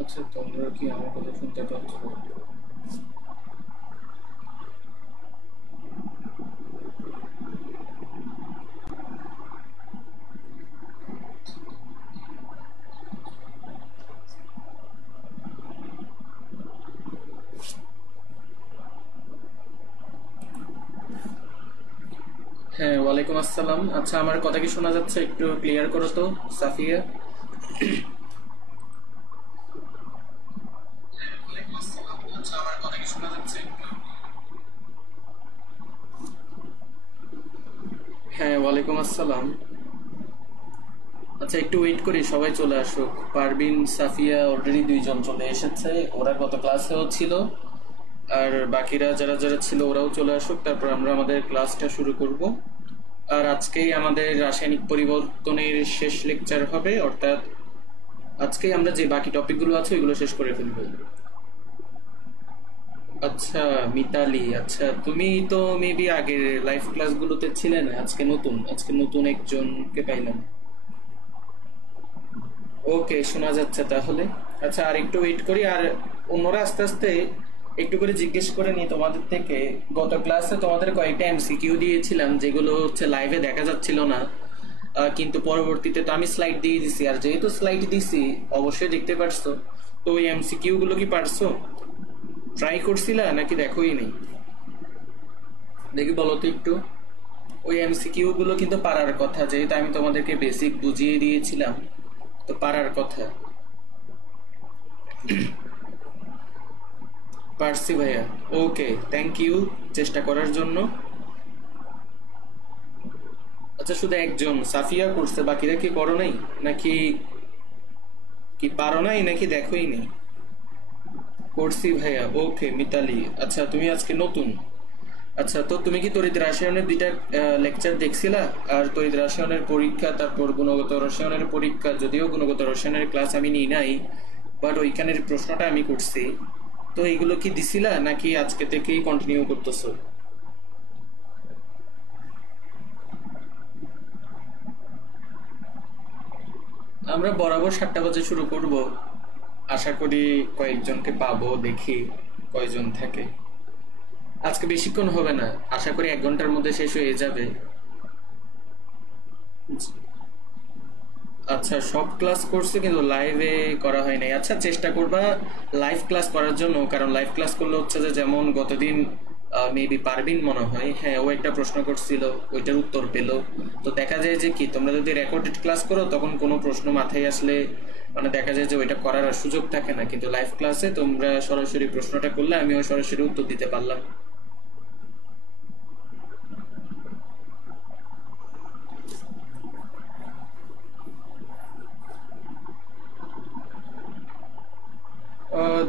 আচ্ছা, তোমরা কি আমার কথা শুনতে পাচ্ছ? হ্যাঁ, ওয়ালাইকুম আসসালাম। আচ্ছা, আমার কথা কি শোনা যাচ্ছে? একটু ক্লিয়ার করো তো সাফিয়া। হ্যাঁ, ওয়ালাইকুম আসসালাম। আচ্ছা, একটু ওয়েট করি, সবাই চলে আসুক। পারবিন, সাফিয়া অলরেডি 2জন চলে এসেছে, ওরা গত ক্লাসেও ছিল। আর বাকিরা যারা যারা ছিল ওরাও চলে আসুক, তারপর আমরা আমাদের ক্লাসটা শুরু করব। আর আজকেই আমাদের রাসায়নিক পরিবর্তনের শেষ লেকচার হবে, অর্থাৎ আজকেই আমরা যে বাকি টপিকগুলো আছে ওইগুলো শেষ করে ফেলব। আচ্ছা মিতালি, আচ্ছা তুমি তো মেবি আগের লাইভ ক্লাসগুলোতে ছিলে না, আজকে নতুন একজনকে পাইলাম। ওকে, শোনা যাচ্ছে তাহলে। আচ্ছা, আর একটু ওয়েট করি, আর অন্যরা আস্তে আস্তে একটু করে জিজ্ঞেস করে নিই তোমাদের থেকে। গত ক্লাসে তোমাদের কয়েকটা এমসিকিউ দিয়েছিলাম যেগুলো হচ্ছে লাইভে দেখা যাচ্ছিল না, কিন্তু পরবর্তীতে তো আমি স্লাইড দিয়ে দিছি, আর যেহেতু স্লাইড দিছি অবশ্যই দেখতে পারছো। তো ওই এমসিকিউ গুলো কি পারছো? ট্রাই করছিলা নাকি দেখোই নেই? দেখি বলো তো একটু। ওই এমসিকিউ গুলো কিন্তু পারার কথা, যেহেতু আমি তোমাদেরকে বেসিক বুঝিয়ে দিয়েছিলাম, তো পারার কথা। পারছি ভাইয়া। ওকে, থ্যাংক ইউ চেষ্টা করার জন্য। আচ্ছা, শুধু একজন সাফিয়া করছে, বাকিরা কি করো নাই নাকি? কি পারো নাই নাকি দেখোই নেই? করছি ভাইয়া। ওকে মিতালি, আচ্ছা তুমি আজকে নতুন। আচ্ছা, তো তুমি কি তড়িৎ রসায়নের 2টা লেকচার দেখছিলা? আর তড়িৎ রসায়নের পরীক্ষা, তারপর গুণগত রসায়নের পরীক্ষা, যদিও গুণগত রসায়নের ক্লাস আমি নিই নাই, বাট ওইখানের প্রশ্নটা আমি করছি। তো এইগুলো কি দিছিলা নাকি আজকে থেকেই কন্টিনিউ করতেছো? আমরা বরাবর 7টা বাজে শুরু করব। আশা করি কয়েকজনকে পাবো, দেখি কয়জন থাকে। আজকে বেশিক্ষণ হবে না, আশা করি 1 ঘন্টার মধ্যে শেষ হয়ে যাবে। আচ্ছা, সব ক্লাস করছে কিন্তু লাইভে করা হয় নাই। আচ্ছা, চেষ্টা করবা লাইভ ক্লাস করার জন্য, কারণ লাইভ ক্লাস করলে হচ্ছে যে, যেমন গতদিন মেবি পারবিন মনে হয়, হ্যাঁ ও একটা প্রশ্ন করছিল, ওইটার উত্তর পেলো। তো দেখা যায় যে কি, তোমরা যদি রেকর্ডেড ক্লাস করো তখন কোনো প্রশ্ন মাথায় আসলে মানে দেখা যায় যে ওইটা করার আর সুযোগ থাকে না, কিন্তু লাইভ ক্লাসে তোমরা সরাসরি প্রশ্নটা করলে আমিও সরাসরি উত্তর দিতে পারলাম।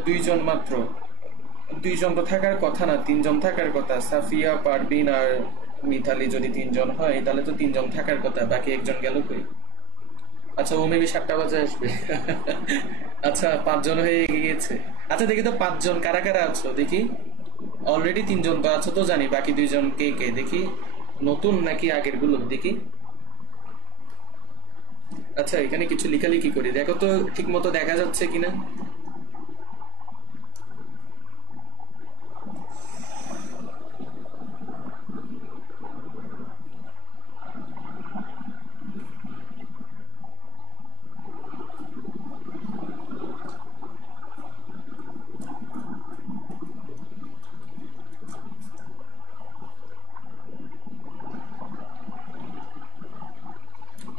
দুইজন মাত্র। 2জন তো থাকার কথা না, 3জন থাকার কথা। সাফিয়া, পারবিন আর মিতালি যদি 3জন হয় তাহলে তো 3জন থাকার কথা, বাকি একজন গেল কই? আচ্ছা, ও মেবি 7টা বাজে আসবে। আচ্ছা, 5জন হয়ে গিয়েছে। আচ্ছা, দেখি তো 5জন কারা কারা আছো দেখি। অলরেডি 3জন তো আছো তো জানি, বাকি 2জন কে কে দেখি। নতুন নাকি আগের গুলো দেখি। আচ্ছা এখানে কিছু লেখালেখি করি, দেখো তো ঠিক মতো দেখা যাচ্ছে কিনা।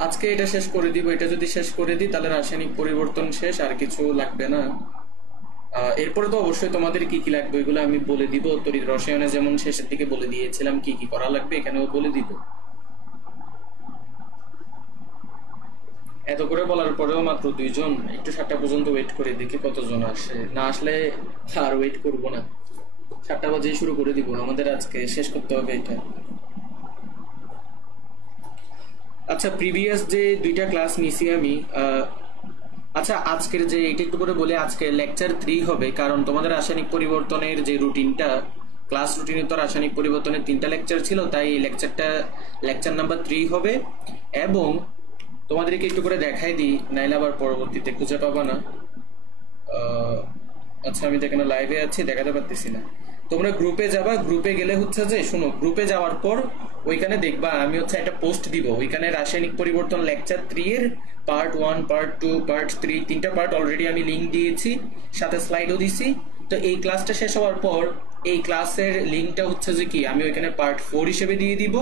আজকে এটা শেষ করে দিব, এটা যদি শেষ করে দিই তাহলে রাসায়নিক পরিবর্তন শেষ, আর কিছু লাগবে না। এরপরে তো অবশ্যই তোমাদের কি কি লাগবে এগুলো আমি বলে দিব, তড়িৎ রসায়নে যেমন শেষের দিকে বলে দিয়েছিলাম কি কি করা লাগবে, এখানেও বলে দিব। এত করে বলার পরেও মাত্র 2 জন, একটু 7টা পর্যন্ত ওয়েট করে দেখি কতজন আসে, না আসলে আর ওয়েট করবো না, 7টা বাজে শুরু করে দিব, আমাদের আজকে শেষ করতে হবে এটা। আচ্ছা প্রিভিয়াস যে 2টা ক্লাস নিছি আমি, আচ্ছা আজকের যে এটা একটু করে বলে, আজকে লেকচার 3 হবে, কারণ তোমাদের রাসায়নিক পরিবর্তনের যে রুটিনটা, ক্লাস রুটিনে তো রাসায়নিক পরিবর্তনের 3টা লেকচার ছিল, তাই এই লেকচার নাম্বার 3 হবে। এবং তোমাদেরকে একটু করে দেখাই দিই, নাইলে আবার পরবর্তীতে খুঁজে পাবা না। আচ্ছা আমি তো এখানে লাইভে আছি, দেখাতে পারতেছি না। তোমরা গ্রুপে যাবা, গ্রুপে গেলে হচ্ছে যে শোনো, গ্রুপে যাওয়ার পর ওইখানে দেখবা আমি হচ্ছে একটা পোস্ট দিব, ওইখানে রাসায়নিক পরিবর্তন লেকচার 3 এর পার্ট 1, পার্ট 2, পার্ট 3, 3টা পার্ট অলরেডি আমি লিঙ্ক দিয়েছি, সাথে স্লাইডও দিছি। তো এই ক্লাসটা শেষ হওয়ার পর এই ক্লাসের লিঙ্কটা হচ্ছে যে কি আমি ওইখানে পার্ট 4 হিসেবে দিয়ে দিব,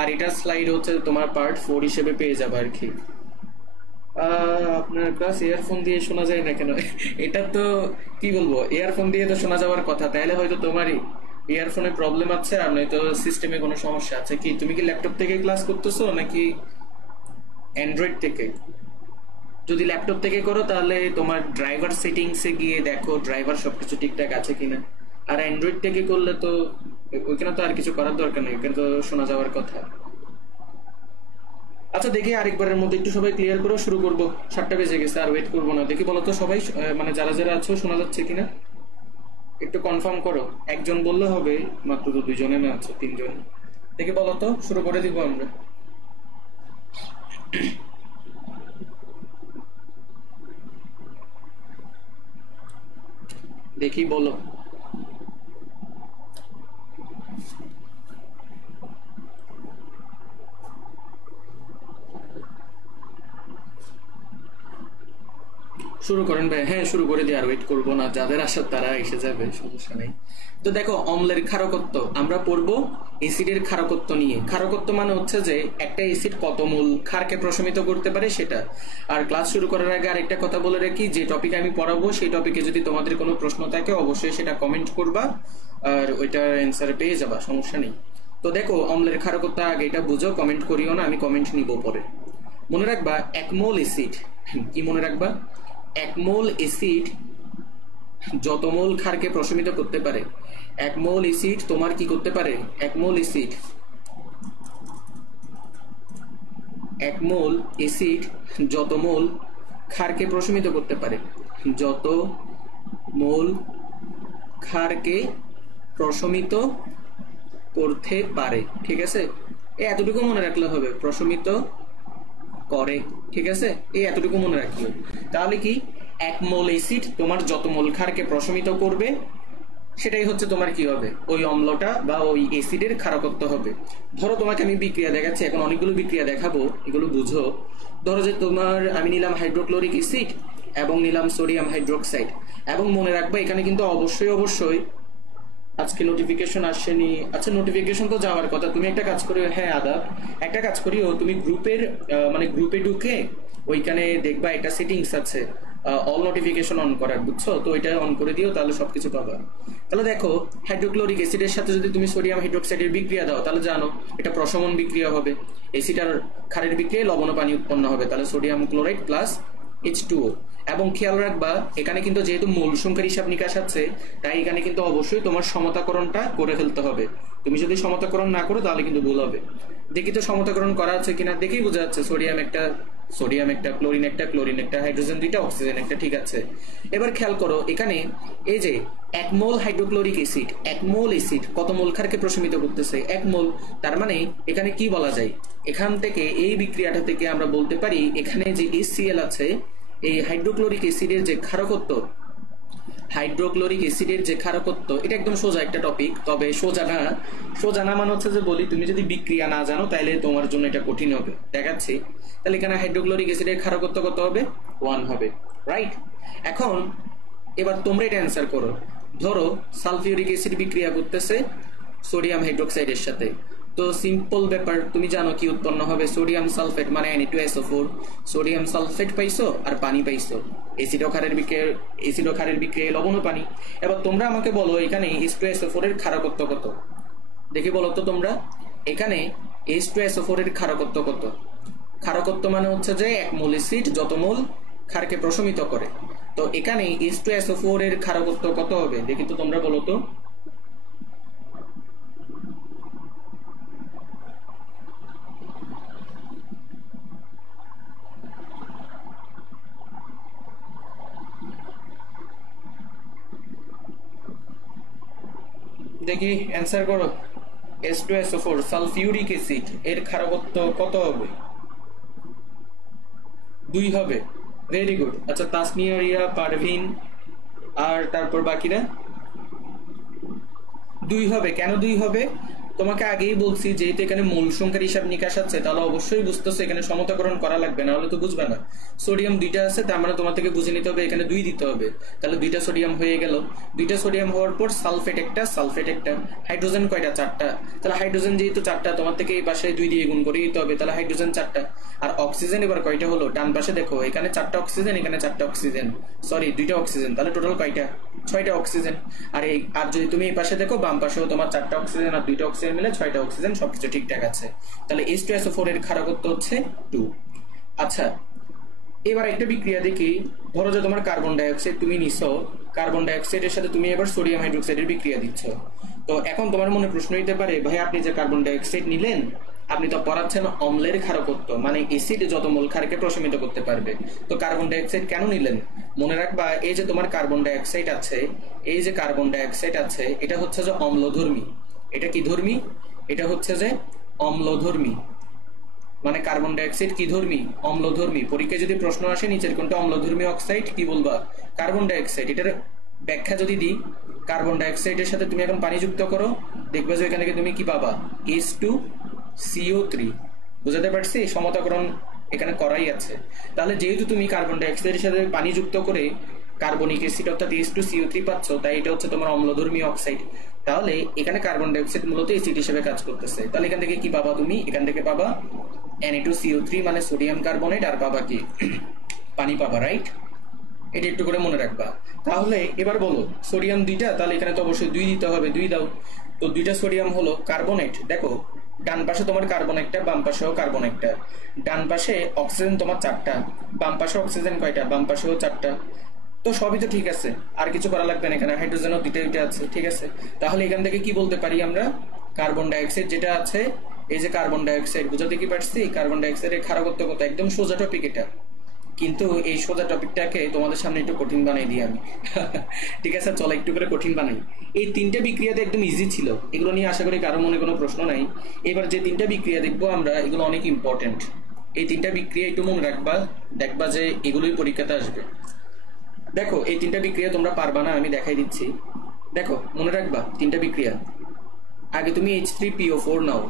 আর এটা স্লাইড হচ্ছে তোমার পার্ট 4 হিসেবে পেয়ে যাবে আর কি। আপনার ক্লাস ইয়ারফোন দিয়ে শোনা যায় না কেন? এটা তো কি বলবো, ইয়ারফোন দিয়ে তো শোনা যাওয়ার কথা, তাহলে হয়তো তোমারই ইয়ারফোনে প্রবলেম আছে, আর নয়তো সিস্টেমে কোনো সমস্যা আছে। কি তুমি কি ল্যাপটপ থেকে ক্লাস করতেছো নাকি অ্যান্ড্রয়েড থেকে? যদি ল্যাপটপ থেকে করো তাহলে তোমার ড্রাইভার সেটিংসে গিয়ে দেখো ড্রাইভার সবকিছু ঠিকঠাক আছে কিনা, আর অ্যান্ড্রয়েড থেকে করলে তো ওইখানে তো আর কিছু করার দরকার নেই, ওইখানে তো শোনা যাওয়ার কথা। আচ্ছা দেখি আরেকবারের মধ্যে একটু সবাই ক্লিয়ার করে শুরু করবো, 7টা বেজে গেছে, আর ওয়েট করবো না। দেখি বলো তো সবাই, মানে যারা যারা আছো শোনা যাচ্ছে কিনা একটু কনফার্ম করো। একজন বললে হবে, মাত্র তো 2 জনে না আছে, 3 জন। দেখি বলো তো, শুরু করে দিব আমরা। দেখি বলো। শুরু করেন ভাই। হ্যাঁ শুরু করে দিই, আর ওয়েট করবো না, যাদের আসার তারা এসে যাবে, সমস্যা নেই। তো দেখো অম্লের ক্ষারকত্ব আমরা পড়বো এসিডের ক্ষারকত্ব নিয়ে। ক্ষারকত্ব মানে হচ্ছে যে একটা এসিড কত মোল ক্ষারকে প্রশমিত করতে পারে সেটা। আর ক্লাস শুরু করার আগে আরেকটা কথা বলে রাখি, যে টপিক আমি পড়াবো সেই টপিকে যদি তোমাদের কোনো প্রশ্ন থাকে অবশ্যই সেটা কমেন্ট করবা, আর ওইটার অ্যান্সার পেয়ে যাবা, সমস্যা নেই। তো দেখো অম্লের ক্ষারকত্ব আগে এটা বুঝো, কমেন্ট করিও না, আমি কমেন্ট নিব পরে। মনে রাখবা 1 মোল এসিড, কি মনে রাখবা, 1 মোল এসিড যত মোল ক্ষারকে প্রশমিত করতে পারে, 1 মোল এসিড তোমার কি করতে পারে, 1 মোল এসিড 1 মোল এসিড যত মোল ক্ষারকে প্রশমিত করতে পারে, যত মোল ক্ষারকে প্রশমিত করতে পারে, ঠিক আছে? এতটুকু মনে রাখলে হবে, প্রশমিত করে, ঠিক আছে? এতটুকু মনে রাখিও। তাহলে কি 1 মোল এসিড তোমার যত মোল ক্ষারকে প্রশমিত করবে সেটাই হচ্ছে তোমার কি হবে, ওই অম্লটা বা ওই এসিডের ক্ষারকত্ব হবে। ধরো তোমাকে আমি বিক্রিয়া দেখাচ্ছি, এখন অনেকগুলো বিক্রিয়া দেখাবো, এগুলো বুঝো। ধরো যে তোমার আমি নিলাম হাইড্রোক্লোরিক অ্যাসিড এবং নিলাম সোডিয়াম হাইড্রোক্সাইড, এবং মনে রাখবা এখানে কিন্তু অবশ্যই আজকে নোটিফিকেশন আসেনি। আচ্ছা নোটিফিকেশন তো যাওয়ার কথা, তুমি একটা কাজ করিও, হ্যাঁ আদাব, একটা কাজ করিও, তুমি গ্রুপের মানে গ্রুপে ঢুকে ওইখানে দেখবা একটা সেটিংস আছে অল নোটিফিকেশন অন করার, বুঝছো? তো ওইটা অন করে দিও, তাহলে সবকিছু পাবা। তাহলে দেখো হাইড্রোক্লোরিক অ্যাসিডের সাথে যদি তুমি সোডিয়াম হাইড্রোক্সাইডের বিক্রিয়া দাও তাহলে জানো এটা প্রশমন বিক্রিয়া হবে, অ্যাসিড আর ক্ষারের বিক্রিয়ায় লবণ ও পানি উৎপন্ন হবে, তাহলে সোডিয়াম ক্লোরাইড প্লাস H2O। এবং খেয়াল রাখবা এখানে কিন্তু যেহেতু মূল সংখ্যার হিসাব নিকাশ আছে, তাই এখানে কিন্তু অবশ্যই তোমার সমতাকরণটা করে ফেলতে হবে। তুমি যদি সমতাকরণ না করো তাহলে কিন্তু ভুল হবে। দেখি তো সমতাকরণ করা আছে কিনা, দেখেই বোঝা যাচ্ছে সোডিয়াম একটা সোডিয়াম একটা, ক্লোরিন একটা, ক্লোরিন একটা, হাইড্রোজেন দুইটা, অক্সিজেন একটা, ঠিক আছে। এবার খেয়াল করো এখানে এই যে 1 মোল হাইড্রোক্লোরিক অ্যাসিড, 1 মোল অ্যাসিড কত মোল ক্ষারকে প্রশমিত করতেছে? 1 মোল। তার মানে এখানে কি বলা যায়, এখান থেকে এই বিক্রিয়াটা থেকে আমরা বলতে পারি এখানে যে HCl আছে, এই হাইড্রোক্লোরিক অ্যাসিডের যে ক্ষারকত্ব, হাইড্রোক্লোরিক অ্যাসিডের যে ক্ষারকত্ব, এটা একদম সোজা একটা টপিক, তবে সোজা না মানে হচ্ছে যে বলি তুমি যদি বিক্রিয়া না জানো তাহলে তোমার জন্য এটা কঠিন হবে, দেখাচ্ছি। তাহলে এখানে হাইড্রোক্লোরিক অ্যাসিডের ক্ষারকত্ব কত হবে? 1 হবে, রাইট। এখন এবার তোমরা এটা অ্যান্সার করো। ধরো সালফিউরিক অ্যাসিড বিক্রিয়া করতেছে সোডিয়াম হাইড্রোক্সাইডের সাথে, তো সিম্পল ব্যাপার, তুমি জানো কি উৎপন্ন হবে? সোডিয়াম সালফেট মানে Na2SO4, সোডিয়াম সালফেট পাইছো আর পানি পাইছো, অ্যাসিড ও ক্ষারের বিক্রিয়ায় লবণ ও পানি। এবার তোমরা আমাকে বলো এখানে H2SO4 এর ক্ষারকত্ব কত? দেখি বলো তো তোমরা, এখানে H2SO4 এর ক্ষারকত্ব কত? ক্ষারকত্ব মানে হচ্ছে যে 1 মোল অ্যাসিড যত মোল ক্ষারকে প্রশমিত করে। তো এখানে H2SO4 এর ক্ষারকত্ব কত হবে দেখি তো তোমরা বলো তো। দেখি অ্যান্সার করো। H2SO4 সালফিউরিক অ্যাসিড এর ক্ষারকত্ব কত হবে? 2 হবে, ভেরি গুড। আচ্ছা তাসনিয়া, রিয়া, পারভিন আর তারপর বাকিরা 2 হবে। কেন 2 হবে? তোমাকে আগেই বলছি যেহেতু এখানে মূল সংখ্যার হিসাব নিকাশ আছে তাহলে অবশ্যই বুঝতেছো এখানে সমতাকরণ করা লাগবে, না হলে তো বুঝবে না। সোডিয়াম 2টা আছে, তার মানে তোমার থেকে বুঝে নিতে হবে এখানে 2 দিতে হবে, তাহলে 2টা সোডিয়াম হয়ে গেল। 2টা সোডিয়াম হওয়ার পর সালফেট একটা, হাইড্রোজেন কয়টা? 4টা। তাহলে হাইড্রোজেন যেহেতু 4টা, তোমার থেকে এই পাশে 2 দিয়ে গুণ করে দিতে হবে, তাহলে হাইড্রোজেন 4টা। আর অক্সিজেন এবার কয়টা হলো? ডান পাশে দেখো, এখানে 4টা অক্সিজেন, এখানে 4টা অক্সিজেন, সরি 2টা অক্সিজেন, তাহলে টোটাল কয়টা? 6টা অক্সিজেন। আর যদি তুমি এই পাশে দেখো, বাম পাশেও তোমার 4টা অক্সিজেন আর 2টা অক্সিজেন মিলে 6টা অক্সিজেন, সবকিছু ঠিকঠাক আছে। তাহলে H2SO4 এর ক্ষারকত্ব হচ্ছে 2। আচ্ছা এবার একটা বিক্রিয়া দেখি। ধরো যে তোমার কার্বন ডাইঅক্সাইড তুমি নিছো, কার্বন ডাইঅক্সাইডের সাথে তুমি এবার সোডিয়াম হাইড্রোক্সাইডের বিক্রিয়া দিচ্ছ। তো এখন তোমার মনে প্রশ্ন হইতে পারে, ভাই আপনি যে কার্বন ডাইঅক্সাইড নিলেন আপনি তো পড়াচ্ছেন অম্লের ক্ষারকত্ব, মানে অ্যাসিড যত মোল ক্ষারকে প্রশমিত করতে পারবে, তো কার্বন ডাইঅক্সাইড কেন নিলেন? মনে রাখবা এই যে তোমার কার্বন ডাইঅক্সাইড আছে, এই যে কার্বন ডাইঅক্সাইড আছে, এটা হচ্ছে যে অম্লধর্মী। এটা কি ধর্মী? এটা হচ্ছে যে অম্লধর্মী। মানে কার্বন ডাইঅক্সাইড কি ধর্মী? অম্লধর্মী। পরীক্ষায় যদি প্রশ্ন আসে নিচের কোনটা অম্লধর্মী অক্সাইড, কি বলবা? Carbon dioxide. এটার ব্যাখ্যা যদি দিই, কার্বন ডাইঅক্সাইডের সাথে তুমি এখন পানি যুক্ত করো, দেখবে যে এখান থেকে তুমি কি পাবা? H2CO3। বুঝাতে পারছি? সমতাকরণ এখানে করাই আছে। তাহলে যেহেতু তুমি কার্বন ডাইঅক্সাইডের সাথে পানি যুক্ত করে কার্বনিক অ্যাসিড অর্থাৎ H2CO3 পাচ্ছ, তাই এটা হচ্ছে তোমার অম্লধর্মী অক্সাইড। তাহলে এখানে কার্বন ডাইঅক্সাইড মূলত অ্যাসিড হিসেবে কাজ করতেছে। তাহলে এখান থেকে কি পাবা তুমি? এখান থেকে পাবা Na2CO3 মানে সোডিয়াম কার্বনেট, আর পাবা কি? পানি পাবা, রাইট? এটা একটু করে মনে রাখবা। তাহলে এবার বলো, সোডিয়াম 2টা, তাহলে এখানে তো অবশ্যই 2 দিতে হবে, 2 দাও। তো 2টা সোডিয়াম হলো কার্বনেট। দেখো ডান পাশে তোমার কার্বন একটা, বাম পাশেও কার্বন একটা। ডান পাশে অক্সিজেন তোমার 4টা, বাম পাশে অক্সিজেন কয়টা? বাম পাশেও 4টা। তো সবই তো ঠিক আছে, আর কিছু করা লাগবে না। এখানে হাইড্রোজেনও 2টা আছে, ঠিক আছে। তাহলে এখান থেকে কি বলতে পারি আমরা? কার্বন ডাইঅক্সাইড যেটা আছে, এই যে কার্বন ডাইঅক্সাইড, বুঝাতে কি পারছি? কার্বন ডাইঅক্সাইডের ক্ষারকত্ব কত? একদম সোজা টপিক এটা, কিন্তু এই সোজা টপিকটাকে তোমাদের সামনে একটু কঠিন বানাই দিই আমি। ঠিক আছে, চলো একটু করে কঠিন বানাই। এই 3টে বিক্রিয়াতে একদম ইজি ছিল, এগুলো নিয়ে আশা করি কারো মনে কোনো প্রশ্ন নাই। এবার যে 3টা বিক্রিয়া দেখবো আমরা, এগুলো অনেক ইম্পর্টেন্ট। এই 3টা বিক্রিয়া একটু মনে রাখবা, দেখবা যে এগুলোই পরীক্ষাতে আসবে। দেখো এই 3টা বিক্রিয়া তোমরা পারবা না, আমি দেখাই দিচ্ছি। দেখো মনে রাখবা 3টা বিক্রিয়া। আগে তুমি H3PO4 নাও।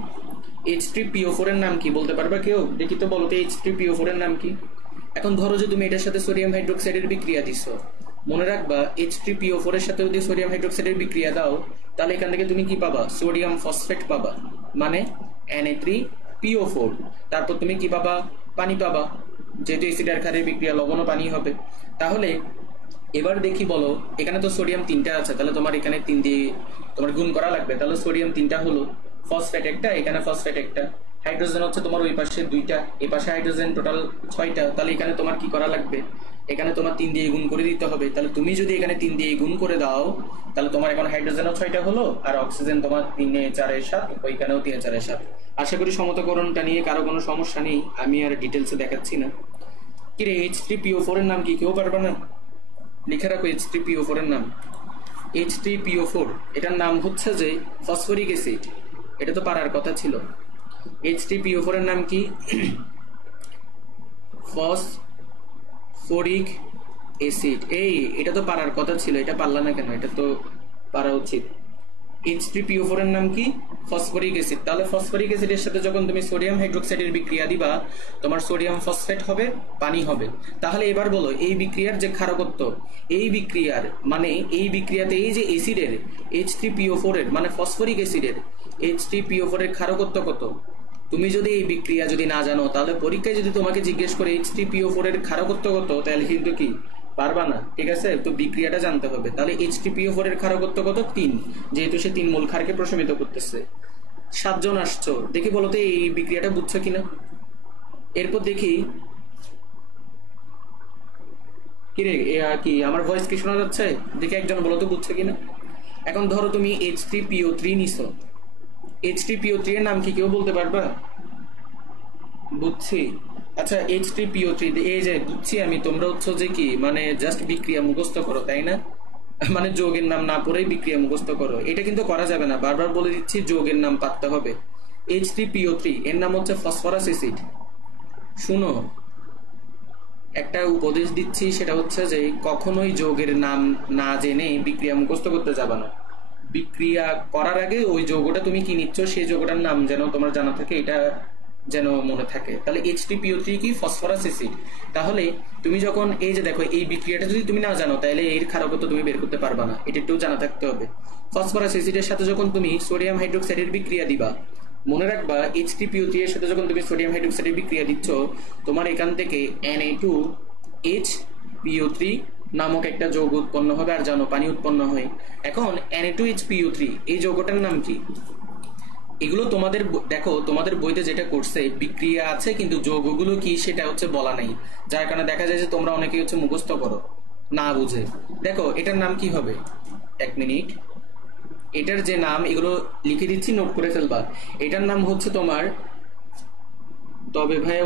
H3PO4 এর নাম কি বলতে পারবা কেউ? দেখি তো বলো তো H3PO4 এর নাম কি? এখন ধরো যে তুমি এটার সাথে সোডিয়াম হাইড্রোক্সাইডের বিক্রিয়া দিছো, মনে রাখবা H3PO4 এর সাথে যদি সোডিয়াম হাইড্রোক্সাইডের বিক্রিয়া দাও, তাহলে এখান থেকে তুমি কি পাবা? সোডিয়াম ফসফেট পাবা, মানে Na3PO4। তারপর তুমি কি পাবা? পানি পাবা, যেহেতু অ্যাসিড আর ক্ষারের বিক্রিয়া, লবণ ও পানি হবে। তাহলে এবার দেখি বলো, এখানে তো সোডিয়াম 3টা আছে, তাহলে তোমার এখানে 3 দিয়ে তোমার গুণ করা লাগবে। তাহলে সোডিয়াম 3টা হলো, ফসফেট একটা, এখানে ফসফেট একটা, হাইড্রোজেন হচ্ছে তোমার ওই পাশে 2টা, এই পাশে হাইড্রোজেন টোটাল 6টা। তাহলে এখানে তোমার কি করা লাগবে? এখানে তোমার 3 দিয়ে গুণ করে দিতে হবে। তাহলে তুমি যদি এখানে 3 দিয়ে গুণ করে দাও তাহলে তোমার এখন হাইড্রোজেনও 6টা হলো, আর অক্সিজেন তোমার 3 এ 4 এর 7, ওইখানেও 3 এ 4 এর 7। আশা করি সমতাকরণটা নিয়ে কারো কোনো সমস্যা নেই, আমি আর ডিটেলসে দেখাচ্ছি না। কিরে H3PO4 এর নাম কি কেউ পারবে না? লিখে রাখো H3PO4 এর নাম। H3PO4 এটার নাম হচ্ছে যে ফসফরিক অ্যাসিড, এটা তো পারার কথা ছিল। H3PO4 এর নাম কি? Phosphoric acid. এটা তো পারার কথা ছিল, এটা পারলা না কেন? এটা তো পারা উচিত। H3PO4 এর নাম কি? Phosphoric acid. তাহলে ফসফরিক অ্যাসিডের সাথে যখন তুমি সোডিয়াম হাইড্রোক্সাইডের বিক্রিয়া দিবা তোমার সোডিয়াম ফসফেট হবে, পানি হবে। তাহলে এবার বলো এই বিক্রিয়ার যে ক্ষারকত্ব, এই বিক্রিয়ার মানে এই বিক্রিয়াতে এই যে অ্যাসিডের H3PO4 এর মানে ফসফরিক অ্যাসিডের H3PO4 এর ক্ষারকত্ব কত? তুমি যদি এই বিক্রিয়া যদি না জানো তাহলে পরীক্ষায় যদি তোমাকে জিজ্ঞেস করে H3PO4 এর ক্ষারকত্ব কত, তাহলে কিন্তু কি পারবা না, ঠিক আছে? তো বিক্রিয়াটা জানতে হবে। তাহলে H3PO4 এর ক্ষারকত্ব কত? 3, যেহেতু সে 3 মোল ক্ষারকে প্রশমিত করতেছে। 7 জন আসছো, দেখি বলো তো এই বিক্রিয়াটা বুঝছো কিনা। এরপর দেখি কিরে কি আমার ভয়েস কি শোনা যাচ্ছে? দেখি একজন বলো তো বুঝছো কিনা। এখন ধরো তুমি H3PO3 নিছো, H3PO3 এর নাম কি কেউ বলতে পারবা? বুঝছি। আচ্ছা H3PO3 এই যে বুঝছি আমি, তোমরা হচ্ছে যে কি মানে জাস্ট বিক্রিয়া মুখস্থ করো তাই না? মানে যৌগের নাম না পড়েই বিক্রিয়া মুখস্থ করো, এটা কিন্তু করা যাবে না। বারবার বলে দিচ্ছি যৌগের নাম পাততে হবে। H3PO3 এর নাম হচ্ছে ফসফরাস অ্যাসিড। শুনো, একটা উপদেশ দিচ্ছি, সেটা হচ্ছে যে কখনোই যৌগের নাম না জেনে বিক্রিয়া মুখস্থ করতে যাবে না। বিক্রিয়া করার আগে ওই যৌগটা তুমি কি নিচ্ছ সেই যৌগটার নাম যেন তোমার জানা থাকে, এটা যেন মনে থাকে। তাহলে H3PO3 কি? Phosphorus acid. তাহলে তুমি যখন এই যে দেখো এই বিক্রিয়াটা যদি তুমি না জানো তাহলে এর ক্ষারকত্ব তুমি বের করতে পারবা না, এটা একটু জানা থাকতে হবে। ফসফরাস অ্যাসিডের সাথে যখন তুমি সোডিয়াম হাইড্রোক্সাইডের বিক্রিয়া দিবা, মনে রাখবা H3PO3 এর সাথে যখন তুমি সোডিয়াম হাইড্রোক্সাইডের বিক্রিয়া দিচ্ছ তোমার এখান থেকে Na2HPO3 নামক একটা যৌগ উৎপন্ন হবে, আর জানো পানি উৎপন্ন হয়। এখন Na2HPO3 এই যৌগটার নাম কি? এগুলো তোমাদের দেখো তোমাদের বইতে যেটা করছে বিক্রিয়া আছে কিন্তু যৌগগুলো কি সেটা হচ্ছে বলা নাই, যার কারণে দেখা যায় যে তোমরা অনেকেই হচ্ছে মুখস্থ করো না বুঝে। দেখো এটার নাম কি হবে? এক মিনিট, এটার যে নাম এগুলো লিখে দিচ্ছি, নোট করে ফেলবা। এটার নাম হচ্ছে তোমার, তবে ভাই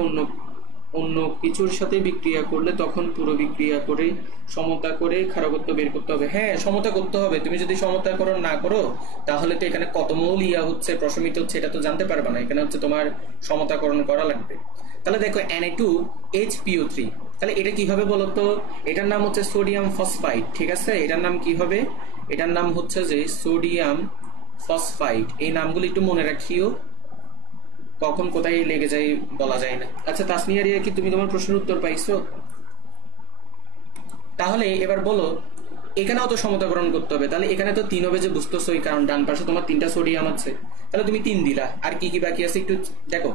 অন্য কিছুর সাথে বিক্রিয়া করলে তখন পুরো বিক্রিয়া করে সমতা করে ক্ষারকত্ব বের করতে হবে। হ্যাঁ সমতা করতে হবে, তুমি যদি সমতাকরণ না করো তাহলে তো এখানে কত মোল হচ্ছে প্রশমিত হচ্ছে এটা তো জানতে পারবে না, এখানে হচ্ছে তোমার সমতাকরণ করা লাগবে। তাহলে দেখো Na2HPO3, তাহলে এটা কি হবে বলো তো? এটার নাম হচ্ছে সোডিয়াম ফসফাইড, ঠিক আছে? এটার নাম কি হবে? এটার নাম হচ্ছে যে সোডিয়াম ফসফাইড। এই নামগুলো একটু মনে রাখিও, কখন কোথায় লেগে যায় বলা যায় না। আচ্ছা তাসনিয়া রিয়া, কি তুমি তোমার প্রশ্নের উত্তর পাইছো? তাহলে এবার বলো, এখানেও তো সমতাকরণ করতে হবে, তাহলে এখানে তো 3 হবে যে বুঝতেছই, কারণ ডান পাশে তোমার 3টা সোডিয়াম আছে, তাহলে তুমি 3 দিলা। আর কি কি বাকি আছে একটু দেখো।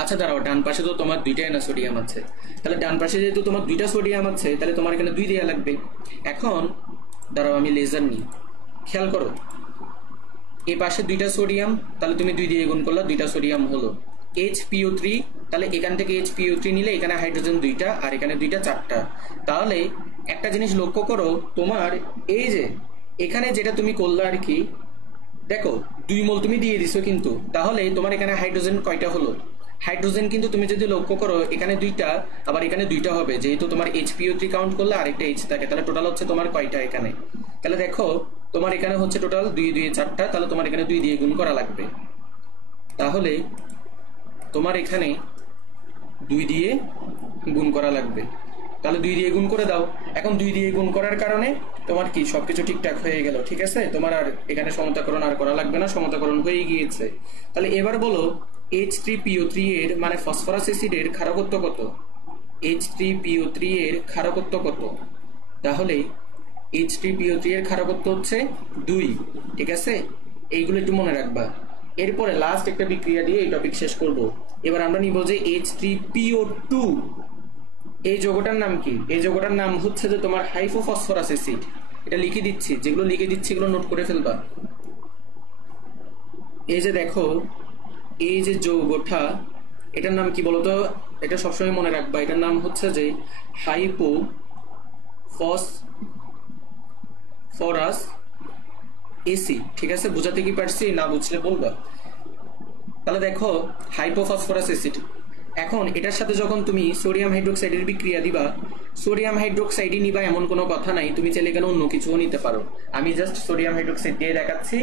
আচ্ছা দাঁড়াও, ডান পাশে তো তোমার 2টাই না সোডিয়াম আছে, তাহলে ডান পাশে যেহেতু তোমার 2টা সোডিয়াম আছে তাহলে তোমার এখানে 2 দেওয়া লাগবে। এখন দাঁড়াও আমি লেজার নিই, খেয়াল করো এই পাশে 2টা সোডিয়াম, তাহলে তুমি 2 দিয়ে গুণ করলা, 2টা সোডিয়াম হলো HPO3। তাহলে এখান থেকে HPO3 নিলে এখানে হাইড্রোজেন 2টা আর এখানে 2টা 4টা। তাহলে একটা জিনিস লক্ষ্য করো, তোমার এই যে এখানে যেটা তুমি করলে আর কি, দেখো 2 মোল তুমি দিয়ে দিছো কিন্তু, তাহলে তোমার এখানে হাইড্রোজেন কয়টা হলো? হাইড্রোজেন কিন্তু তুমি যদি লক্ষ্য করো এখানে 2টা আবার এখানে 2টা হবে, যেহেতু তোমার HPO3 কাউন্ট করলে আরেকটা H থাকে, তাহলে টোটাল হচ্ছে তোমার কয়টা এখানে? তাহলে দেখো তোমার এখানে হচ্ছে টোটাল 2 2 4টা, তাহলে তোমার এখানে 2 দিয়ে গুণ করা লাগবে। তাহলে তোমার এখানে 2 দিয়ে গুণ করা লাগবে, তাহলে 2 দিয়ে গুণ করে দাও। এখন 2 দিয়ে গুণ করার কারণে তোমার কি সবকিছু ঠিকঠাক হয়ে গেল, ঠিক আছে? তোমার আর এখানে সমতাকরণ আর করা লাগবে না, সমতাকরণ হয়ে গিয়েছে। তাহলে এবার বলো H3PO3 এর মানে ফসফরাস অ্যাসিডের ক্ষারকত্ব কত? H3PO3 এর ক্ষারকত্ব কত? তাহলে H3PO3 এর ক্ষারকত্ব হচ্ছে 2, ঠিক আছে? এইগুলো একটু মনে রাখবা। এরপরে লাস্ট একটা বিক্রিয়া দিয়ে এই টপিক শেষ করব। এবার আমরা নিব যে H3PO2, এই যৌগটার নাম কি? এই যৌগটার নাম হচ্ছে যে তোমার হাইপোফসফরাস অ্যাসিড। এটা লিখে দিচ্ছি, যেগুলো লিখে দিচ্ছি এগুলো নোট করে ফেলবা। এই যে দেখো এই যে যৌগটা, এটার নাম কি বলতো? এটা সবসময় মনে রাখবা, এটার নাম হচ্ছে যে হাইপোফসফরাস এসিড। ঠিক আছে, বুঝাতে কি পারছি? না বুঝলে বলবা। তাহলে দেখো হাইপোফসফরাস অ্যাসিড, এখন এটার সাথে যখন তুমি সোডিয়াম হাইড্রোক্সাইডের বিক্রিয়া দিবা, সোডিয়াম হাইড্রোক্সাইডই নিবা এমন কোনো কথা নাই, তুমি চাইলে এখানে অন্য কিছুও নিতে পারো। আমি জাস্ট সোডিয়াম হাইড্রোক্সাইড দিয়ে দেখাচ্ছি,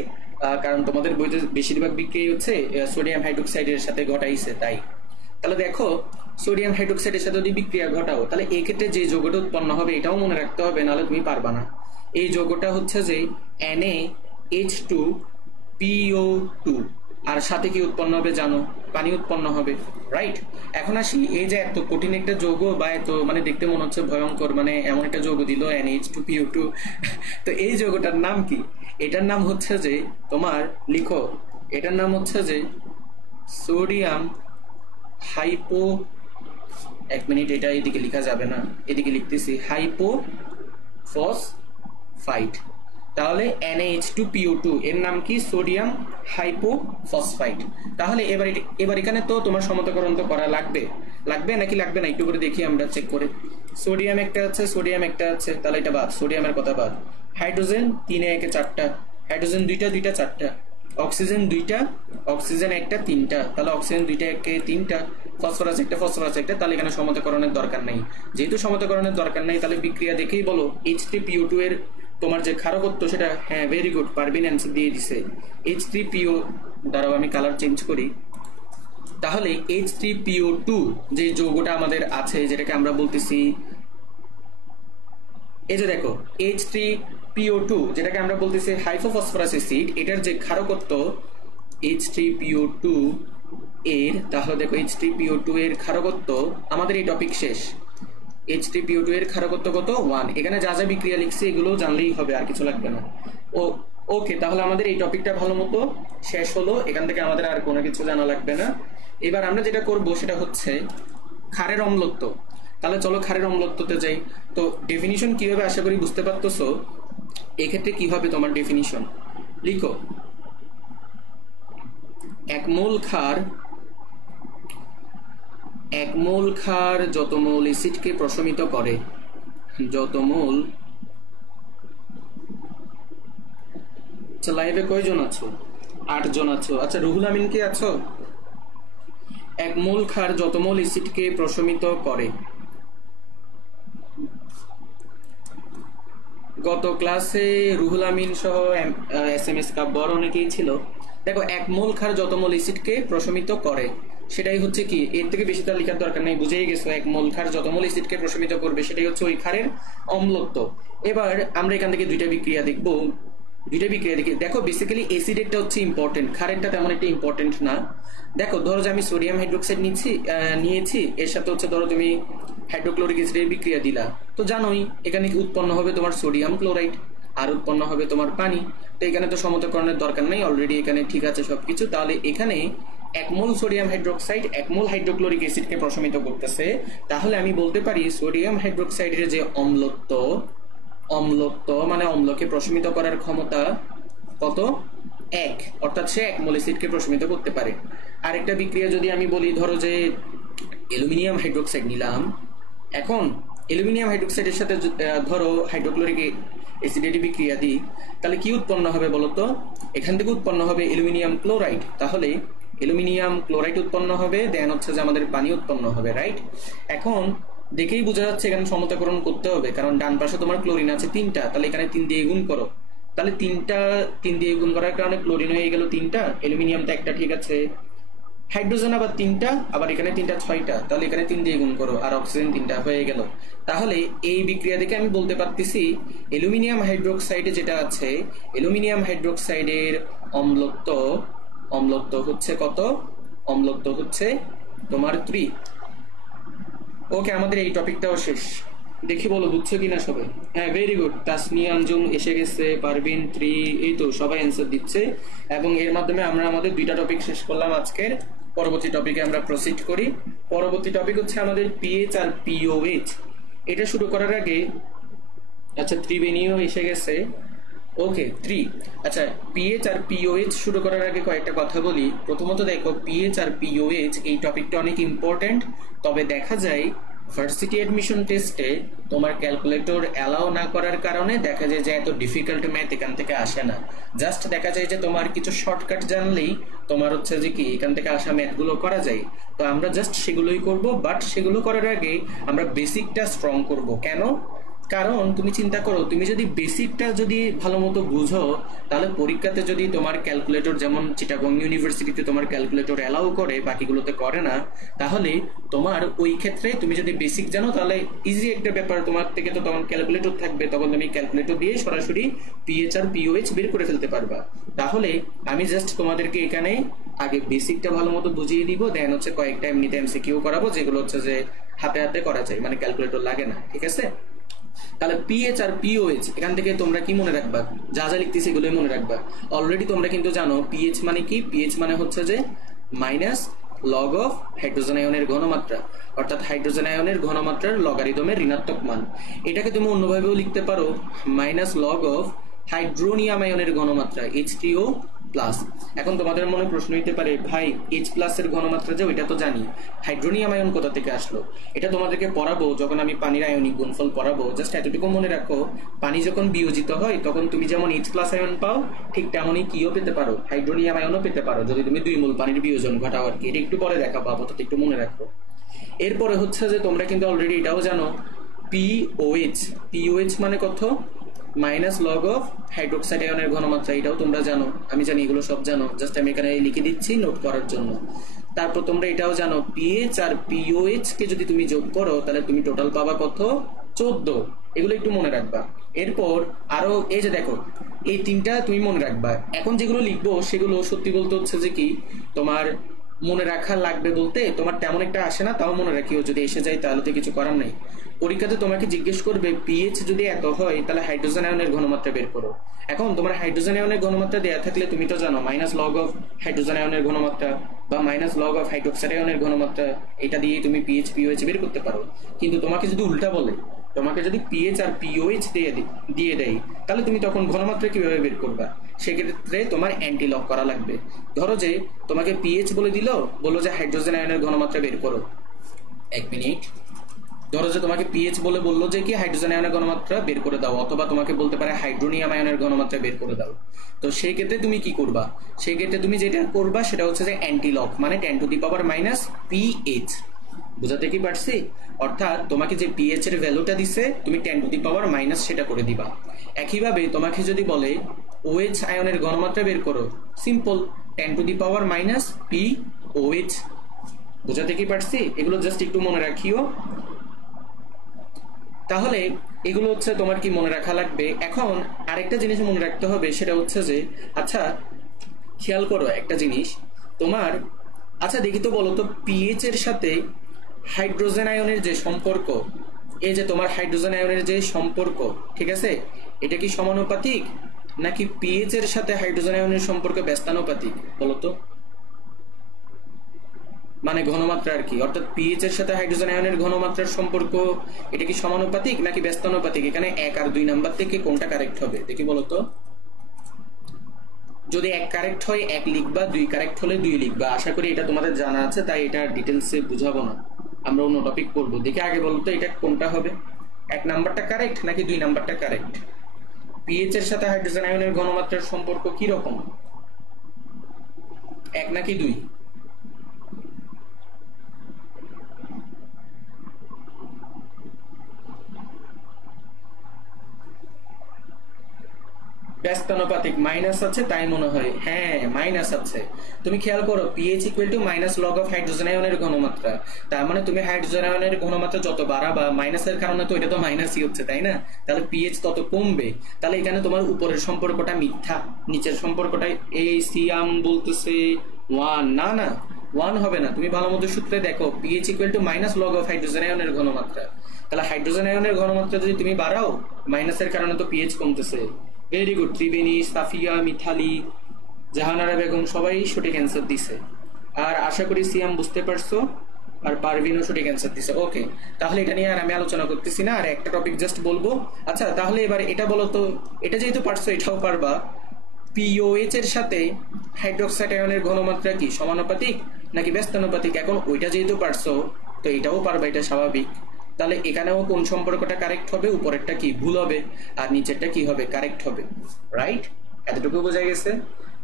কারণ তোমাদের বইতে বেশিরভাগ বিক্রিয়া হচ্ছে সোডিয়াম হাইড্রোক্সাইডের সাথে ঘটাইছে তাই। তাহলে দেখো সোডিয়াম হাইড্রোক্সাইডের সাথে যদি বিক্রিয়া ঘটাও, তাহলে এই ক্ষেত্রে যে যৌগটা উৎপন্ন হবে এটাও মনে রাখতে হবে, নাহলে তুমি পারবা না। এই যৌগটা হচ্ছে যে NaH2PO2, আর সাথে কি উৎপন্ন হবে জানো? পানি উৎপন্ন হবে, রাইট? এখন আসি, এই যে এত কঠিন একটা যৌগ বা এত মানে দেখতে মনে হচ্ছে ভয়ঙ্কর, মানে এমন একটা যৌগ দিল NaH2PO2, তো এই যৌগটার নাম কি? এটার নাম হচ্ছে যে তোমার, লিখো, এটার নাম হচ্ছে যে সোডিয়াম হাইপো, এক মিনিট, এটা এদিকে লেখা যাবে না, এদিকে লিখতেছি হাইপোফসফাইড। তাহলে NaH2PO2 এর নাম কি? সোডিয়াম হাইপোফসফাইড। তাহলে এবার এখানে তো তোমার সমতাকরণ তো করা লাগবে নাকি লাগবে না? একটু করে দেখি আমরা, চেক করে। সোডিয়াম একটা আছে, সোডিয়াম একটা আছে, তাহলে এটা বাদ, সোডিয়ামের কথা বাদ। হাইড্রোজেন 3 একে 4টা, হাইড্রোজেন 2টা 2টা 4টা, অক্সিজেন 2টা, অক্সিজেন একটা 3টা, তাহলে অক্সিজেন 2টা একে 3টা, ফসফরাস একটা, ফসফরাস একটা, তাহলে এখানে সমতাকরণের দরকার নাই। যেহেতু সমতাকরণের দরকার নাই, তাহলে বিক্রিয়া দেখেই বলো H3PO2 এর তোমার যে ক্ষারকত্ব সেটা, হ্যাঁ ভেরি গুড, পারবিন অ্যান্সার দিয়ে দিছে। H3PO, দাঁড়াও আমি কালার চেঞ্জ করি। তাহলে H3PO2 যে যৌগটা আমাদের আছে, যেটাকে আমরা বলতেছি, এই যে দেখো H3PO2 যেটাকে আমরা বলতেছি হাইপোফসফরাস অ্যাসিড, এটার যে ক্ষারকত্ব H3PO2 এর, তাহলে দেখো H3PO2 এর ক্ষারকত্ব, আমাদের এই টপিক শেষ। H3PO2 এর ক্ষারকত্ব কত? 1। এখানে যা যা বিক্রিয়া লিখছি এগুলো জানলেই হবে, আর কিছু লাগবে না। ওকে, তাহলে আমাদের এই টপিকটা ভালো মতো শেষ হলো, এখান থেকে আমাদের আর কোনো কিছু জানা লাগবে না। এবার আমরা যেটা করব সেটা হচ্ছে ক্ষারের অম্লত্ব। তাহলে চলো ক্ষারের অম্লত্বতে যাই। তো ডেফিনিশন কিভাবে, আশা করি বুঝতে পারতেছো। এক্ষেত্রে কি হবে তোমার ডেফিনিশন, লিখো, এক মোল ক্ষার যত মোল অ্যাসিডকে প্রশমিত করে, যত মোল, আচ্ছা লাইভে কয়জন আছো? 8 জন আছো। আচ্ছা রুহুল আমিন কি আছো? এক মোল ক্ষার যত মোল অ্যাসিডকে প্রশমিত করে। গত ক্লাসে রুহুল আমিন সহ SMS কাব্বর অনেকেই ছিল। দেখো এক মোল ক্ষার যত মোল অ্যাসিডকে প্রশমিত করে, সেটাই হচ্ছে কি, এর থেকে বেশি তার লেখার দরকার নেই, বুঝেই গেছো। এক মোল ক্ষার যত মোল অ্যাসিডকে প্রশমিত করবে সেটাই হচ্ছে ওই ক্ষারের অম্লত্ব। এবার আমরা এখান থেকে দুইটা বিক্রিয়া দেখবো, দেখো বেসিক্যালি অ্যাসিডেরটা হচ্ছে ইম্পর্টেন্ট, ক্ষারেরটা তেমন একটা ইম্পর্টেন্ট না। দেখো ধরো যে আমি সোডিয়াম হাইড্রোক্সাইড নিয়েছি, এর সাথে হচ্ছে ধরো তুমি হাইড্রোক্লোরিক অ্যাসিডের বিক্রিয়া দিলা, তো জানোই এখানে কি উৎপন্ন হবে তোমার সোডিয়াম ক্লোরাইড, আর উৎপন্ন হবে তোমার পানি। তো এখানে তো সমতাকরণের দরকার নেই, অলরেডি এখানে ঠিক আছে সবকিছু। তাহলে এখানে এক মোল সোডিয়াম হাইড্রোক্সাইড এক মোল হাইড্রোক্লোরিক অ্যাসিডকে প্রশমিত করতেছে। তাহলে আমি বলতে পারি সোডিয়াম হাইড্রোক্সাইডের যে অম্লত্ব মানে অম্লকে প্রশমিত করার ক্ষমতা কত? 1, অর্থাৎ সে এক মোল অ্যাসিডকে প্রশমিত করতে পারে। আরেকটা বিক্রিয়া যদি আমি বলি, ধরো যে অ্যালুমিনিয়াম হাইড্রোক্সাইড নিলাম, এখন অ্যালুমিনিয়াম হাইড্রোক্সাইডের সাথে ধরো হাইড্রোক্লোরিক অ্যাসিডের বিক্রিয়া দিই, তাহলে কি উৎপন্ন হবে বলতো? এখান থেকে উৎপন্ন হবে অ্যালুমিনিয়াম ক্লোরাইড। তাহলে অ্যালুমিনিয়াম ক্লোরাইড উৎপন্ন হবে, দেন হচ্ছে যে আমাদের পানি উৎপন্ন হবে, রাইট? এখন দেখেই বোঝা যাচ্ছে এখানে সমতাকরণ করতে হবে, কারণ ডান পাশে তোমার ক্লোরিন আছে 3টা, তাহলে এখানে 3 দিয়ে গুণ করো। তাহলে 3 দিয়ে গুণ করার কারণে ক্লোরিন হয়ে গেল 3টা, অ্যালুমিনিয়ামটা একটা, ঠিক আছে। হাইড্রোজেন আবার 3টা, আবার এখানে 3টা 6টা, তাহলে এখানে 3 দিয়ে গুণ করো, আর অক্সিজেন 3টা হয়ে গেল। তাহলে এই বিক্রিয়া দেখে আমি বলতে পারতেছি অ্যালুমিনিয়াম হাইড্রোক্সাইডে যেটা আছে, অ্যালুমিনিয়াম হাইড্রোক্সাইডের অম্লত্ব হচ্ছে কত? অম্লত্ব হচ্ছে তোমার 3। ওকে, আমাদের এই টপিকটাও শেষ। দেখি বলো বুঝছো কিনা সবাই? হ্যাঁ ভেরি গুড, তাসনিয়া আঞ্জুম এসে গেছে, পারভিন 3, এই তো সবাই অ্যান্সার দিচ্ছে। এবং এর মাধ্যমে আমরা আমাদের 2টা টপিক শেষ করলাম আজকের। পরবর্তী টপিকে আমরা প্রসিড করি। পরবর্তী টপিক হচ্ছে আমাদের পিএইচ আর পিওএইচ। এটা শুরু করার আগে, আচ্ছা ত্রিবেণীও এসে গেছে, ওকে 3। আচ্ছা, পিএইচ আর পিওএইচ শুরু করার আগে কয়েকটা কথা বলি। প্রথমত দেখো, পিএইচ আর পিওএইচ এই টপিকটা অনেক ইম্পর্টেন্ট, তবে দেখা যায় ভার্সিটি অ্যাডমিশন টেস্টে তোমার ক্যালকুলেটর অ্যালাউ না করার কারণে দেখা যায় যে এত ডিফিকাল্ট ম্যাথ এখান থেকে আসে না। জাস্ট দেখা যায় যে তোমার কিছু শর্টকাট জানলেই তোমার হচ্ছে যে কি এখান থেকে আসা ম্যাথগুলো করা যায়। তো আমরা জাস্ট সেগুলোই করব, বাট সেগুলো করার আগে আমরা বেসিকটা স্ট্রং করব। কেন? কারণ তুমি চিন্তা করো, তুমি যদি বেসিকটা যদি ভালো মতো বুঝো, তাহলে পরীক্ষাতে যদি তোমার ক্যালকুলেটর, যেমন চিটাগং ইউনিভার্সিটিতে তোমার ক্যালকুলেটর অ্যালাউ করে, বাকিগুলোতে করে না, তাহলে তোমার ওই ক্ষেত্রে তুমি যদি বেসিক জানো তাহলে ইজি একটা ব্যাপার। তোমার থেকে তো তখন ক্যালকুলেটর থাকবে, তখন তুমি ক্যালকুলেটর দিয়ে সরাসরি পিএইচ আর পিওএইচ বের করে ফেলতে পারবা। তাহলে আমি জাস্ট তোমাদেরকে এখানে আগে বেসিকটা ভালো মতো বুঝিয়ে দিব, দেন হচ্ছে কয়েকটা এমনিতে এমসিকিউ করাবো, যেগুলো হচ্ছে যে হাতে হাতে করা যায়, মানে ক্যালকুলেটর লাগে না। ঠিক আছে? তাহলে পিএইচ আর পিওএইচ এখান থেকে তোমরা কি মনে রাখবা? যা যা লিখতেছি এগুলোই মনে রাখবা। অলরেডি তোমরা কিন্তু জানো পিএইচ মানে কি। পিএইচ মানে হচ্ছে যে মাইনাস লগ অফ হাইড্রোজেন আয়নের ঘনমাত্রা, অর্থাৎ হাইড্রোজেন আয়নের ঘনমাত্রার লগারিদমের ঋণাত্মক মান। এটাকে তুমি অন্যভাবেও লিখতে পারো, মাইনাস লগ অফ হাইড্রোনিয়াম আয়নের ঘনমাত্রা H3O প্লাস। এখন তোমাদের মনে প্রশ্ন হইতে পারে, ভাই H প্লাস এর ঘনমাত্রা যে ওইটা তো জানি, হাইড্রোনিয়াম আয়ন কোথা থেকে আসলো? এটা তোমাদেরকে পড়াবো যখন আমি পানির আয়নিক গুণফল পড়াবো। জাস্ট এতটুকু মনে রাখো, পানি যখন বিয়োজিত হয় তখন তুমি যেমন H প্লাস আয়ন পাও, ঠিক তেমনই কিও পেতে পারো, হাইড্রোনিয়াম আয়নও পেতে পারো, যদি তুমি 2 মোল পানির বিয়োজন ঘটাও আর কি। এটা একটু পরে দেখাবো, আপাতত একটু মনে রাখো। এরপরে হচ্ছে যে তোমরা কিন্তু অলরেডি এটাও জানো, পিওএইচ। পিওএইচ মানে কত? মাইনাস লগ অফ হাইড্রোক্সাইড আয়নের ঘনমাত্রা। এটাও তোমরা জানো, আমি জানি, এগুলো সব জানো, জাস্ট আমি এখানে লিখে দিচ্ছি নোট করার জন্য। তারপর তোমরা এটাও জানো, পিএইচ আর পিওএইচ কে যদি তুমি যোগ করো তাহলে তুমি টোটাল পাবা কত? 14। এগুলো একটু মনে রাখবা। এরপর আরো এই যে দেখো, এই তিনটা তুমি মনে রাখবা। এখন যেগুলো লিখবো সেগুলো সত্যি বলতে হচ্ছে যে কি তোমার মনে রাখা লাগবে বলতে তোমার তেমন একটা আসে না, তাও মনে রাখিও, যদি এসে যায় তাহলে তো কিছু করার নেই। পরীক্ষাতে তোমাকে জিজ্ঞেস করবে পিএইচ যদি এত হয় তাহলে হাইড্রোজেন আয়নের ঘনমাত্রা বের করো। এখন তোমার হাইড্রোজেন আয়নের ঘনমাত্রা দেওয়া থাকলে তুমি তো জানো মাইনাস লগ অফ হাইড্রোজেন আয়নের ঘনমাত্রা বা মাইনাস লগ অফ হাইড্রোক্সাইড আয়নের ঘনমাত্রা, এটা দিয়ে তুমি পিএইচ পিওএইচ বের করতে পারো। কিন্তু তোমাকে যদি উল্টা বলে, তোমাকে যদি পিএইচ আর পিওএইচ দিয়ে দেয়, তাহলে তুমি তখন ঘনমাত্রা কিভাবে বের করবা? সেক্ষেত্রে তোমার অ্যান্টি লক করা লাগবে। ধরো যে তোমাকে পিএইচ বলে দিল, বললো যে হাইড্রোজেন আয়নের ঘনমাত্রা বের করো। 1 মিনিট। ধরো যে তোমাকে পিএইচ বলে বললো যে কি হাইড্রোজেন আয়নের ঘনমাত্রা বের করে দাও, অথবা তোমাকে বলতে পারে হাইড্রোনিয়াম আয়নের ঘনমাত্রা বের করে দাও। তো সেই ক্ষেত্রে তুমি কি করবা? সেই ক্ষেত্রে তুমি যেটা করবা সেটা হচ্ছে যে অ্যান্টি লক, মানে 10 two the power minus pH. বুঝাতে কি পারছি? অর্থাৎ তোমাকে যে পিএইচ এর ভ্যালুটা দিছে তুমি 10 টু দি পাওয়ার মাইনাস সেটা করে দিবা। একইভাবে তোমাকে যদি বলে ওএইচ আয়নের ঘনমাত্রা বের করো, simple 10 two the power minus pOH. বুঝাতে কি পারছি? এগুলো জাস্ট একটু মনে রাখিও। তাহলে এগুলো হচ্ছে তোমার কি মনে রাখা লাগবে। এখন আরেকটা জিনিস মনে রাখতে হবে, সেটা হচ্ছে যে আচ্ছা খেয়াল করো একটা জিনিস তোমার, আচ্ছা দেখি তো বলো তো, পিএইচ এর সাথে হাইড্রোজেন আয়নের যে সম্পর্ক, এই যে তোমার হাইড্রোজেন আয়নের যে সম্পর্ক, ঠিক আছে, এটা কি সমানুপাতিক নাকি পিএইচ এর সাথে হাইড্রোজেন আয়নের সম্পর্ক ব্যস্তানুপাতিক? বলো তো, মানে ঘনমাত্রা আর কি, অর্থাৎ পিএইচ এর সাথে হাইড্রোজেন আয়নের ঘনমাত্রার সম্পর্ক এটা কি সমানুপাতিক নাকি ব্যস্তানুপাতিক? এখানে 1 আর 2 নাম্বার থেকে কোনটা কারেক্ট হবে দেখি বলো তো। যদি 1 কারেক্ট হয় 1 লিখবা, 2 কারেক্ট হলে 2 লিখবা। আশা করি এটা তোমাদের জানা আছে, তাই এটা ডিটেলসে বুঝাবো না, আমরা অন্য টপিক করবো। দেখে আগে বলো তো এটা কোনটা হবে, 1 নাম্বারটা কারেক্ট নাকি 2 নাম্বারটা কারেক্ট? পিএইচ এর সাথে হাইড্রোজেন আয়নের ঘনমাত্রার সম্পর্ক কি রকম, 1 নাকি 2? ব্যস্তানুপাতিক মাইনাস আছে তাই মনে হয়, হ্যাঁ মাইনাস আছে। তুমি খেয়াল করো pH equal two minus log of hydrogen আয়নের ঘনমাত্রা, তার মানে তুমি হাইড্রোজেন আয়নের ঘনমাত্রা যত বাড়াবা মাইনাসের কারণে তো এটা তো মাইনাসই হচ্ছে, তাই না? তাহলে পিএইচ তত কমবে। তাহলে এখানে তোমার উপরের সম্পর্কটা মিথ্যা, নিচের সম্পর্কটা এই সিয়াম বলতেছে 1, না না 1 হবে না। তুমি ভালো মতো সূত্রে দেখো, pH equal two minus log of hydrogen আয়নের ঘনমাত্রা। তাহলে হাইড্রোজেন আয়নের ঘনমাত্রা যদি তুমি বাড়াও, মাইনাসের কারণে তো পিএইচ কমতেছে। ভেরি গুড, ত্রিবেণী, সাফিয়া, মিথালি, জাহানারা বেগম সবাই সঠিক অ্যান্সার দিছে। আর আশা করি সিয়াম বুঝতে পারছো। আর পারভিনও সঠিক অ্যান্সার দিছে। ওকে, তাহলে এটা নিয়ে আর আমি আলোচনা করতেছি না, আর একটা টপিক জাস্ট বলবো। আচ্ছা, তাহলে এবার এটা বলো তো, এটা যেহেতু পারছো এটাও পারবা, পিওএইচ এর সাথে হাইড্রোক্সাইড আয়নের ঘনমাত্রা কি সমানুপাতিক নাকি ব্যস্তানুপাতিক? এখন ওইটা যেহেতু পারছো তো এটাও পারবা, এটা স্বাভাবিক। তাহলে এখানেও কোন সম্পর্কটা কারেক্ট হবে? উপরেরটা কি ভুল হবে আর নিচেরটা কি হবে? কারেক্ট হবে, রাইট? এতটুকু বোঝা গেছে?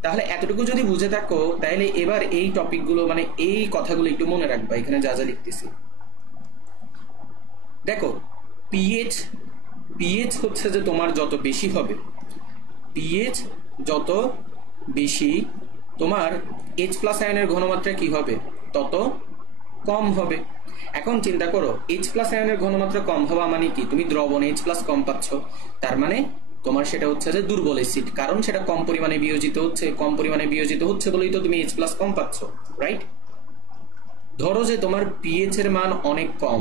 তাহলে এতটুকু যদি বুঝে থাকো তাহলে এবার এই টপিকগুলো মানে এই কথাগুলো একটু মনে রাখবা এখানে যা যা লিখতেছি। দেখো, পিএইচ পিএইচ হচ্ছে যে তোমার যত বেশি হবে, পিএইচ যত বেশি তোমার এইচ প্লাস আয়নের ঘনমাত্রা কি হবে? তত কম হবে। এখন চিন্তা করো, এইচ প্লাস আয়নের ঘনমাত্রা কম হওয়া মানে কি? তুমি দ্রবণে এইচ প্লাস কম পাচ্ছ, তার মানে তোমার সেটা হচ্ছে যে দুর্বল অ্যাসিড, কারণ সেটা কম পরিমাণে বিয়োজিত হচ্ছে। কম পরিমাণে বিয়োজিত হচ্ছে বলেই তো তুমি এইচ প্লাস কম পাচ্ছ, রাইট? ধরো যে তোমার পিএইচ এর মান অনেক কম,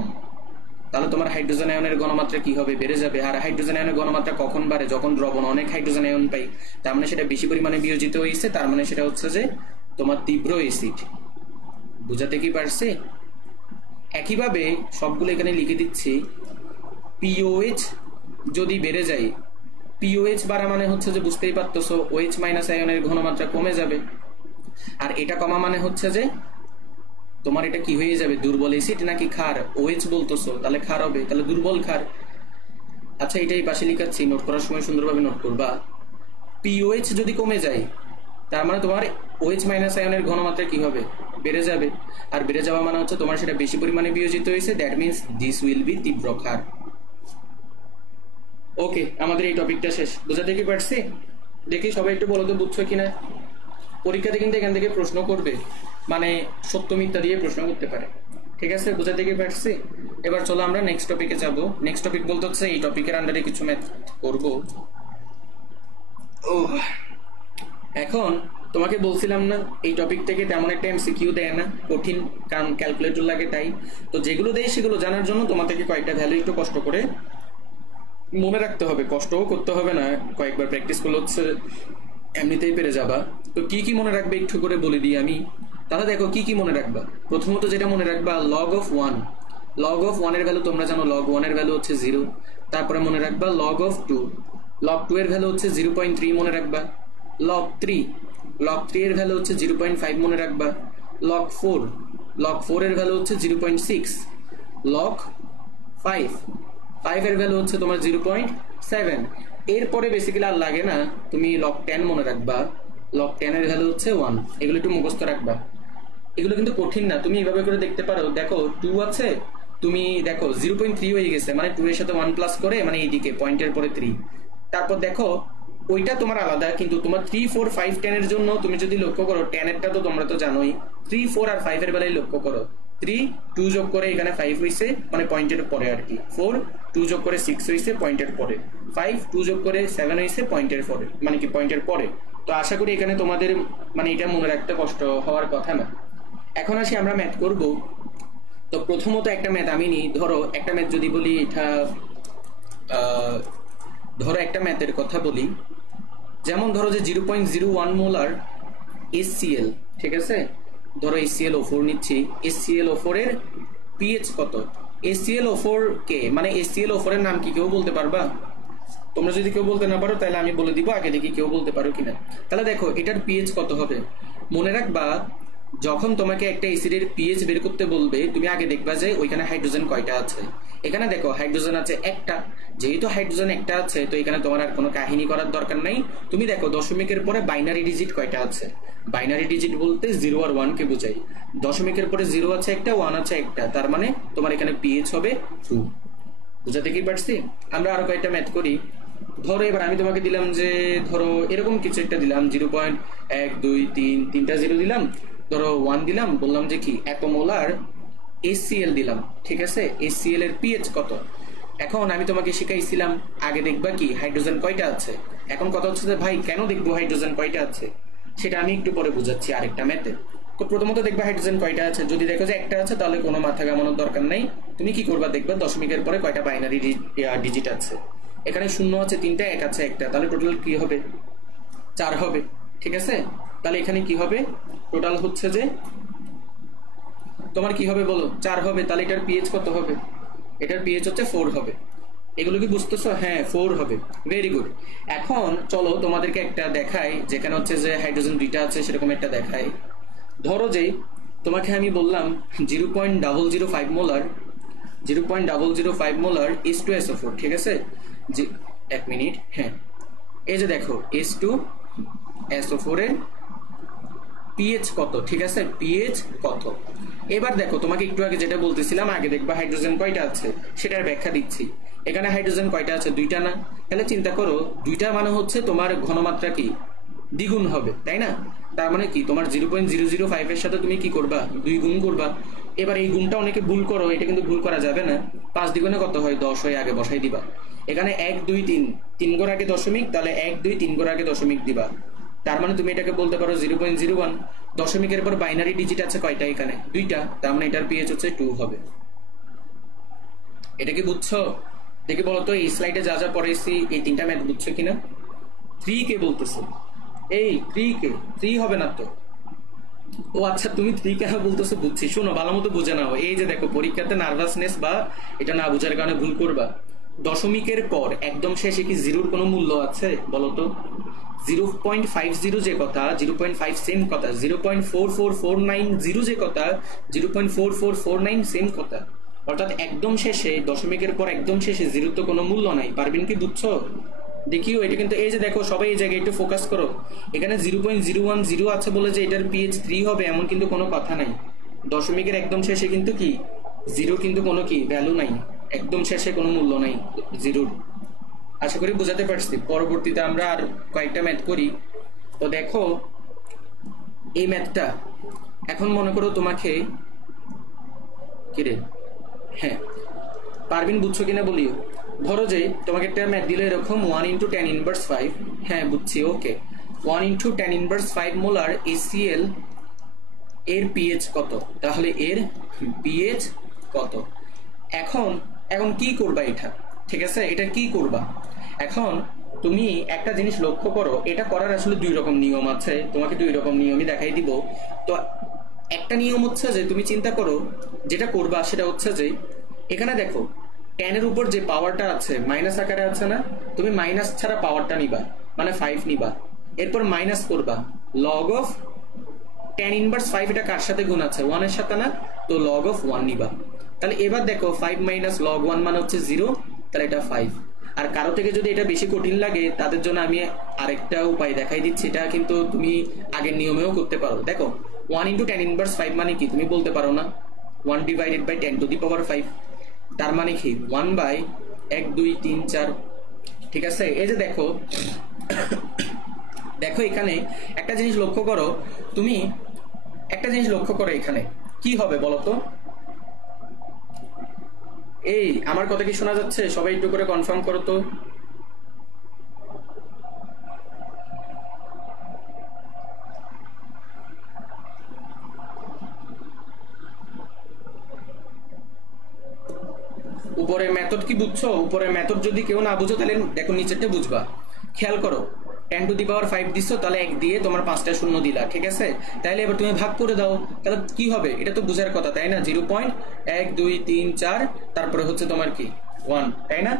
তাহলে তোমার হাইড্রোজেন আয়নের ঘনমাত্রা কি হবে? বেড়ে যাবে। আর হাইড্রোজেন আয়নের ঘনমাত্রা কখন বাড়ে? যখন দ্রবণ অনেক হাইড্রোজেন আয়ন পাই, তার মানে সেটা বেশি পরিমাণে বিয়োজিত হয়েছে, তার মানে সেটা হচ্ছে যে তোমার তীব্র অ্যাসিড। বুঝাতে কি পারছি? একইভাবে সবগুলো এখানে লিখে দিচ্ছি। পিওএইচ যদি বেড়ে যায়, পিওএইচ বাড়া মানে হচ্ছে যে বুঝতেই পারতেছো ওএইচ মাইনাস আয়নের ঘনমাত্রা কমে যাবে, আর এটা কমা মানে হচ্ছে যে তোমার এটা কি হয়ে যাবে? দুর্বল অ্যাসিড নাকি ক্ষার? ওএইচ বলতেছো, তাহলে ক্ষার হবে, তাহলে দুর্বল ক্ষার। আচ্ছা, এটাই পাশে লিখাচ্ছি, নোট করার সময় সুন্দরভাবে নোট করবা। পিওএইচ যদি কমে যায় তার মানে তোমার ওএইচ মাইনাস আয়নের ঘনমাত্রা কি হবে? বেড়ে যাবে, আর বেড়ে যাওয়া মানে হচ্ছে তোমার সেটা বেশি পরিমাণে বিয়োজিত হয়েছে, that means this will be তীব্র ক্ষার। ওকে, আমাদের এই টপিকটা শেষ। বুঝাতে কি পারছি? দেখি সবাই একটু বলো তো বুঝছো কিনা। পরীক্ষাতে কিন্তু এখান থেকে প্রশ্ন করবে, মানে সত্য মিথ্যা দিয়ে প্রশ্ন করতে পারে। ঠিক আছে, বুঝাতে কি পারছি? এবার চলো আমরা নেক্সট টপিকে যাব। নেক্সট টপিক বলতে হচ্ছে এই টপিকের আন্ডারে কিছু ম্যাথ করব। এখন তোমাকে বলছিলাম না এই টপিক থেকে তেমন একটা এমসিকিউ দেয় না, কঠিন, কারণ ক্যালকুলেটর লাগে তাই। তো যেগুলো দেয় সেগুলো জানার জন্য তোমাদেরকে কয়েকটা ভ্যালু একটু কষ্ট করে মনে রাখতে হবে। কষ্টও করতে হবে না, কয়েকবার প্র্যাকটিস করলে হচ্ছে এমনিতেই পেরে যাবা। তো কি কি মনে রাখবে একটু করে বলে দিই আমি। তাহলে দেখো কি কি মনে রাখবা। প্রথমত যেটা মনে রাখবা, লগ অফ 1। লগ অফ 1 এর ভ্যালু তোমরা জানো, লগ 1 এর ভ্যালু হচ্ছে 0। তারপরে মনে রাখবা লগ অফ 2। লগ 2 এর ভ্যালু হচ্ছে 0.3 মনে রাখবা। লগ 3, লগ 3 এর ভ্যালু হচ্ছে 0.5 মনে রাখবা। লগ 4, লগ 4 এর ভ্যালু হচ্ছে 0.6। লগ 5, 5 এর ভ্যালু হচ্ছে তোমার 0.7। এরপরে বেসিক্যালি আর লাগে না, তুমি লগ 10 মনে রাখবা। লগ 10 এর ভ্যালু হচ্ছে 1। এগুলো একটু মুখস্থ রাখবা, এগুলো কিন্তু কঠিন না, তুমি এইভাবে করে দেখতে পারো। দেখো 2 আছে, তুমি দেখো 0.3 হয়ে গেছে, মানে 2 এর সাথে 1 প্লাস করে, মানে এইদিকে পয়েন্টের পরে 3। তারপর দেখো ওইটা তোমার আলাদা, কিন্তু তোমার 3, 4, 5, 10 এর জন্য তুমি যদি লক্ষ্য করো, 10 এরটা তো তোমরা তো জানোই, 3, 4 আর 5 এর বেলায় লক্ষ্য করো। 3, 2 যোগ করে এখানে 5 হয়েছে, মানে পয়েন্টের পরে আর কি। 4, 2 যোগ করে 6 হয়েছে, পয়েন্টের পরে। 5, 2 যোগ করে 7 হয়েছে, পয়েন্টের পরে, মানে কি পয়েন্টের পরে। তো আশা করি এখানে তোমাদের মানে এটা মনে রাখতে কষ্ট হওয়ার কথা না। এখন আসি আমরা ম্যাথ করব। তো প্রথমত একটা ম্যাথ আমি নিই। ধরো একটা ম্যাথ যদি বলি, এটা ধরো একটা ম্যাথের কথা বলি, যেমন ধরো যে 0.01 মোলার HCl, ঠিক আছে? ধরো HClO4 নিচ্ছি। HClO4 এর পিএইচ কত? HClO4 কে মানে HClO4 এর নাম কি কেউ বলতে পারবা? তোমরা যদি কেউ বলতে না পারো তাহলে আমি বলে দিব, আগে দেখি কেউ বলতে পারো কিনা। তাহলে দেখো এটার পিএইচ কত হবে। মনে রাখবা, যখন তোমাকে একটা অ্যাসিডের পিএইচ বের করতে বলবে, তুমি আগে দেখবা যে ওইখানে হাইড্রোজেন কয়টা আছে। এখানে দেখো হাইড্রোজেন আছে একটা, যেহেতু হাইড্রোজেন একটা আছে তো এখানে তোমার আর কোনো কাহিনী করার দরকার নাই। তুমি দেখো দশমিকের পরে বাইনারি ডিজিট কয়টা আছে। বাইনারি ডিজিট বলতে 0 আর 1 কে বোঝাই। দশমিকের পরে 0 আছে একটা, 1 আছে একটা, তার মানে তোমার এখানে পিএইচ হবে 2। বুঝাতে কি পারছি? আমরা আরো কয়েকটা ম্যাথ করি। ধরো এবার আমি তোমাকে দিলাম যে, ধরো এরকম কিছু একটা দিলাম, 0.1, 2, 3, তিনটা 0 দিলাম। ধরো 1 দিলাম, বললাম যে কি এত মোলার HCl দিলাম, ঠিক আছে? HCl এর পিএইচ কত। এখন আমি তোমাকে শিখাইছিলাম আগে দেখবা কি হাইড্রোজেন কয়টা আছে। এখন কথা হচ্ছে যে ভাই কেন দেখবো হাইড্রোজেন কয়টা আছে, সেটা আমি একটু পরে বুঝাচ্ছি আরেকটা ম্যাথে। তো প্রথমত দেখবা হাইড্রোজেন কয়টা আছে। যদি দেখো যে একটা আছে তাহলে কোনো মাথা ঘামানোর দরকার নাই। তুমি কি করবা, দেখবা দশমিকের পরে কয়টা বাইনারি ডিজিট আছে। এখানে 0 আছে 3টা, 1 আছে একটা, তাহলে টোটাল কি হবে? 4 হবে, ঠিক আছে? তাহলে এখানে কি হবে, টোটাল হচ্ছে যে তোমার কি হবে বলো? 4 হবে। তাহলে এটার পিএইচ কত হবে? এটার পিএইচ হচ্ছে 4 হবে। এগুলো কি বুঝতেছো? হ্যাঁ 4 হবে। Very good. এখন চলো তোমাদেরকে একটা দেখাই, যেখানে হচ্ছে যে হাইড্রোজেন 2টা আছে সেরকম একটা দেখাই। ধরো যে তোমাকে আমি বললাম 0.005 মোলার 0.005 মোলার H2SO4, ঠিক আছে? যে 1 মিনিট, হ্যাঁ এই যে দেখো H2SO4 এর পিএইচ কত, ঠিক আছে? পিএইচ কত? এবার দেখো তোমাকে একটু আগে যেটা বলতেছিলাম, আগে দেখবা হাইড্রোজেন কয়টা আছে সেটার ব্যাখ্যা দিচ্ছি। এখানে হাইড্রোজেন কয়টা আছে? 2টা না? তাহলে চিন্তা করো 2টা মানে হচ্ছে তোমার ঘনমাত্রা কি দ্বিগুণ হবে, তাই না? তার মানে কি তোমার 0.005 এর সাথে তুমি কি করবা? 2 গুণ করবা। এবার এই গুণটা অনেকে ভুল করো, এটা কিন্তু ভুল করা যাবে না। 5 দ্বিগুণে কত হয়? 10 হয়, আগে বসাই দিবা। এখানে 1 2 3 3 ঘর আগে দশমিক, তাহলে 1 2 3 ঘর আগে দশমিক দিবা। তার মানে তুমি এটাকে বলতে পারো 0.01। দশমিকের পর বাইনারি ডিজিট আছে কয়টা? এখানে 2টা। তার মানে এটার পিএইচ হচ্ছে 2 হবে। এটা কি বুঝছো? দেখি বলো তো, এই স্লাইডে যা যা পড়াইছি এই 3টা ম্যাথ বুঝছো কিনা? 3 কে বলতেছো? এই 3 কে? 3 হবে না তো। ও আচ্ছা, তুমি 3 কেন বলতেছো বুঝছি। শোনো, ভালো মতো বুঝে নাও। এই যে দেখো পরীক্ষাতে নার্ভাসনেস বা এটা না বোঝার কারণে ভুল করবা। দশমিকের পর একদম শেষে কি জিরোর কোনো মূল্য আছে বলো তো? 0.50 যে কথা, 0.5 সেম কথা, 0.4449 যে কথা, 0.4449 সেম কথা। অর্থাৎ একদম শেষে, দশমিকের পর একদম শেষে জিরোর তো কোনো মূল্য নাই। পারবেন কি? বুঝছো? দেখিও এটা কিন্তু, এই যে দেখো সবাই এই জায়গায় একটু ফোকাস করো। এখানে 0.010 আছে বলে যে এটার পিএইচ 3 হবে এমন কিন্তু কোনো কথা নাই। দশমিকের একদম শেষে কিন্তু কি জিরো, কিন্তু কোনো কি ভ্যালু নাই। একদম শেষে কোনো মূল্য নাই জিরোর। আশা করি বোঝাতে পারছি। পরবর্তীতে আমরা আর কয়েকটা ম্যাথ করি। তো দেখো এই ম্যাথটা এখন মনে করো তোমাকে কিরে, হ্যাঁ পারবিন বুঝছো কিনা বলিও। ধরো যে তোমাকে একটা ম্যাথ দিলে এরকম 1 × 10⁻⁵। হ্যাঁ বুঝছি, ওকে। 1 × 10⁻⁵ মোলার HCl এর পিএইচ কত? তাহলে এর পিএইচ কত? এখন এখন কি করবা এটা, ঠিক আছে? এটা কি করবা? এখন তুমি একটা জিনিস লক্ষ্য করো, এটা করার আসলে 2 রকম নিয়ম আছে। তোমাকে 2 রকম নিয়মই দেখাই দিব। তো একটা নিয়ম হচ্ছে যে তুমি চিন্তা করো, যেটা করবা সেটা হচ্ছে যে এখানে দেখো 10 এর উপর যে পাওয়ারটা আছে মাইনাস আকারে আছে না? তুমি মাইনাস ছাড়া পাওয়ারটা নিবা, মানে 5 নিবা। এরপর মাইনাস করবা লগ অফ 10⁻⁵। এটা কার সাথে গুণ আছে? 1 এর সাথে না? তো লগ অফ 1 নিবা। তাহলে এবার দেখো 5 মাইনাস লগ 1 মানে হচ্ছে 0। তাহলে এটা 5। আর কারো থেকে যদি এটা বেশি কঠিন লাগে তাদের জন্য আমি আরেকটা উপায় দেখাই দিচ্ছি। এটা কিন্তু তুমি আগের নিয়মেও করতে পারো। দেখো 1 × 10⁻⁵ মানে কি? তুমি বলতে পারো না 1 / 10⁵। তার মানে কি 1/1 2 3 4, ঠিক আছে? এই যে দেখো দেখো এখানে একটা জিনিস লক্ষ্য করো। তুমি একটা জিনিস লক্ষ্য করো, এখানে কি হবে বলো তো? এই আমার কথা কি শোনা যাচ্ছে? সবাই একটু করে কনফার্ম করো তো। উপরের মেথড কি বুঝছো? উপরের মেথড যদি কেউ না বুঝো তাহলে দেখো নিচেরটা বুঝবা। খেয়াল করো 10⁵ দিছো, তাহলে 1 দিয়ে তোমার 5টা শূন্য দিলা, ঠিক আছে? তাহলে এবার তুমি ভাগ করে দাও, তাহলে কি হবে? এটা তো বুঝার কথা, তাই না? 0.1 2 3 4, তারপরে হচ্ছে তোমার কি 1, তাই না?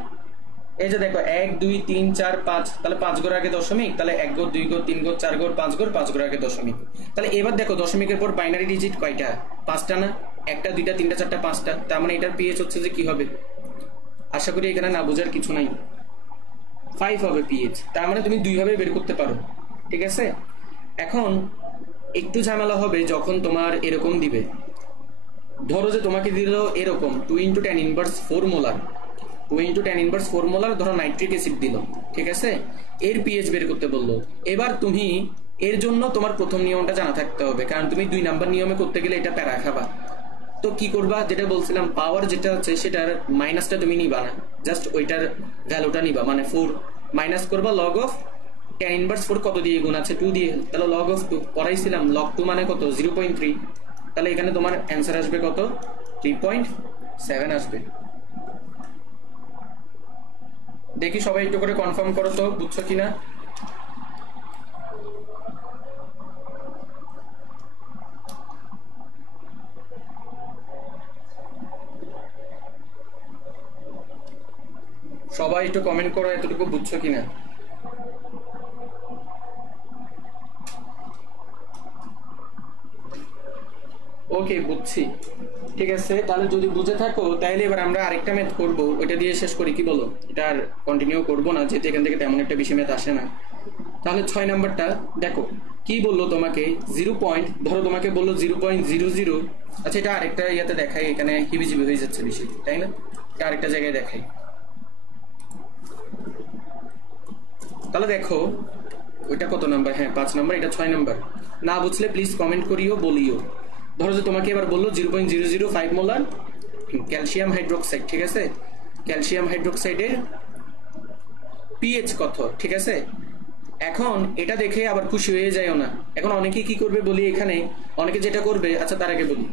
এই যে দেখো 1 2 3 4 5, তাহলে 5 ঘর আগে দশমিক, তাহলে 1 ঘর 2 ঘর 3 ঘর 4 ঘর 5 ঘর 5 ঘর আগে দশমিক। তাহলে এবার দেখো দশমিকের পর বাইনারি ডিজিট কয়টা? 5টা না? 1টা 2টা 3টা 4টা 5টা। তার মানে এটার পিএইচ হচ্ছে যে কি হবে? আশা করি এখানে না বোঝার কিছু নাই। 5 হবে পিএইচ। তার মানে তুমি 2 ভাবে বের করতে পারো, ঠিক আছে? এখন একটু ঝামেলা হবে যখন তোমার এরকম দিবে। ধরো যে তোমাকে দিল এরকম 2 × 10⁻⁴ মোলার, 2 × 10⁻⁴ মোলার ধরো নাইট্রিক অ্যাসিড দিল, ঠিক আছে? এর পিএইচ বের করতে বললো। এবার তুমি এর জন্য তোমার প্রথম নিয়মটা জানা থাকতে হবে, কারণ তুমি 2 নাম্বার নিয়মে করতে গেলে এটা প্যারা খাবা। তো কি করবা? যেটা বলছিলাম, পাওয়ার যেটা হচ্ছে সেটার মাইনাসটা তুমি নিবা না, জাস্ট ওইটার ভ্যালুটা নিবা, মানে 4 মাইনাস করবা লগ অফ 10⁻⁴ কত দিয়ে গুণ আছে? 2 দিয়ে। তাহলে লগ অফ 2 পড়াইছিলাম, লগ 2 মানে কত? 0.3। তাহলে এখানে তোমার অ্যান্সার আসবে কত? 3.7 আসবে। দেখি সবাই একটু করে কনফার্ম করো তো, বুঝছো কিনা? সবাই একটু কমেন্ট করো এতটুকু বুঝছো কিনা। ওকে, বুঝছি। ঠিক আছে, তাহলে যদি বুঝে থাকো তাহলে এবার আমরা আরেকটা ম্যাথ করবো, ওইটা দিয়ে শেষ করি, কি বলো? এটা আর কন্টিনিউ করবো না, যেহেতু এখান থেকে তেমন একটা বেশি ম্যাথ আসে না। তাহলে 6 নাম্বারটা দেখো কি বললো তোমাকে, 0 পয়েন্ট, ধরো তোমাকে বললো 0.00। আচ্ছা, এটা আরেকটা ইয়াতে দেখাই, এখানে হিবিজিবি হয়ে যাচ্ছে বেশি, তাই না? এটা আরেকটা জায়গায় দেখাই। তাহলে দেখো ওইটা কত নাম্বার? হ্যাঁ 5 নাম্বার, এটা 6 নাম্বার। না বুঝলে প্লিজ কমেন্ট করিও, বলিও। ধরো যে তোমাকে এবার বললো 0.005 মোলার ক্যালসিয়াম হাইড্রোক্সাইড, ঠিক আছে? ক্যালসিয়াম হাইড্রোক্সাইডের পিএইচ কত, ঠিক আছে? এখন এটা দেখে আবার খুশি হয়ে যায়ও না। এখন অনেকে কি করবে বলি, এখানে অনেকে যেটা করবে, আচ্ছা তার আগে বলি,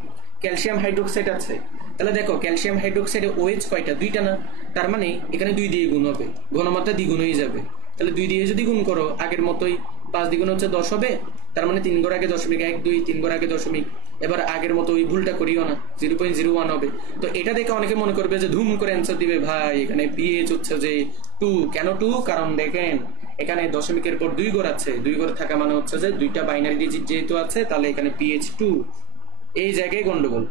ক্যালসিয়াম হাইড্রোক্সাইড আছে, তাহলে দেখো ক্যালসিয়াম হাইড্রোক্সাইডের ওএইচ কয়টা? 2টা না? তার মানে এখানে 2 দিয়ে গুণ হবে, ঘনমাত্রা দ্বিগুণ হয়ে যাবে। তাহলে 2 দিয়ে যদি গুণ করো আগের মতোই, 5 দ্বিগুণ হচ্ছে 10 হবে, তার মানে 3 ঘর আগে দশমিক 1 2, 3 ঘর আগে দশমিক। এবার আগের মতো ওই ভুলটা করিও না, 0.01 হবে। তো এটা দেখে অনেকে মনে করবে যে ধুম করে অ্যান্সার দিবে, ভাই এখানে পিএইচ হচ্ছে যে 2। কেন 2? কারণ দেখেন এখানে দশমিকের পর 2 ঘর আছে, 2 ঘর থাকা মানে হচ্ছে যে 2টা বাইনারি ডিজিট যেহেতু আছে, তাহলে এখানে পিএইচ 2। এই জায়গায় গন্ডগোল।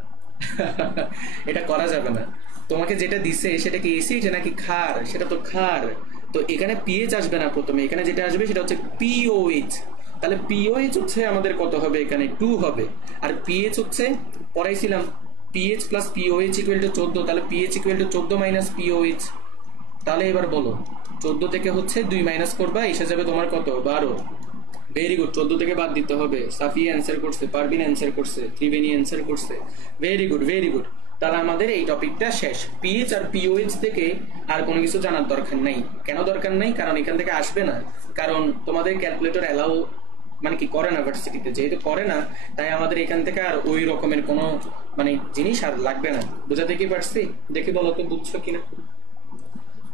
এটা করা যাবে না। তোমাকে যেটা দিছে সেটা কি এসিড নাকি ক্ষার? সেটা তো ক্ষার। তো এখানে পিএইচ আসবে না প্রথমে, এখানে যেটা আসবে সেটা হচ্ছে পিওএইচ। তাহলে পিওএইচ হচ্ছে আমাদের কত হবে? এখানে 2 হবে। আর পিএইচ হচ্ছে পড়াইছিলাম, pH plus pOH equal to 14। তাহলে pH equal to 14 minus pOH. তাহলে এবার বলো 14 থেকে হচ্ছে 2 মাইনাস করবা, এসে যাবে তোমার কত? 12। ভেরি গুড, 14 থেকে বাদ দিতে হবে। সাফিয়া অ্যান্সার করছে, পারবিন অ্যান্সার করছে, ত্রিবেণী অ্যান্সার করছে। Very good, very good. তাহলে আমাদের এই টপিকটা শেষ। পিএইচ আর পিওএইচ থেকে আর কোনো কিছু জানার দরকার নাই। কেন দরকার নাই? কারণ এখান থেকে আসবে না, কারণ তোমাদের ক্যালকুলেটর অ্যালাউ মানে কি করে না ভার্সিটিতে, যেহেতু করে না তাই আমাদের এখান থেকে আর ওই রকমের কোনো মানে জিনিস আর লাগবে না। বুঝাতে কি পারছি? দেখে বলো তো বুঝছো কিনা।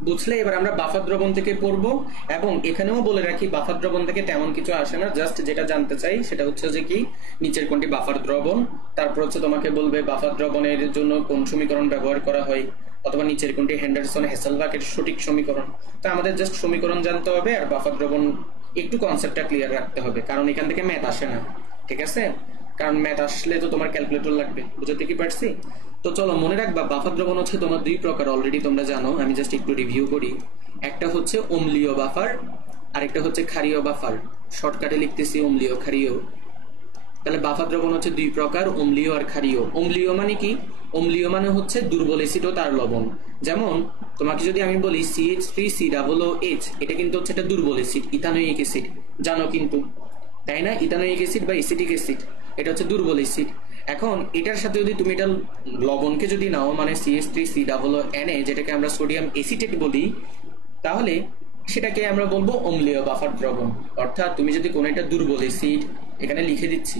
বুঝলে এবার আমরা বাফার দ্রবণ থেকে পড়বো। এবং এখানেও বলে রাখি, বাফার দ্রবণ থেকে তেমন কিছু আসে না, জাস্ট যেটা জানতে চাই সেটা হচ্ছে যে কি নিচের কোনটি বাফার দ্রবণ, তারপর হচ্ছে তোমাকে বলবে বাফার দ্রবণের জন্য কোন সমীকরণ ব্যবহার করা হয়, অথবা নিচের কোনটি হেন্ডারসন হেসেলবাকের সঠিক সমীকরণ। তো আমাদের জাস্ট সমীকরণ জানতে হবে, আর বাফার দ্রবণ একটু কনসেপ্টটা ক্লিয়ার রাখতে হবে, কারণ এখান থেকে ম্যাথ আসে না, ঠিক আছে? কারণ ম্যাথ আসলে তো তোমার ক্যালকুলেটর লাগবে। বুঝতে কি পারছি? তো চলো মনে রাখবা, বাফার দ্রবণ হচ্ছে তোমার 2 প্রকার, অলরেডি তোমরা জানো, আমি জাস্ট একটু রিভিউ করি। একটা হচ্ছে অম্লীয় বাফার, আরেকটা হচ্ছে ক্ষারীয় বাফার। শর্টকাটে লিখতেছি অম্লীয় ক্ষারীয়। তাহলে বাফার দ্রবণ হচ্ছে 2 প্রকার, অম্লীয় আর ক্ষারীয়। অম্লীয় মানে কি? অম্লীয় মানে হচ্ছে দুর্বল অ্যাসিড ও তার লবণ। যেমন তোমাকে যদি আমি বলি CH3COOH, এটা কিন্তু হচ্ছে একটা দুর্বল অ্যাসিড, ইথানোয়িক অ্যাসিড, জানো কিন্তু, তাই না? ইথানোয়িক অ্যাসিড বা এসিটিক অ্যাসিড, এটা হচ্ছে দুর্বল অ্যাসিড। এখন এটার সাথে যদি তুমি এটা লবণকে যদি নাও, মানে CH3COONA, যেটাকে আমরা সোডিয়াম এসিটেট বলি, তাহলে সেটাকে আমরা বলবো অম্লীয় বাফার দ্রবণ। অর্থাৎ তুমি যদি কোনো একটা দুর্বল অ্যাসিড, এখানে লিখে দিচ্ছি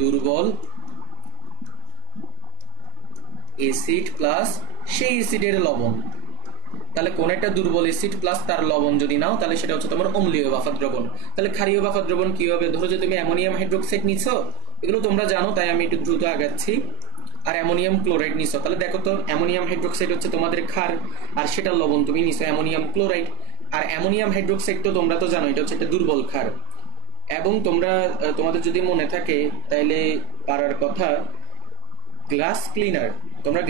দুর্বল অ্যাসিড প্লাস সেই অ্যাসিডের লবণ, তাহলে কোন একটা দুর্বল অ্যাসিড প্লাস তার লবণ যদি নাও, তাহলে সেটা হচ্ছে তোমার অম্লীয় বাফার দ্রবণ। তাহলে ক্ষারীয় বাফার দ্রবণ কি হবে? ধরো যে তুমি অ্যামোনিয়াম হাইড্রোক্সাইড নিছো, এগুলো তোমরা জানো তাই আমি একটু দ্রুত আগাচ্ছি, আর অ্যামোনিয়াম ক্লোরাইড নিছো, তাহলে দেখো তো অ্যামোনিয়াম হাইড্রোক্সাইড হচ্ছে তোমাদের ক্ষার, আর সেটা লবণ তুমি নিছো অ্যামোনিয়াম ক্লোরাইড। আর অ্যামোনিয়াম হাইড্রোক্সাইড তো তোমরা তো জানো এটা হচ্ছে একটা দুর্বল ক্ষার। এবং তোমাদের যদি মনে থাকে তাইলে পারার কথা, গ্লাস ক্লিনার, তোমরা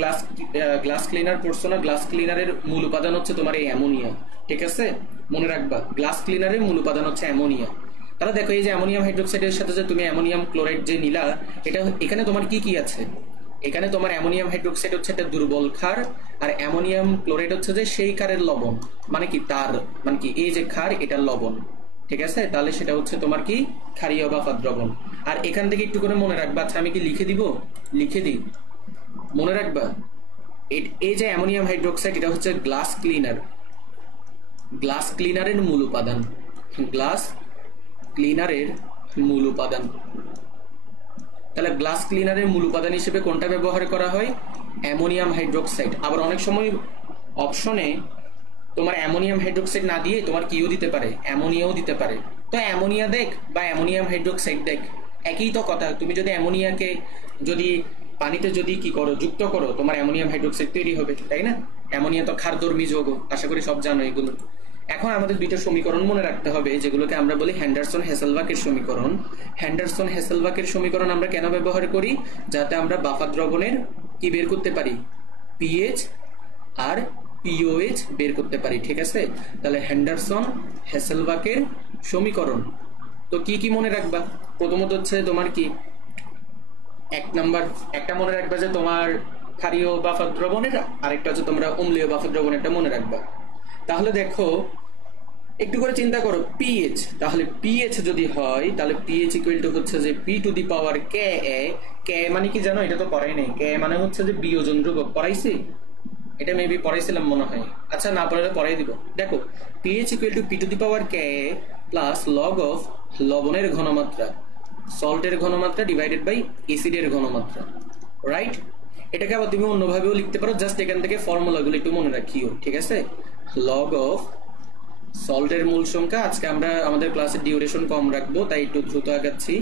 গ্লাস ক্লিনার পড়ছো না? গ্লাস ক্লিনারের মূল উপাদান হচ্ছে তোমার এই অ্যামোনিয়া, ঠিক আছে? মনে রাখবা গ্লাস ক্লিনারের মূল উপাদান হচ্ছে অ্যামোনিয়া। তাহলে দেখো এই যে অ্যামোনিয়াম হাইড্রোক্সাইডের সাথে যে তুমি অ্যামোনিয়াম ক্লোরাইড যে নিলা, এটা এখানে তোমার কি কি আছে? এখানে তোমার অ্যামোনিয়াম হাইড্রোক্সাইড হচ্ছে একটা দুর্বল ক্ষার, আর অ্যামোনিয়াম ক্লোরাইড হচ্ছে যে সেই ক্ষারের লবণ, মানে কি তার মানে কি এই যে ক্ষার এটার লবণ, ঠিক আছে? তাহলে সেটা হচ্ছে তোমার কি ক্ষারীয় বাফার দ্রবণ। আর এখান থেকে একটু করে মনে রাখবা, আচ্ছা আমি কি লিখে দিব? লিখে দিই, মনে রাখবা এই যে অ্যামোনিয়াম হাইড্রোক্সাইড এটা হচ্ছে গ্লাস ক্লিনার, গ্লাস ক্লিনারের মূল উপাদান, গ্লাস ক্লিনারের মূল উপাদান। তাহলে গ্লাস ক্লিনারের মূল উপাদান হিসেবে কোনটা ব্যবহার করা হয়? Ammonium hydroxide. আবার অনেক সময় অপশনে তোমার অ্যামোনিয়াম হাইড্রোক্সাইড না দিয়ে তোমার কিও দিতে পারে, অ্যামোনিয়াও দিতে পারে। তো অ্যামোনিয়া দেখ বা অ্যামোনিয়াম হাইড্রোক্সাইড দেখ, একই তো কথা। তুমি যদি অ্যামোনিয়াকে যদি পানিতে যদি কি করো, যুক্ত করো, তোমার অ্যামোনিয়াম হাইড্রোক্সাইড তৈরি হবে, তাই না? অ্যামোনিয়া তো ক্ষারধর্মী যৌগ, আশা করি সব জানো এগুলো। এখন আমাদের দুইটা সমীকরণ মনে রাখতে হবে যেগুলোকে আমরা বলি হেন্ডারসন হেসেলবাকের সমীকরণ। হেন্ডারসন হেসেলবাকের সমীকরণ আমরা কেন ব্যবহার করি? যাতে আমরা বাফার দ্রবণের কি বের করতে পারি, পিএইচ আর পিওএইচ বের করতে পারি, ঠিক আছে? তাহলে হেন্ডারসন হেসেলবাকের সমীকরণ। তো কি কি মনে রাখবা? প্রথমত হচ্ছে তোমার কি এক নাম্বার একটা মনে রাখবা যে তোমার ক্ষারীয় বাফার দ্রবণের, আরেকটা হচ্ছে তোমরা অম্লীয় বাফার দ্রবণেরটা মনে রাখবা। তাহলে দেখো একটু করে চিন্তা করো, পিএইচ, তাহলে পিএইচ যদি হয় তাহলে পিএইচ ইকুয়াল টু হচ্ছে যে পি টু দি পাওয়ার কে এ। কে মানে কি জানো? এটা তো পড়াই নাই। কে মানে হচ্ছে যে বিয়োজন ধ্রুবক, পড়াইছি? এটা মেবি পড়াইছিলাম মনে হয়। আচ্ছা, না পড়ালে পড়াই দিব। দেখো pH equal two P to the power K A plus log of লবণের ঘনমাত্রা, সল্টের ঘনমাত্রা ডিভাইডেড বাই অ্যাসিডের ঘনমাত্রা, রাইট? এটাকে আবার তুমি অন্যভাবেও লিখতে পারো, জাস্ট এখান থেকে ফর্মুলাগুলো একটু মনে রাখিও, ঠিক আছে? লগ অফ সল্টের মূল সংখ্যা, আজকে আমরা আমাদের ক্লাসের ডিউরেশন কম রাখবো তাই একটু দ্রুত আগাচ্ছি,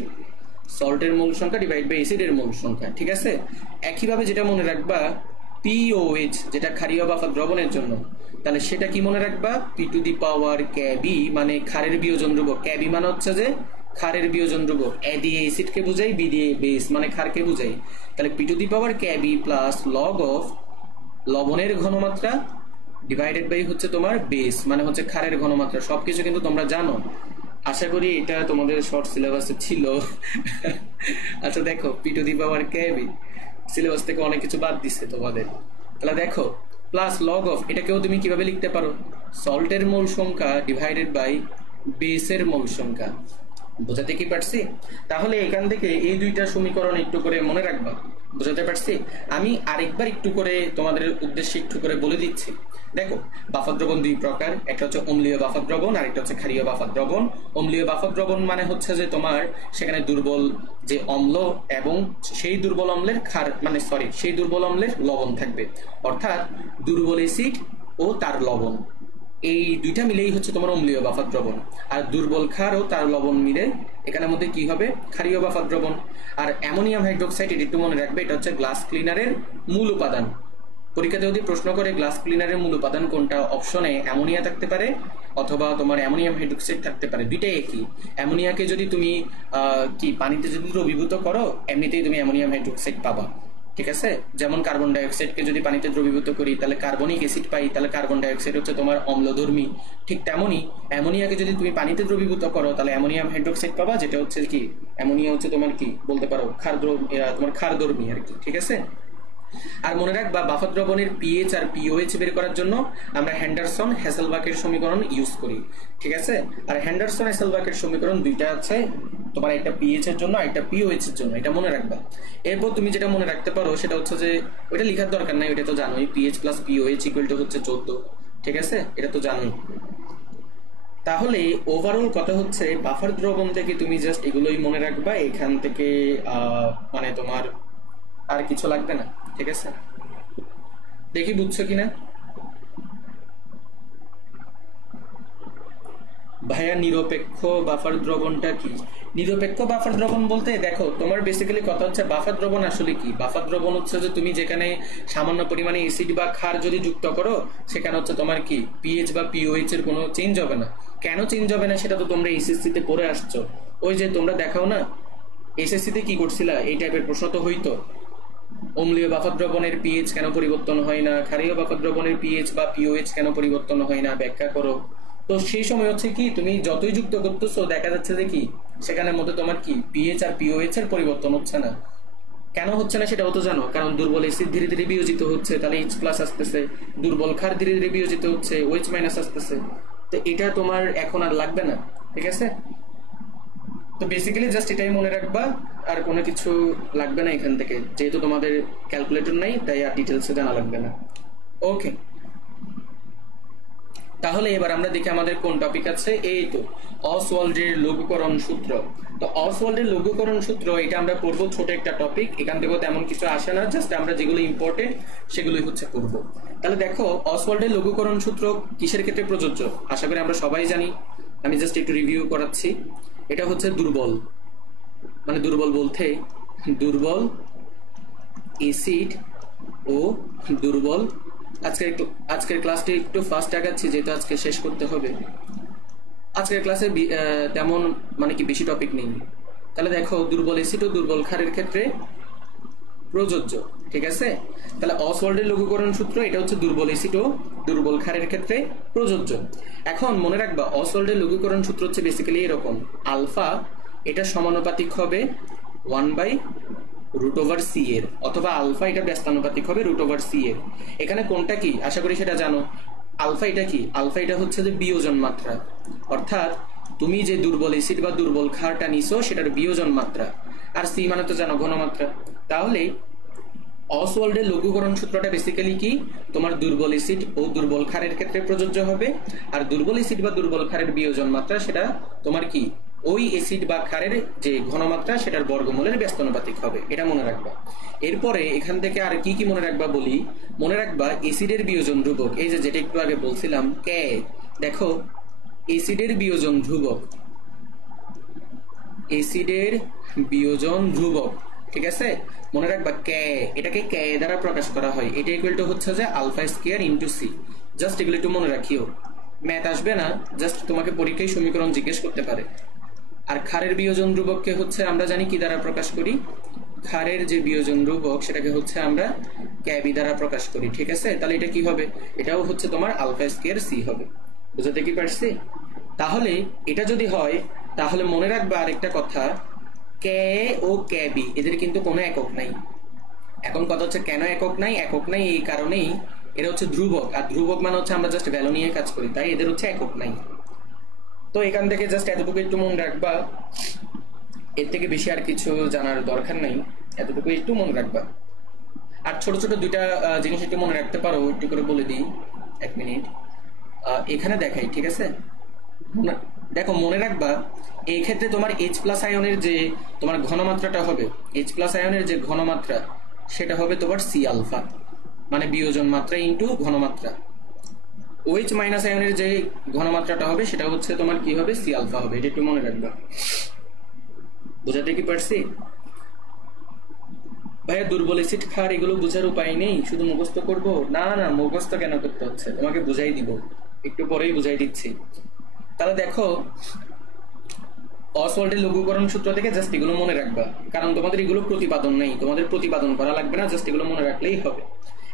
সল্টের মূল সংখ্যা ডিভাইড বাই অ্যাসিডের মূল সংখ্যা, ঠিক আছে? একইভাবে যেটা মনে রাখবা পিওএইচ, যেটা ক্ষারীয় বাফার দ্রবণের জন্য, তাহলে সেটা কি মনে রাখবা? পি টু দি পাওয়ার ক্যাবি, মানে ক্ষারের বিয়োজন ধ্রুবক। ক্যাবি মানে হচ্ছে যে ক্ষারের বিয়োজন ধ্রুবক, এ দিয়ে অ্যাসিডকে বুঝাই, বি দিয়ে বেস মানে ক্ষারকে বুঝাই। তাহলে p to the power Kb plus log of লবণের ঘনমাত্রা ডিভাইডেড বাই হচ্ছে তোমার বেস মানে হচ্ছে ক্ষারের ঘনমাত্রা। সবকিছু কিন্তু তোমরা জানো, আশা করি এটা তোমাদের শর্ট সিলেবাসে ছিল। আচ্ছা দেখো, p to the power Kb syllabus থেকে অনেক কিছু বাদ দিচ্ছে তোমাদের। তাহলে দেখো প্লাস লগ অফ, এটাকেও তুমি কিভাবে লিখতে পারো? সল্টের মূল সংখ্যা ডিভাইডেড বাই বেসের মূল সংখ্যা। বোঝাতে কি পারছি? তাহলে এখান থেকে এই দুইটা সমীকরণ একটু করে মনে রাখবা। বুঝাতে পারছি? আমি আরেকবার একটু করে তোমাদের উদ্দেশ্যে একটু করে বলে দিচ্ছি। দেখো বাফার দ্রবণ দুই প্রকার, একটা হচ্ছে অম্লীয় বাফার দ্রবণ আর একটা হচ্ছে ক্ষারীয় বাফার দ্রবণ। অম্লীয় বাফার দ্রবণ মানে হচ্ছে যে তোমার সেখানে দুর্বল যে অম্ল এবং সেই দুর্বল অম্লের ক্ষার মানে সেই দুর্বল অম্লের লবণ থাকবে, অর্থাৎ দুর্বল অ্যাসিড ও তার লবণ, এই দুইটা মিলেই হচ্ছে তোমার অম্লীয় বাফার দ্রবণ। আর দুর্বল ক্ষার ও তার লবণ মিলে এখানের মধ্যে কি হবে? ক্ষারীয় বাফার দ্রবণ। আর অ্যামোনিয়াম হাইড্রোক্সাইড, এটা একটু মনে রাখবে, এটা হচ্ছে গ্লাস ক্লিনারের মূল উপাদান। পরীক্ষাতে যদি প্রশ্ন করে গ্লাস ক্লিনারের মূল উপাদান কোনটা, অপশনে অ্যামোনিয়া থাকতে পারে অথবা তোমার অ্যামোনিয়াম হাইড্রোক্সাইড থাকতে পারে, দুইটাই একই। অ্যামোনিয়াকে যদি তুমি কি পানিতে যদি দ্রবীভূত করো, এমনিতেই তুমি অ্যামোনিয়াম হাইড্রোক্সাইড পাবা, ঠিক আছে? যেমন কার্বন ডাইঅক্সাইডকে যদি পানিতে দ্রবীভূত করি তাহলে কার্বনিক অ্যাসিড পাই, তাহলে কার্বন ডাইঅক্সাইড হচ্ছে তোমার অম্লধর্মী। ঠিক তেমনই অ্যামোনিয়াকে যদি তুমি পানিতে দ্রবীভূত করো তাহলে অ্যামোনিয়াম হাইড্রোক্সাইড পাবা, যেটা হচ্ছে কি অ্যামোনিয়া হচ্ছে তোমার কি বলতে পারো তোমার ক্ষারধর্মী আর কি, ঠিক আছে? আর মনে রাখবা বাফার দ্রবণের পিএইচ আর পিওএইচ বের করার জন্য আমরা হেন্ডারসন হেসেলবাকের সমীকরণ ইউজ করি, ঠিক আছে? আর হেন্ডারসন হেসেলবাকের সমীকরণ দুইটা আছে, তোমার একটা পিএইচ এর জন্য আর একটা পিওএইচ এর জন্য, এটা মনে রাখবা। এরপর তুমি যেটা মনে রাখতে পারো সেটা হচ্ছে যে ওইটা লেখার দরকার নাই, ওইটা তো জানোই, pH plus pOH equal to হচ্ছে 14, ঠিক আছে? এটা তো জানোই। তাহলে ওভারঅল কথা হচ্ছে বাফার দ্রবণ থেকে তুমি জাস্ট এগুলোই মনে রাখবা, এখান থেকে মানে তোমার আর কিছু লাগবে না, ঠিক আছে? দেখি বুঝছো কিনা ভাইয়া? নিরপেক্ষ বাফার দ্রবণটা কি? নিরপেক্ষ বাফার দ্রবণ বলতে দেখো তোমার বেসিক্যালি কথা হচ্ছে বাফার দ্রবণ আসলে কি। বাফার দ্রবণ হচ্ছে যে তুমি যেখানে সামান্য পরিমাণে অ্যাসিড বা ক্ষার যদি যুক্ত করো সেখানে হচ্ছে তোমার কি পিএইচ বা পিওএইচ এর কোনো চেঞ্জ হবে না। কেন চেঞ্জ হবে না সেটা তো তোমরা এসএসসি তে পড়ে আসছো, ওই যে তোমরা দেখাও না এসএসসি তে কি করছিলা, এই টাইপের প্রশ্ন তো হইতো। অম্লীয় বাফার দ্রবণের পিএইচ কেন পরিবর্তন হয় না, ক্ষারীয় বাফার দ্রবণের পিএইচ বা পিওএইচ কেন পরিবর্তন হয় না, ব্যাখ্যা করো। তো সেই সময় হচ্ছে কি তুমি যতই যুক্ত করতেছো দেখা যাচ্ছে যে কি সেখানের মধ্যে তোমার কি পিএইচ আর পিওএইচ এর পরিবর্তন হচ্ছে না। কেন হচ্ছে না সেটাও তো জানো, কারণ দুর্বল অ্যাসিড ধীরে ধীরে বিয়োজিত হচ্ছে, তাহলে এইচ প্লাস আসতেছে, দুর্বল ক্ষার ধীরে ধীরে বিয়োজিত হচ্ছে, ওএইচ মাইনাস আসতেছে। তো এটা তোমার এখন আর লাগবে না, ঠিক আছে? তো বেসিক্যালি জাস্ট এটাই মনে রাখবা, আর কোনো কিছু লাগবে না এখান থেকে, যেহেতু তোমাদের ক্যালকুলেটর নাই তাই আর ডিটেলসে জানা লাগবে না। ওকে, তাহলে এবার আমরা দেখি আমাদের কোন টপিক আছে। এই তো অসওয়াল্ডের লঘুকরণ সূত্র। তো অসওয়াল্ডের লঘুকরণ সূত্র এটা আমরা পড়বো, ছোট একটা টপিক, এখান থেকেও তেমন কিছু আসে না, জাস্ট আমরা যেগুলো ইম্পর্টেন্ট সেগুলোই হচ্ছে পড়বো। তাহলে দেখো অসওয়াল্ডের লঘুকরণ সূত্র কিসের ক্ষেত্রে প্রযোজ্য, আশা করি আমরা সবাই জানি, আমি জাস্ট একটু রিভিউ করাচ্ছি। এটা হচ্ছে দুর্বল, মানে দুর্বল বলতে দুর্বল অ্যাসিড ও দুর্বল আজকের ক্লাসটি একটু ফাস্ট আগাচ্ছি, যেহেতু আজকে শেষ করতে হবে। আজকের ক্লাসে তেমন মানে কি বেশি টপিক নেই। তাহলে দেখো, দুর্বল এসিড ও দুর্বল ক্ষারের ক্ষেত্রে প্রযোজ্য, ঠিক আছে। তাহলে অসওয়াল্ডের লঘুকরণ সূত্র, এটা হচ্ছে দুর্বল এসিড ও দুর্বল ক্ষারের ক্ষেত্রে প্রযোজ্য। এখন মনে রাখবা, অসওয়াল্ডের লঘুকরণ সূত্র হচ্ছে বেসিক্যালি এরকম, আলফা এটা সমানুপাতিক হবে 1/√c এর, অথবা আলফা এটা ব্যস্তানুপাতিক হবে √c এর। এখানে কোনটা কি আশা করি সেটা জানো। আলফা এটা কি? আলফা এটা হচ্ছে যে বিয়োজন মাত্রা, অর্থাৎ তুমি যে দুর্বল এসিড বা দুর্বল ক্ষারটা নিছো সেটার বিয়োজন মাত্রা, আর সি মানে তো জানো ঘনমাত্রা। তাহলে অসওয়াল্ডের লঘুকরণ সূত্রটা বেসিক্যালি কি, তোমার দুর্বল এসিড ও দুর্বল ক্ষারের ক্ষেত্রে প্রযোজ্য হবে, আর দুর্বল এসিড বা দুর্বল ক্ষারের বিয়োজন মাত্রা সেটা তোমার কি ওই এসিড বা ক্ষারের যে ঘনমাত্রা সেটার বর্গমূলের ব্যস্তানুপাতিক হবে, এটা মনে রাখবা। এরপরে এখান থেকে আর কি কি মনে রাখবা বলি। মনে রাখবা এসিডের বিয়োজন ধ্রুবক, এই যে যেটা একটু আগে বলছিলাম কে, দেখো এসিডের বিয়োজন ধ্রুবক, এসিডের বিয়োজন ধ্রুবক, ঠিক আছে। মনে রাখবা কে, এটাকে কে দ্বারা প্রকাশ করা হয়, এটা ইকুয়াল টু হচ্ছে যে alpha square into C. Just এগুলো একটু মনে রাখিও, ম্যাথ আসবে না, জাস্ট তোমাকে পরীক্ষায় সমীকরণ জিজ্ঞেস করতে পারে। আর ক্ষারের বিয়োজন ধ্রুবককে হচ্ছে আমরা জানি কি দ্বারা প্রকাশ করি, ক্ষারের যে বিয়োজন ধ্রুবক সেটাকে হচ্ছে আমরা ক্যাবি দ্বারা প্রকাশ করি, ঠিক আছে। তাহলে এটা কি হবে, এটাও হচ্ছে তোমার আলফা স্কয়ার সি হবে। বুঝতে কি পারছি? তাহলে এটা যদি হয়, তাহলে মনে রাখবা আরেকটা কথা, কে ও ক্যাবি এদের কিন্তু কোনো একক নাই। এখন কথা হচ্ছে কেন একক নাই? একক নাই এই কারণেই, এরা হচ্ছে ধ্রুবক, আর ধ্রুবক মানে হচ্ছে আমরা জাস্ট ভ্যালু নিয়ে কাজ করি, তাই এদের হচ্ছে একক নাই। তো এখান থেকে জাস্ট এতটুকু একটু মনে রাখবা, এর থেকে বেশি আর কিছু জানার দরকার নাই, এতটুকু একটু মনে রাখবা। আর ছোট ছোট দুইটা জিনিস একটু মনে রাখতে পারো, একটু করে বলে দিই, 1 মিনিট এখানে দেখাই, ঠিক আছে। দেখো মনে রাখবা, এই ক্ষেত্রে তোমার H+ আয়নের যে তোমার ঘনমাত্রাটা হবে, H+ আয়নের যে ঘনমাত্রা সেটা হবে তোমার সি আলফা, মানে বিয়োজন মাত্রা ইন্টু ঘনমাত্রা। OH- আয়নের যে ঘনমাত্রাটা হবে সেটা হচ্ছে তোমার কি হবে, সি আলফা হবে, এটা একটু মনে রাখবা। বুঝাতে কি পারছি? ভাইয়া দুর্বল এসিড ক্ষার এগুলো বোঝার উপায় নেই, শুধু মুখস্থ করব? না না, মুখস্থ কেন করতে হচ্ছে, তোমাকে বুঝাই দিব, একটু পরেই বুঝাই দিচ্ছি। তাহলে দেখো, অসওয়াল্ডের লঘুকরণ সূত্র থেকে জাস্ট এগুলো মনে রাখবা, কারণ তোমাদের এগুলো প্রতিপাদন নেই, তোমাদের প্রতিপাদন করা লাগবে না, জাস্ট এগুলো মনে রাখলেই হবে।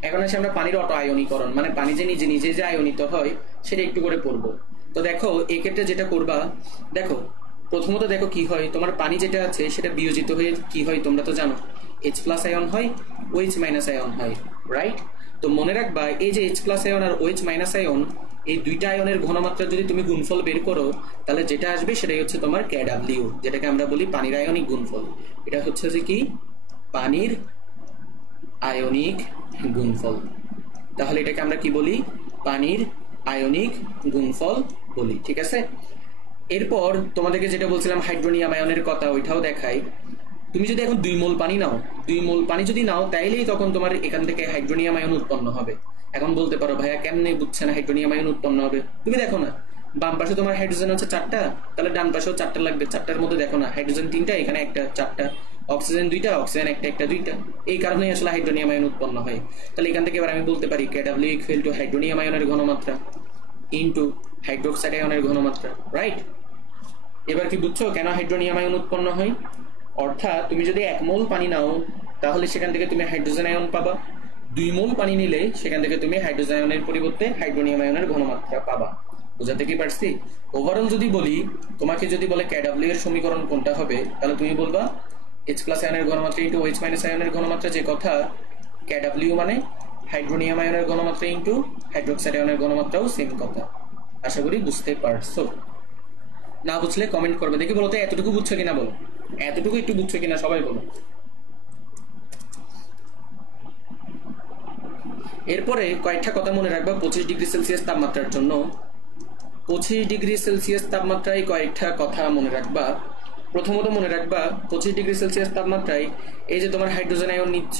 এখন আসে আমরা পানির অটো আয়নীকরণ, মানে পানি যে নিজে নিজে যে আয়নিত হয় সেটা একটু করে পড়বো। তো দেখো এক্ষেত্রে যেটা করবা, দেখো প্রথমত দেখো কি হয়, তোমার পানি যেটা আছে সেটা বিয়োজিত হয়ে কি হয় তোমরা তো জানো, H+ আয়ন হয়, OH- আয়ন হয়, রাইট। তো মনে রাখবা, এই যে H+ আয়ন আর OH- আয়ন, এই দুইটা আয়নের ঘনমাত্রা যদি তুমি গুণফল বের করো, তাহলে যেটা আসবে সেটাই হচ্ছে তোমার KW, যেটাকে আমরা বলি পানির আয়নিক গুণফল। এটা হচ্ছে যে কি, পানির আয়নিক গুণফল। তাহলে এটাকে আমরা কি বলি, পানির আয়নিক গুণফল বলি, ঠিক আছে। এরপর তোমাদেরকে যেটা বলছিলাম হাইড্রোনিয়াম আয়নের কথা, ওইটাও দেখাই। তুমি যদি এখন 2 মোল পানি নাও, 2 মোল পানি যদি নাও, তাইলেই তখন তোমার এখান থেকে হাইড্রোনিয়াম আয়ন উৎপন্ন হবে। এখন বলতে পারো ভাইয়া কেমনে বুঝছেন হাইড্রোনিয়াম আয়ন উৎপন্ন হবে? তুমি দেখো না, বাম পাশে তোমার হাইড্রোজেন হচ্ছে 4টা, তাহলে ডান পাশেও 4টা লাগবে। 4টার মধ্যে দেখো না, হাইড্রোজেন 3টা, এখানে একটা, 4টা, অক্সিজেন 2টা, অক্সিজেন একটা, 2টা। এই কারণেই আসলে হাইড্রোনিয়াম আয়ন উৎপন্ন হয়। তাহলে এখান থেকে এবার আমি বলতে পারি KW ইকুয়াল টু হাইড্রোনিয়াম আয়নের ঘনমাত্রা ইনটু হাইড্রোক্সাইড আয়নের ঘনমাত্রা, রাইট। এবার কি বুঝছো কেন হাইড্রোনিয়াম আয়ন উৎপন্ন হয়? অর্থাৎ তুমি যদি 1 মোল পানি নাও, তাহলে সেখান থেকে তুমি হাইড্রোজেন আয়ন পাবা। 2 মোল পানি নিলে সেখান থেকে তুমি হাইড্রোজেন আয়নের পরিবর্তে হাইড্রোনিয়াম আয়নের ঘনমাত্রা পাবা। বুঝাতে কি পারছি? ওভারঅল যদি বলি, তোমাকে যদি বলে KW এর সমীকরণ কোনটা হবে, তাহলে তুমি বলবা H+ আয়নের ঘনমাত্রা ইন্টু OH- আয়নের ঘনমাত্রা, যে কথা KW মানে হাইড্রোনিয়াম আয়নের ঘনমাত্রা ইন্টু হাইড্রোক্সাইড আয়নের ঘনমাত্রাও সেম কথা। আশা করি বুঝতে পারছো। না বুঝলে কমেন্ট করবে, দেখি বলো তো এতটুকু বুঝছো কিনা, বলো এতটুকু একটু বুঝছো কিনা, সবাই বলো। এরপরে কয়েকটা কথা মনে রাখবা 25 ডিগ্রি সেলসিয়াস তাপমাত্রার জন্য। 25 ডিগ্রি সেলসিয়াস তাপমাত্রায় কয়েকটা কথা মনে রাখবা। প্রথমত মনে রাখবা 25 ডিগ্রি সেলসিয়াস তাপমাত্রায় এই যে তোমার হাইড্রোজেন আয়ন নিচ্ছ,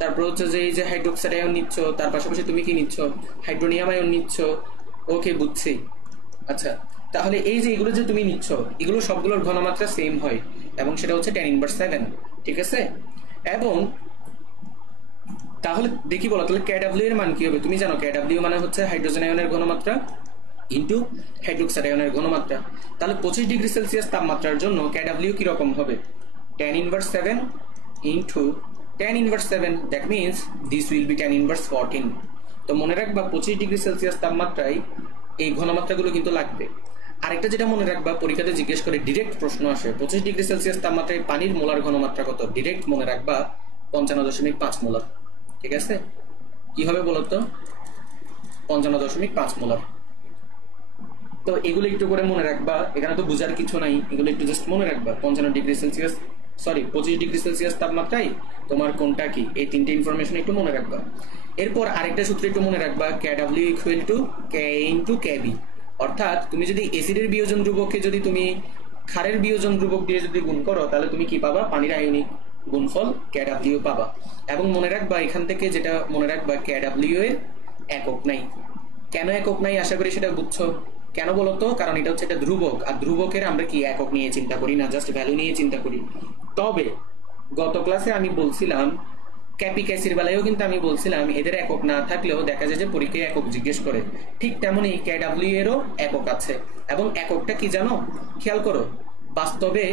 তারপর হচ্ছে যে এই যে হাইড্রোক্সাইড আয়ন নিচ্ছ, তার পাশাপাশি তুমি কি নিচ্ছ, হাইড্রোনিয়াম আয়ন নিচ্ছ। ওকে, বুঝছি। আচ্ছা, তাহলে এই যে এগুলো যে তুমি নিচ্ছ, এগুলো সবগুলোর ঘনমাত্রা সেম হয়, এবং সেটা হচ্ছে 10⁻⁷, ঠিক আছে। এবং তাহলে দেখি বলো, তাহলে KW এর মান কি হবে? তুমি জানো KW মানে হচ্ছে হাইড্রোজেন আয়নের ঘনমাত্রা ইন্টু হাইড্রোক্সাইড আয়নের ঘনমাত্রা। তাহলে 25 ডিগ্রি সেলসিয়াস তাপমাত্রার জন্য KW কি রকম হবে? tan inverse 7 into tan inverse 7, that means this will be tan inverse 14। তো মনে রাখবা 25 ডিগ্রি সেলসিয়াস তাপমাত্রায় এই ঘনমাত্রাগুলো কিন্তু লাগবে। আরেকটা যেটা মনে রাখবা, পরীক্ষাতে জিজ্ঞেস করে, ডিরেক্ট প্রশ্ন আসে 25 ডিগ্রি সেলসিয়াস তাপমাত্রায় পানির মোলার ঘনমাত্রা কত? ডিরেক্ট মনে রাখবা 55.5 মোলার। ঠিক আছে, কি হবে বলতো? 55.5 মোলার। তো এগুলো একটু করে মনে রাখবা, এখানে তো বুঝার কিছু নাই, এগুলো একটু জাস্ট মনে রাখবা। 25 degree Celsius, sorry 25 degree Celsius তাপমাত্রায় তোমার কোনটা কি, এই তিনটে ইনফরমেশন একটু মনে রাখবা। এরপর আরেকটা সূত্র একটু মনে রাখবা, KW equal to K into KB। অর্থাৎ তুমি যদি এসিডের বিয়োজন ধ্রুবককে যদি তুমি ক্ষারের বিয়োজন ধ্রুবক দিয়ে যদি গুণ করো, তাহলে তুমি কি পাবা? পানির আয়নিক গুণফল KW পাবা। এবং মনে রাখবা এখান থেকে যেটা মনে রাখবা, KW এর একক নাই। কেন একক নাই আশা করি সেটা বুঝছো। কেন বলতো? কারণ এটা হচ্ছে একটা ধ্রুবক, আর ধ্রুবকের আমরা কি একক নিয়ে চিন্তা করি না, জাস্ট ভ্যালু নিয়ে চিন্তা করি। তবে গত ক্লাসে আমি বলছিলাম, ক্যাপিক অ্যাসিড বেলায়ও কিন্তু আমি বলছিলাম এদের একক না থাকলেও দেখা যায় যে পরীক্ষায় একক জিজ্ঞেস করে। ঠিক তেমনই KW এরও একক আছে, এবং এককটা কি জানো? খেয়াল করো, বাস্তবে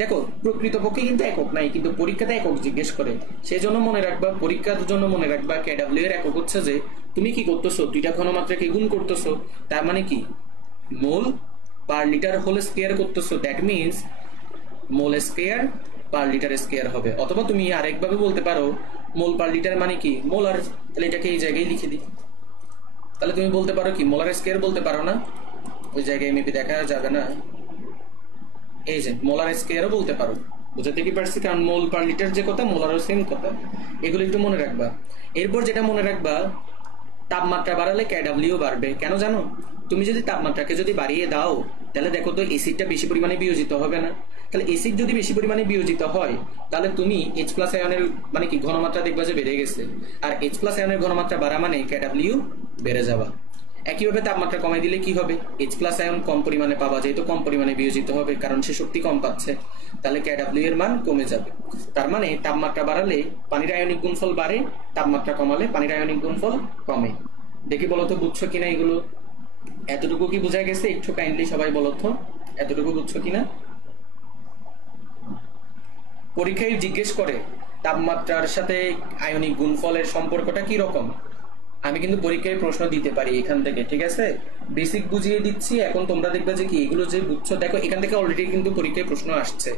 দেখো প্রকৃতপক্ষে কিন্তু একক নাই, কিন্তু পরীক্ষাতে একক জিজ্ঞেস করে। সেই জন্য মনে রাখবা, পরীক্ষার জন্য মনে রাখবা KW এর একক হচ্ছে যে তুমি কি করতেছো, দুইটা ঘনমাত্রাকে গুণ করতেছো, তার মানে কি মোল পার লিটার হোল স্কয়ার করতেছো, that means mole square per litre square হবে। অথবা তুমি আরেকভাবে বলতে পারো, মোল পার লিটার মানে কি মোলার, তাহলে এটাকে এই জায়গায় লিখে দিই। তাহলে তুমি বলতে পারো কি মোলার স্কয়ার বলতে পারো না, ওই জায়গায় মেবি দেখা যাবে না, এই যে মোলার স্কয়ারও বলতে পারো। বুঝাতে কি পারছি? কারণ মোল পার লিটার যে কথা, মোলারও সেম কথা। এগুলো একটু মনে রাখবা। এরপর যেটা মনে রাখবা, তাপমাত্রা বাড়ালে KW বাড়বে। কেন জানো? তুমি যদি তাপমাত্রাকে যদি বাড়িয়ে দাও, তাহলে দেখো তো এসিডটা বেশি পরিমাণে বিয়োজিত হবে না। তাহলে এসিড যদি বেশি পরিমাণে বিয়োজিত হয়, তাহলে তুমি H+ আয়নের মানে কি ঘনমাত্রা দেখবা যে বেড়ে গেছে, আর H+ আয়নের ঘনমাত্রা বাড়া মানে KW বেড়ে যাওয়া। একইভাবে তাপমাত্রা কমাই দিলে কি হবে? H+ আয়ন কম পরিমাণে পাবা, যেহেতু কম পরিমাণে বিয়োজিত হবে, কারণ সে শক্তি কম পাচ্ছে, তাহলে KW এর মান কমে যাবে। তার মানে তাপমাত্রা বাড়ালে পানির আয়নিক গুণফল বাড়ে, তাপমাত্রা কমালে পানির আয়নিক গুণফল কমে। দেখি বলো তো বুঝছো কিনা এগুলো? এতটুকু কি বোঝা গেছে? একটু কাইন্ডলি সবাই বলো তো, এতটুকু বুঝছো কিনা? পরীক্ষায় জিজ্ঞেস করে তাপমাত্রার সাথে আয়নিক গুণফলের সম্পর্কটা কি রকম। আমি কিন্তু পরীক্ষায় প্রশ্ন দিতে পারি এখান থেকে, ঠিক আছে? বেসিক বুঝিয়ে দিচ্ছি, এখন তোমরা দেখবে যে কি এগুলো যে বুঝছো, দেখো এখান থেকে অলরেডি কিন্তু পরীক্ষায় প্রশ্ন আসছে।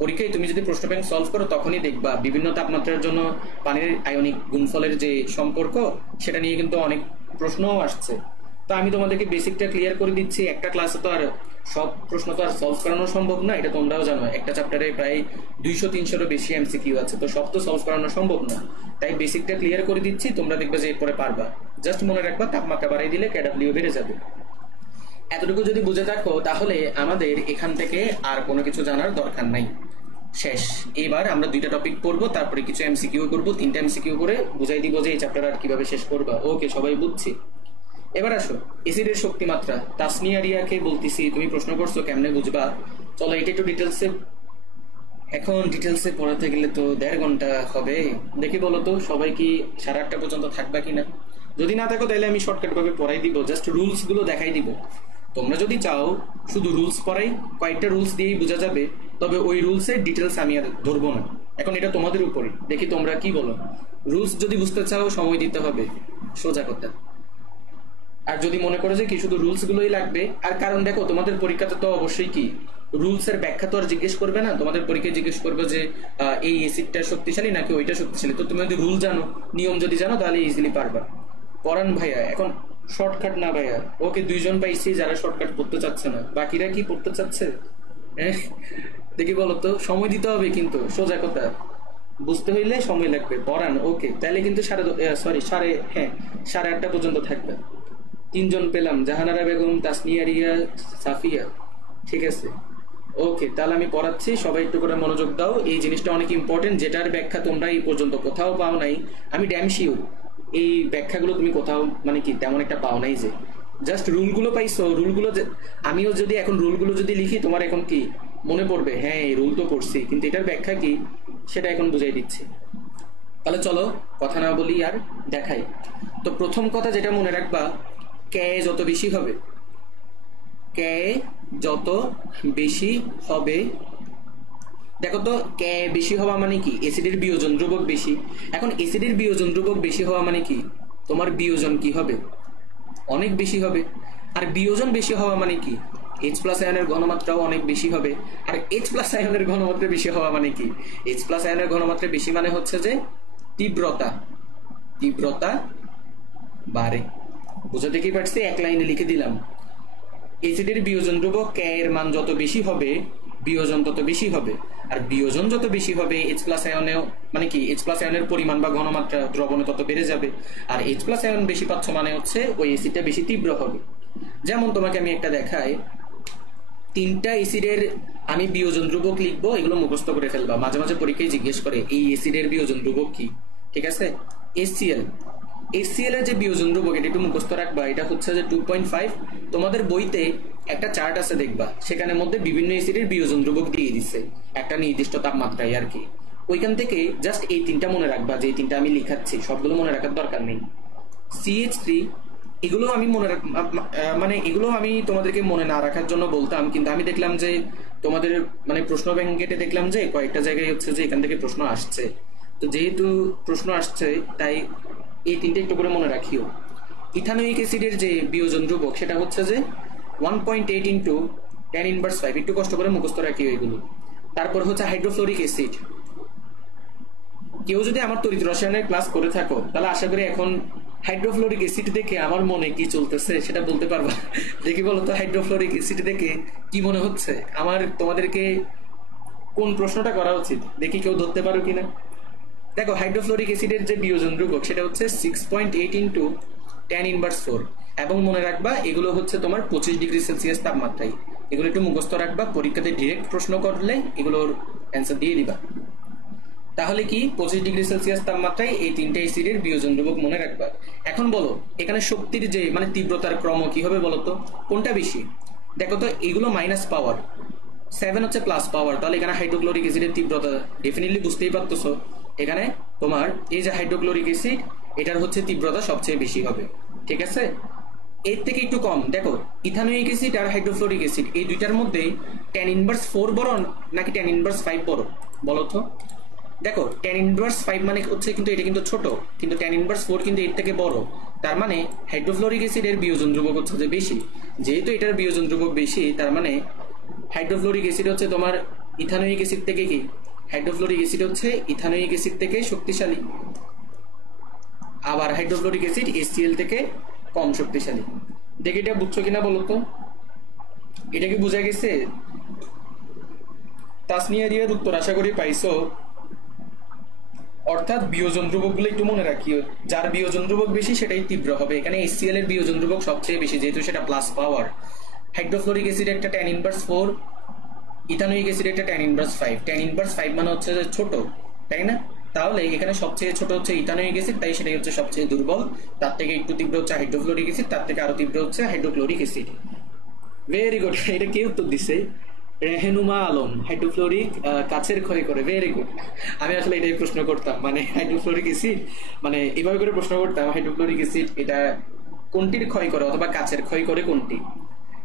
পরীক্ষায় তুমি যদি প্রশ্ন ব্যাংক সলভ করো, তখনই দেখবা বিভিন্ন তাপমাত্রার জন্য পানির আয়নিক গুণফলের যে সম্পর্ক, সেটা নিয়ে কিন্তু অনেক প্রশ্নও আসছে। তো আমি তোমাদেরকে বেসিকটা ক্লিয়ার করে দিচ্ছি। একটা ক্লাসে তো আর সব প্রশ্ন তো আর সলভ করানো সম্ভব না, এটা তোমরাও জানো। একটা চ্যাপ্টারে প্রায় 200-300-এরও বেশি MCQ আছে, তো সব তো সলভ করানো সম্ভব না। তাই বেসিকটা ক্লিয়ার করে দিচ্ছি, তোমরা দেখবে যে এরপরে পারবা। জাস্ট মনে রাখবা তাপমাত্রা বাড়াই দিলে KW বেড়ে যাবে। এতটুকু যদি বুঝে থাকো, তাহলে আমাদের এখান থেকে আর কোনো কিছু জানার দরকার নাই। শেষ। এবার আমরা দুইটা টপিক পড়বো, তারপরে কিছু MCQ করবো, 3টা MCQ করে বুঝাই দিব যে এই চ্যাপ্টার আর কিভাবে শেষ করবা। ওকে, সবাই বুঝছি। এবার আসো এসিডের শক্তিমাত্রা। তাসনিয়া রিয়াকে বলতেছি, তুমি প্রশ্ন করছো কেমনে বুঝবা। চলো এটা একটু ডিটেলসে, এখন ডিটেলসে পড়াতে গেলে তো 1.5 ঘন্টা হবে। দেখি বলো তো সবাই কি 8:30 পর্যন্ত থাকবা কিনা। যদি না থাকো তাহলে আমি শর্টকাট ভাবে পড়াই দিব, জাস্ট রুলস গুলো দেখাই দিব। তোমরা যদি চাও শুধু রুলস পড়াই, কয়েকটা রুলস দিয়েই বোঝা যাবে, তবে ওই রুলসের ডিটেলস আমি আর ধরবো না। এখন এটা তোমাদের উপরই, দেখি তোমরা কি বলো। রুলস যদি বুঝতে চাও সময় দিতে হবে, সোজা কথা। আর যদি মনে করো যে কি শুধু রুলস গুলোই লাগবে, আর কারণ দেখো তোমাদের পরীক্ষাতে তো অবশ্যই কি রুলস এর ব্যাখ্যা তো আর জিজ্ঞেস করবে না, তোমাদের পরীক্ষায় জিজ্ঞেস করবে যে এই এসিডটা শক্তিশালী নাকি ওইটা শক্তিশালী। তো তুমি যদি রুল জানো, নিয়ম যদি জানো, তাহলে ইজিলি পারবা। পড়ান ভাইয়া, এখন শর্টকাট না ভাইয়া। ওকে, 2 জন পাইছি যারা শর্টকাট পড়তে চাচ্ছে না, বাকিরা কি পড়তে চাচ্ছে? দেখি বলো তো, সময় দিতে হবে কিন্তু, সোজা কথা। বুঝতে হইলে সময় লাগবে, পড়ান। ওকে, তাহলে কিন্তু 8:30 পর্যন্ত থাকবে। 3 জন পেলাম, জাহানারা বেগম, তাসনিয়া রিয়া, সাফিয়া। ঠিক আছে, ওকে, তাহলে আমি পড়াচ্ছি, সবাই একটু করে মনোযোগ দাও। এই জিনিসটা অনেক ইম্পর্টেন্ট, যেটার ব্যাখ্যা তোমরা এই পর্যন্ত কোথাও পাও নাই। আমি ড্যাম শিওর এই ব্যাখ্যাগুলো তুমি কোথাও মানে কি তেমন একটা পাও নাই, যে জাস্ট রুলগুলো পাইছো। রুলগুলো আমিও যদি এখন রুলগুলো যদি লিখি, তোমার এখন কি মনে পড়বে, হ্যাঁ এই রুল তো পড়ছি, কিন্তু এটার ব্যাখ্যা কি সেটা এখন বুঝাই দিচ্ছি। তাহলে চলো কথা না বলি আর দেখাই। তো প্রথম কথা যেটা মনে রাখবা, কে যত বেশি হবে, কে যত বেশি হবে, দেখো তো কে বেশি হওয়া মানে কি, অ্যাসিডের বিয়োজন ধ্রুবক বেশি। এখন অ্যাসিডের বিয়োজন ধ্রুবক বেশি হওয়া মানে কি, তোমার বিয়োজন কি হবে, অনেক বেশি হবে। আর বিয়োজন বেশি হওয়া মানে কি, H প্লাস আয়নের ঘনমাত্রাও অনেক বেশি হবে। আর H প্লাস আয়নের ঘনমাত্রা বেশি হওয়া মানে কি, H প্লাস আয়নের ঘনমাত্রা বেশি মানে হচ্ছে যে তীব্রতা বাড়ে। বুঝাতে কি পারছি, এক লাইনে লিখে দিলাম। অ্যাসিডের বিয়োজন ধ্রুবক কে এর মান যত বেশি হবে, বিয়োজন তত বেশি হবে। আর বিয়োজন যত বেশি হবে, H প্লাস আয়নেও মানে কি, H প্লাস আয়নের পরিমাণ বা ঘনমাত্রা দ্রবণে তত বেড়ে যাবে। আর H প্লাস আয়ন বেশি পাচ্ছ মানে হচ্ছে ওই অ্যাসিডটা বেশি তীব্র হবে। যেমন তোমাকে আমি একটা দেখাই, 3টা অ্যাসিডের আমি বিয়োজন ধ্রুবক লিখবো, এগুলো মুখস্থ করে ফেলবা, মাঝে মাঝে পরীক্ষায় জিজ্ঞেস করে এই অ্যাসিডের বিয়োজন ধ্রুবক কি। ঠিক আছে, HCl এর যে বিয়োজন ধ্রুবক এটা একটু মুখস্থ রাখবা, এটা হচ্ছে যে 2.5। তোমাদের বইতে একটা চার্ট আছে দেখবা, সেখানের মধ্যে বিভিন্ন অ্যাসিডের বিয়োজন ধ্রুবক দিয়ে দিচ্ছে একটা নির্দিষ্ট তাপমাত্রায় আর কি। ওইখান থেকে জাস্ট এই 3টা মনে রাখবা, যে এই 3টা আমি লিখাচ্ছি সবগুলো মনে রাখার দরকার নেই। CH3 এগুলো আমি মানে এগুলো আমি তোমাদেরকে মনে না রাখার জন্য বলতাম, কিন্তু আমি দেখলাম যে তোমাদের মানে প্রশ্ন ব্যাংকেটে দেখলাম যে কয়েকটা জায়গায় হচ্ছে যে এখান থেকে প্রশ্ন আসছে। তো যেহেতু প্রশ্ন আসছে তাই এই 3টা একটু করে মনে রাখিও। ইথানোয়িক অ্যাসিডের যে বিয়োজন ধ্রুবক সেটা হচ্ছে যে 1.8 ইন্টু 10⁻⁵, একটু কষ্ট করে মুখস্থ রাখিও এগুলো। তারপর হচ্ছে হাইড্রোফ্লোরিক অ্যাসিড। কেউ যদি আমার তড়িৎ রসায়নের ক্লাস করে থাকো তাহলে আশা করি এখন হাইড্রোফ্লোরিক অ্যাসিড দেখে আমার মনে কি চলতেছে সেটা বলতে পারবা। দেখি বলো তো, হাইড্রোফ্লোরিক অ্যাসিড দেখে কি মনে হচ্ছে আমার, তোমাদেরকে কোন প্রশ্নটা করা উচিত দেখি কেউ ধরতে পারো কিনা। দেখো হাইড্রোফ্লোরিক অ্যাসিডের যে বিয়োজন ধ্রুবক সেটা হচ্ছে 6.8 ইন্টু 10⁻⁴, এবং মনে রাখবা এগুলো হচ্ছে তোমার 25 ডিগ্রি সেলসিয়াস তাপমাত্রায়। এগুলো একটু মুখস্থ রাখবা, পরীক্ষাতে ডিরেক্ট প্রশ্ন করলে এগুলোর অ্যান্সার দিয়ে দিবা। তাহলে কি 25 ডিগ্রি সেলসিয়াস তাপমাত্রায় এই 3টা অ্যাসিডের বিয়োজন ধ্রুবক মনে রাখবা। এখন বলো এখানে শক্তির যে মানে তীব্রতার ক্রম কি হবে বলো তো, কোনটা বেশি? দেখো তো এগুলো মাইনাস পাওয়ার, 7 হচ্ছে প্লাস পাওয়ার, তাহলে এখানে হাইড্রোক্লোরিক অ্যাসিডের তীব্রতা ডেফিনেটলি বুঝতেই পারতেছো, এখানে তোমার এই যে হাইড্রোক্লোরিক অ্যাসিড এটার হচ্ছে তীব্রতা সবচেয়ে বেশি হবে। ঠিক আছে, এর থেকে একটু কম। দেখো ইথানোয়িক অ্যাসিড আর হাইড্রোফ্লোরিক অ্যাসিড এই দুইটার মধ্যে 10⁻⁴ বড় নাকি 10⁻⁵ বড় বলো তো? দেখো 10⁻⁵ মানে হচ্ছে কিন্তু এটা কিন্তু ছোট, কিন্তু 10⁻⁴ কিন্তু এর থেকে বড়। তার মানে হাইড্রোফ্লোরিক অ্যাসিডের বিয়োজন ধ্রুবক হচ্ছে যে বেশি। যেহেতু এটার বিয়োজন ধ্রুবক বেশি, তার মানে হাইড্রোফ্লোরিক অ্যাসিড হচ্ছে তোমার ইথানোয়িক অ্যাসিড থেকে কি, হাইড্রোফ্লোরিক অ্যাসিড হচ্ছে ইথানোয়িক অ্যাসিড থেকে শক্তিশালী, আবার হাইড্রোফ্লোরিক অ্যাসিড HCl থেকে কম শক্তিশালী। দেখি এটা বুঝছো কিনা বলো তো, এটা কি বোঝা গেছে? তাসনিয়া রিয়ার উত্তর আশা করি পাইছো। অর্থাৎ বিয়োজন ধ্রুবকগুলো একটু মনে রাখিও, যার বিয়োজন ধ্রুবক বেশি সেটাই তীব্র হবে। এখানে HCl এর বিয়োজন ধ্রুবক সবচেয়ে বেশি, যেহেতু সেটা প্লাস পাওয়ার। হাইড্রোফ্লোরিক অ্যাসিড একটা 10⁻⁴, ইথানোয়িক অ্যাসিড একটা 10⁻⁵। 10⁻⁵ মানে হচ্ছে যে ছোট, তাই না? তাহলে এখানে সবচেয়ে ছোট হচ্ছে ইথানোয়িক অ্যাসিড, তাই সেটাই হচ্ছে সবচেয়ে দুর্বল। তার থেকে একটু তীব্র হচ্ছে হাইড্রোফ্লোরিক অ্যাসিড, তার থেকে আরো তীব্র হচ্ছে হাইড্রোক্লোরিক অ্যাসিড। ভেরি গুড, এটা কে উত্তর দিছে? রেহেনুমা আলম, হাইড্রোফ্লোরিক কাছের ক্ষয় করে। Very good. আমি আসলে এটাই প্রশ্ন করতাম, মানে হাইড্রোফ্লোরিক অ্যাসিড মানে এভাবে করে প্রশ্ন করতাম, হাইড্রোফ্লোরিক অ্যাসিড এটা কোনটির ক্ষয় করে অথবা কাছের ক্ষয় করে কোনটি।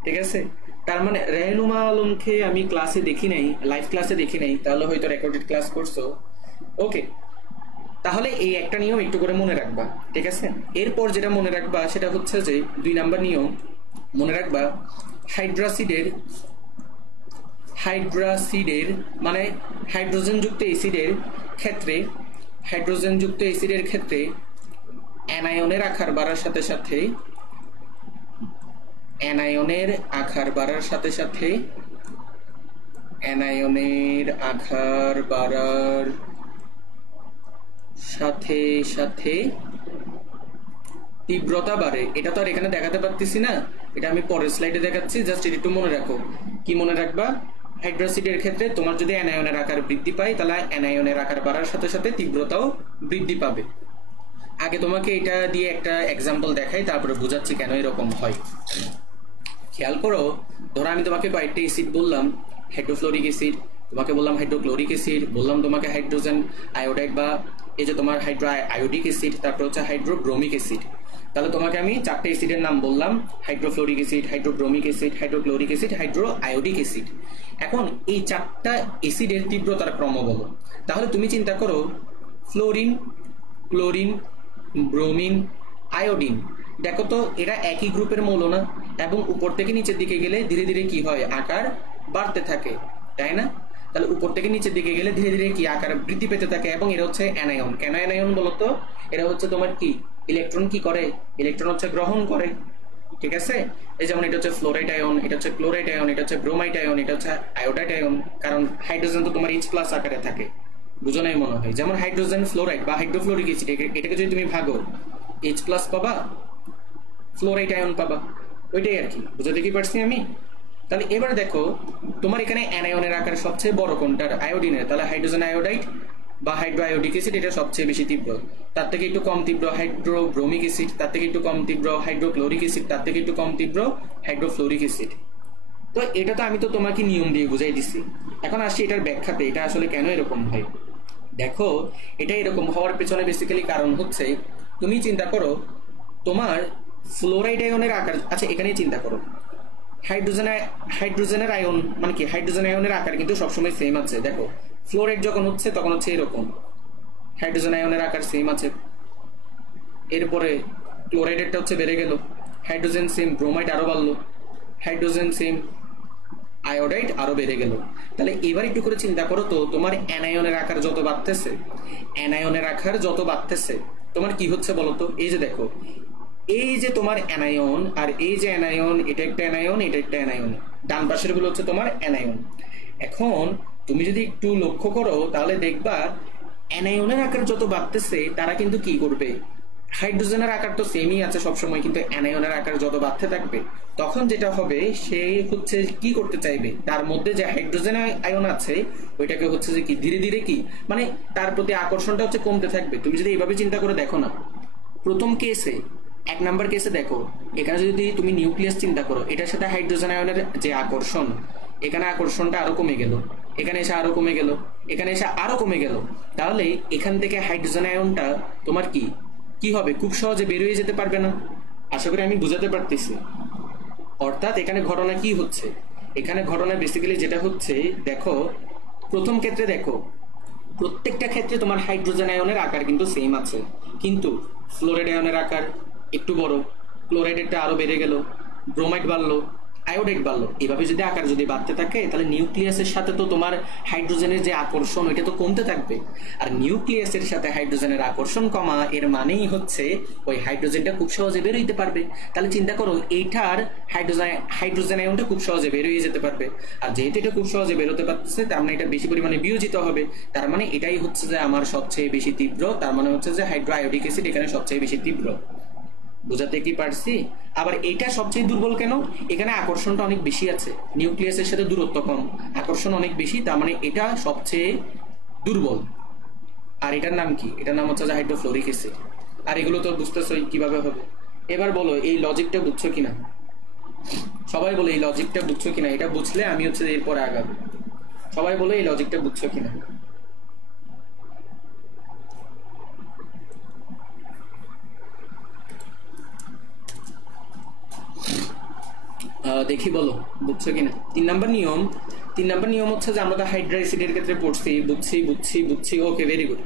ঠিক আছে, তার মানে রেহেনুমা আলমকে আমি ক্লাসে দেখি নাই, লাইভ ক্লাসে দেখি নাই, তাহলে হয়তো রেকর্ডেড ক্লাস করছো। ওকে, তাহলে এই একটা নিয়ম একটু করে মনে রাখবা। ঠিক আছে, এরপর যেটা মনে রাখবা সেটা হচ্ছে যে 2 নাম্বার নিয়ম মনে রাখবা, হাইড্রাসিডের মানে হাইড্রোজেনযুক্ত অ্যাসিডের ক্ষেত্রে অ্যানায়নের আকার বাড়ার সাথে সাথে তীব্রতা বাড়ে। এটা তো আর এখানে দেখাতে পারতেছি না, এটা আমি পরের স্লাইডে দেখাচ্ছি। জাস্ট এটা একটু মনে রাখো। কি মনে রাখবা? হাইড্রোসিডের ক্ষেত্রে তোমার যদি অ্যানায়নের আকার বৃদ্ধি পায়, তাহলে অ্যানায়নের আকার বাড়ার সাথে সাথে তীব্রতাও বৃদ্ধি পাবে। আগে তোমাকে এটা দিয়ে একটা এক্সাম্পল দেখাই, তারপরে বোঝাচ্ছি কেন এরকম হয়। খেয়াল করো, ধরো আমি তোমাকে কয়েকটা অ্যাসিড বললাম, হাইড্রোফ্লোরিক অ্যাসিড, তোমাকে বললাম হাইড্রোক্লোরিক অ্যাসিড, বললাম তোমাকে হাইড্রোজেন আয়োডাইড বা এই যে তোমার হাইড্রো আয়োডিক অ্যাসিড, তারপর হচ্ছে হাইড্রোব্রোমিক অ্যাসিড। তাহলে তোমাকে আমি 4টে অ্যাসিডের নাম বললাম, hydrofluoric acid, হাইড্রোব্রোমিক acid, hydrochloric acid, hydro iodic acid. এখন এই 4টা অ্যাসিডের তীব্রতার ক্রম বলো। তাহলে তুমি চিন্তা করো, ফ্লোরিন, ক্লোরিন, ব্রোমিন, আয়োডিন, দেখো তো এরা একই গ্রুপের মৌল না? এবং উপর থেকে নিচের দিকে গেলে ধীরে ধীরে কি হয়, আকার বাড়তে থাকে, তাই না? তাহলে উপর থেকে নিচের দিকে গেলে ধীরে ধীরে কি আকার বৃদ্ধি পেতে থাকে, এবং এরা হচ্ছে অ্যানায়ন। কেন অ্যানায়ন বলতো? এরা হচ্ছে তোমার কি ইলেকট্রন কি করে, ইলেকট্রন হচ্ছে গ্রহণ করে, ঠিক আছে? এই যেমন এটা হচ্ছে ফ্লোরাইড আয়ন, এটা হচ্ছে ক্লোরাইড আয়ন, এটা হচ্ছে ব্রোমাইড আয়ন, এটা হচ্ছে আয়োডাইড আয়ন। কারণ হাইড্রোজেন তো তোমার H+ আকারে থাকে, বুঝো নাই মনে হয়? যেমন হাইড্রোজেন ফ্লোরাইড বা হাইড্রোফ্লোরিক অ্যাসিড, এটাকে যদি তুমি ভাগো, H+ পাবা, ফ্লোরাইড আয়ন পাবা, ওইটাই আর কি। বুঝাতে কি পারছি আমি? তাহলে এবার দেখো তোমার এখানে অ্যানায়নের আকার সবচেয়ে বড় কোনটার? আয়োডিনের। তাহলে হাইড্রোজেন আয়োডাইড বা হাইড্রো আয়োডিক অ্যাসিড এটা সবচেয়ে বেশি তীব্র। তার থেকে একটু কম তীব্র হাইড্রোব্রোমিক অ্যাসিড, তার থেকে একটু কম তীব্র হাইড্রোক্লোরিক অ্যাসিড, তার থেকে একটু কম তীব্র হাইড্রোফ্লোরিক অ্যাসিড। তো এটা তো আমি তো তোমাকে নিয়ম দিয়ে বুঝাই দিছি। এখন আসছি এটার ব্যাখ্যাতে, এটা আসলে কেন এরকম হয়। দেখো এটা এরকম হওয়ার পেছনে বেসিক্যালি কারণ হচ্ছে, তুমি চিন্তা করো তোমার ফ্লোরাইড আয়নের আকার, আচ্ছা এখানেই চিন্তা করো, হাইড্রোজেনের আয়ন মানে কি, হাইড্রোজেন আয়নের আকার কিন্তু সবসময় সেম আছে। দেখো ফ্লোরাইড যখন হচ্ছে তখন হচ্ছে এরকম, হাইড্রোজেন আয়নের আকার সেম আছে। এরপরে ক্লোরাইডেরটা হচ্ছে বেড়ে গেল, হাইড্রোজেন সেম, ব্রোমাইড আরো বাড়লো, হাইড্রোজেন সেম, আয়োডাইড আরো বেড়ে গেল। তাহলে এবার একটু করে চিন্তা করো তো, তোমার অ্যানায়নের আকার যত বাড়তেছে, অ্যানায়নের আকার যত বাড়তেছে তোমার কি হচ্ছে বলতো? এই যে দেখো, এই যে তোমার অ্যানায়ন আর এই যে অ্যানায়ন, এটা একটা অ্যানায়ন, এটা একটা অ্যানায়ন, ডান পাশের গুলো হচ্ছে তোমার অ্যানায়ন। এখন তুমি যদি একটু লক্ষ্য করো তাহলে দেখবা অ্যানায়নের আকার যত বাড়তেছে তারা কিন্তু কি করবে, হাইড্রোজেনের আকার তো সেমই আছে সবসময়, কিন্তু অ্যানায়নের আকার যত বাড়তে থাকবে তখন যেটা হবে সে হচ্ছে কি করতে চাইবে, তার মধ্যে যে হাইড্রোজেন আয়ন আছে ওইটাকে হচ্ছে যে কি ধীরে ধীরে কি মানে তার প্রতি আকর্ষণটা হচ্ছে কমতে থাকবে। তুমি যদি এইভাবে চিন্তা করে দেখো না, প্রথম কেসে 1 নাম্বার কেসে দেখো, এখানে যদি তুমি নিউক্লিয়াস চিন্তা করো, এটার সাথে হাইড্রোজেন আয়নের যে আকর্ষণ, এখানে আকর্ষণটা আরো কমে গেল, এখানে এসে আরো কমে গেল, এখানে এসে আরো কমে গেল। তাহলে এখান থেকে হাইড্রোজেন আয়নটা তোমার কি কি হবে, খুব সহজে বের হয়ে যেতে পারবে না। আশা করি আমি বুঝাতে পারতেছি। অর্থাৎ এখানে ঘটনা কি হচ্ছে, এখানে ঘটনা বেসিক্যালি যেটা হচ্ছে, দেখো প্রথম ক্ষেত্রে দেখো প্রত্যেকটা ক্ষেত্রে তোমার হাইড্রোজেন আয়নের আকার কিন্তু সেম আছে, কিন্তু ফ্লোরাইড আয়নের আকার একটু বড়, ক্লোরাইডেরটা আরো বেড়ে গেল, ব্রোমাইড বাড়লো, আয়োডাইড বাড়লো। এভাবে যদি আকার যদি বাড়তে থাকে তাহলে নিউক্লিয়াসের সাথে তো তোমার হাইড্রোজেনের যে আকর্ষণ ওইটা তো কমতে থাকবে। আর নিউক্লিয়াসের সাথে হাইড্রোজেনের আকর্ষণ কমা এর মানেই হচ্ছে ওই হাইড্রোজেনটা খুব সহজে বের হইতে পারবে। তাহলে চিন্তা করো এইটার হাইড্রোজেন আয়নটা খুব সহজে বের হয়ে যেতে পারবে। আর যেহেতু এটা খুব সহজে বেরোতে পারছে তার মানে এটা বেশি পরিমাণে বিয়োজিত হবে, তার মানে এটাই হচ্ছে যে আমার সবচেয়ে বেশি তীব্র, তার মানে হচ্ছে যে হাইড্রো আয়োডিক অ্যাসিড এখানে সবচেয়ে বেশি তীব্র। বুঝাতে কি পারছি? আবার এটা সবচেয়ে দুর্বল কেন, এখানে আকর্ষণটা অনেক বেশি আছে, নিউক্লিয়াসের সাথে দূরত্ব কম, আকর্ষণ অনেক বেশি, তার মানে এটা সবচেয়ে দুর্বল। আর এটার নাম কি, এটার নাম হচ্ছে হাইড্রোফ্লোরিক অ্যাসিড। আর এগুলো তো বুঝতেছই কিভাবে হবে। এবার বলো এই লজিকটা বুঝছো কিনা, সবাই বলো এই লজিকটা বুঝছো কিনা, এটা বুঝলে আমি হচ্ছে এরপরে আগাবো। সবাই বলো এই লজিকটা বুঝছো কিনা। দেখি বলো বুঝছো কিনা। 3 নাম্বার নিয়ম হচ্ছে যে আমরা তো হাইড্রা অ্যাসিডের ক্ষেত্রে পড়ছি, বুঝছি। ওকে, ভেরি গুড।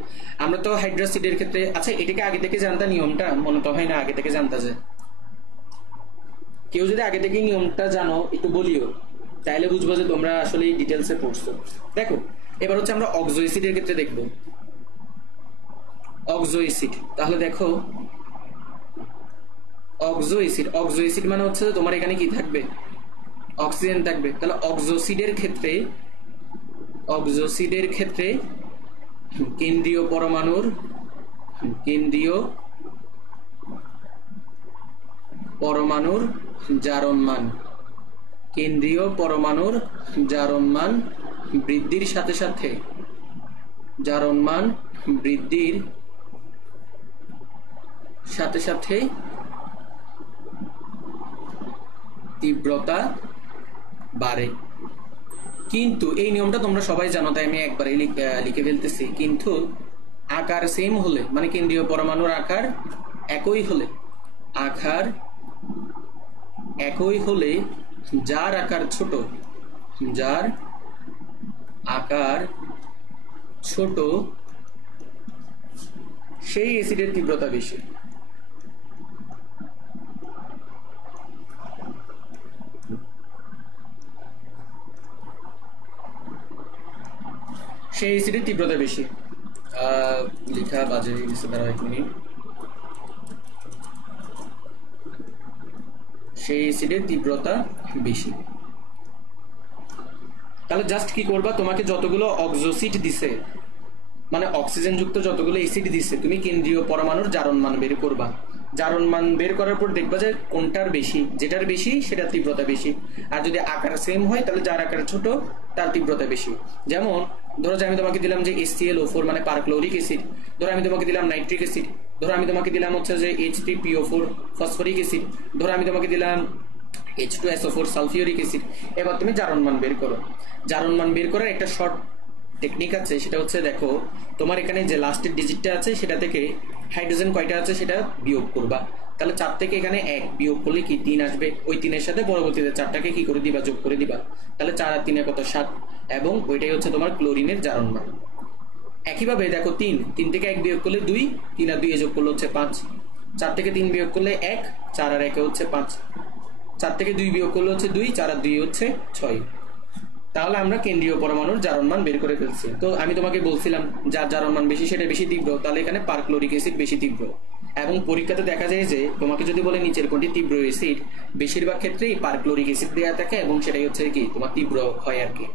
আমরা তো হাইড্রা অ্যাসিডের ক্ষেত্রে, আচ্ছা এটাকে আগে থেকে জানতা নিয়মটা? মনে তো হয় না আগে থেকে জানতা। যে কেউ যদি আগে থেকে নিয়মটা জানো একটু বলিও, তাহলে বুঝবো যে তোমরা আসলে ডিটেলসে পড়ছো। দেখো এবার হচ্ছে আমরা অক্সো অ্যাসিডের ক্ষেত্রে দেখবো। অক্সো অ্যাসিড, তাহলে দেখো অক্সো অ্যাসিড মানে হচ্ছে তোমার এখানে কি থাকবে, অক্সিজেন থাকবে। তাহলে অক্সোসিডের ক্ষেত্রে কেন্দ্রীয় পরমাণুর জারণ মান বৃদ্ধির সাথে সাথে তীব্রতা বাড়ে। কিন্তু এই নিয়মটা তোমরা সবাই জানো, তাই আমি একবারে লিখে ফেলতেছি। কিন্তু আকার সেম হলে মানে কেন্দ্রীয় পরমাণুর আকার একই হলে, আকার একই হলে যার আকার ছোট, যার আকার ছোট সেই অ্যাসিডের তীব্রতা বেশি। সেই অ্যাসিডের তীব্রতা বেশি। লেখা বাজে গেছে, দাঁড়াও 1 মিনিট। সেই অ্যাসিডের তীব্রতা বেশি। তাহলে জাস্ট কি করবা, তোমাকে যতগুলো অক্সোসিড দিছে মানে অক্সিজেন যুক্ত যতগুলো অ্যাসিড দিছে তুমি কেন্দ্রীয় পরমাণুর জারণ মান বের করবা। জারণ মান বের করার পর দেখবা যে কোনটার বেশি, যেটার বেশি সেটার তীব্রতা বেশি। আর যদি আকার সেম হয় তাহলে যার আকার ছোট তার তীব্রতা বেশি। যেমন ধরো যে আমি তোমাকে দিলাম যে HClO4 মানে পারক্লোরিক অ্যাসিড, ধরো আমি তোমাকে দিলাম নাইট্রিক অ্যাসিড, ধরো আমি তোমাকে দিলাম হচ্ছে যে H3PO4 ফসফরিক অ্যাসিড, ধরো আমি তোমাকে দিলাম H2SO4 সালফিউরিক অ্যাসিড। এবার তুমি জারণ মান বের করো। জারণ মান বের করার একটা শর্ট টেকনিক আছে, সেটা হচ্ছে দেখো তোমার এখানে যে লাস্টের ডিজিটটা আছে সেটা থেকে হাইড্রোজেন কয়টা আছে সেটা বিয়োগ করবা। তাহলে 4 থেকে এখানে 1 বিয়োগ করলে কি 3 আসবে, ওই 3-এর সাথে পরবর্তীতে 4টাকে কি করে দিবা, যোগ করে দিবা। তাহলে 4 আর 3 কত 7, এবং ওইটাই হচ্ছে তোমার ক্লোরিনের জারণ মান। একইভাবে দেখো 3 থেকে 1 বিয়োগ করলে 2, 3 আর 2 যোগ করলে হচ্ছে 5, 4 থেকে 3 বিয়োগ করলে 1, 4 আর 1 হচ্ছে 5, 4 থেকে 2 বিয়োগ করলে হচ্ছে 2, 4 আর 2 হচ্ছে 6। তাহলে আমরা কেন্দ্রীয় পরমাণুর জারণ মান বের করে ফেলছি। তো আমি তোমাকে বলছিলাম যার জারণ মান বেশি সেটা বেশি তীব্র, তাহলে এখানে পারক্লোরিক অ্যাসিড বেশি তীব্র। এবং পরীক্ষাতে দেখা যায় যে তোমাকে যদি বলে নিচের কোনটি তীব্র অ্যাসিড, বেশিরভাগ ক্ষেত্রেই পারক্লোরিক অ্যাসিড দেওয়া থাকে এবং সেটাই হচ্ছে কি তোমার তীব্র হয় আর কি।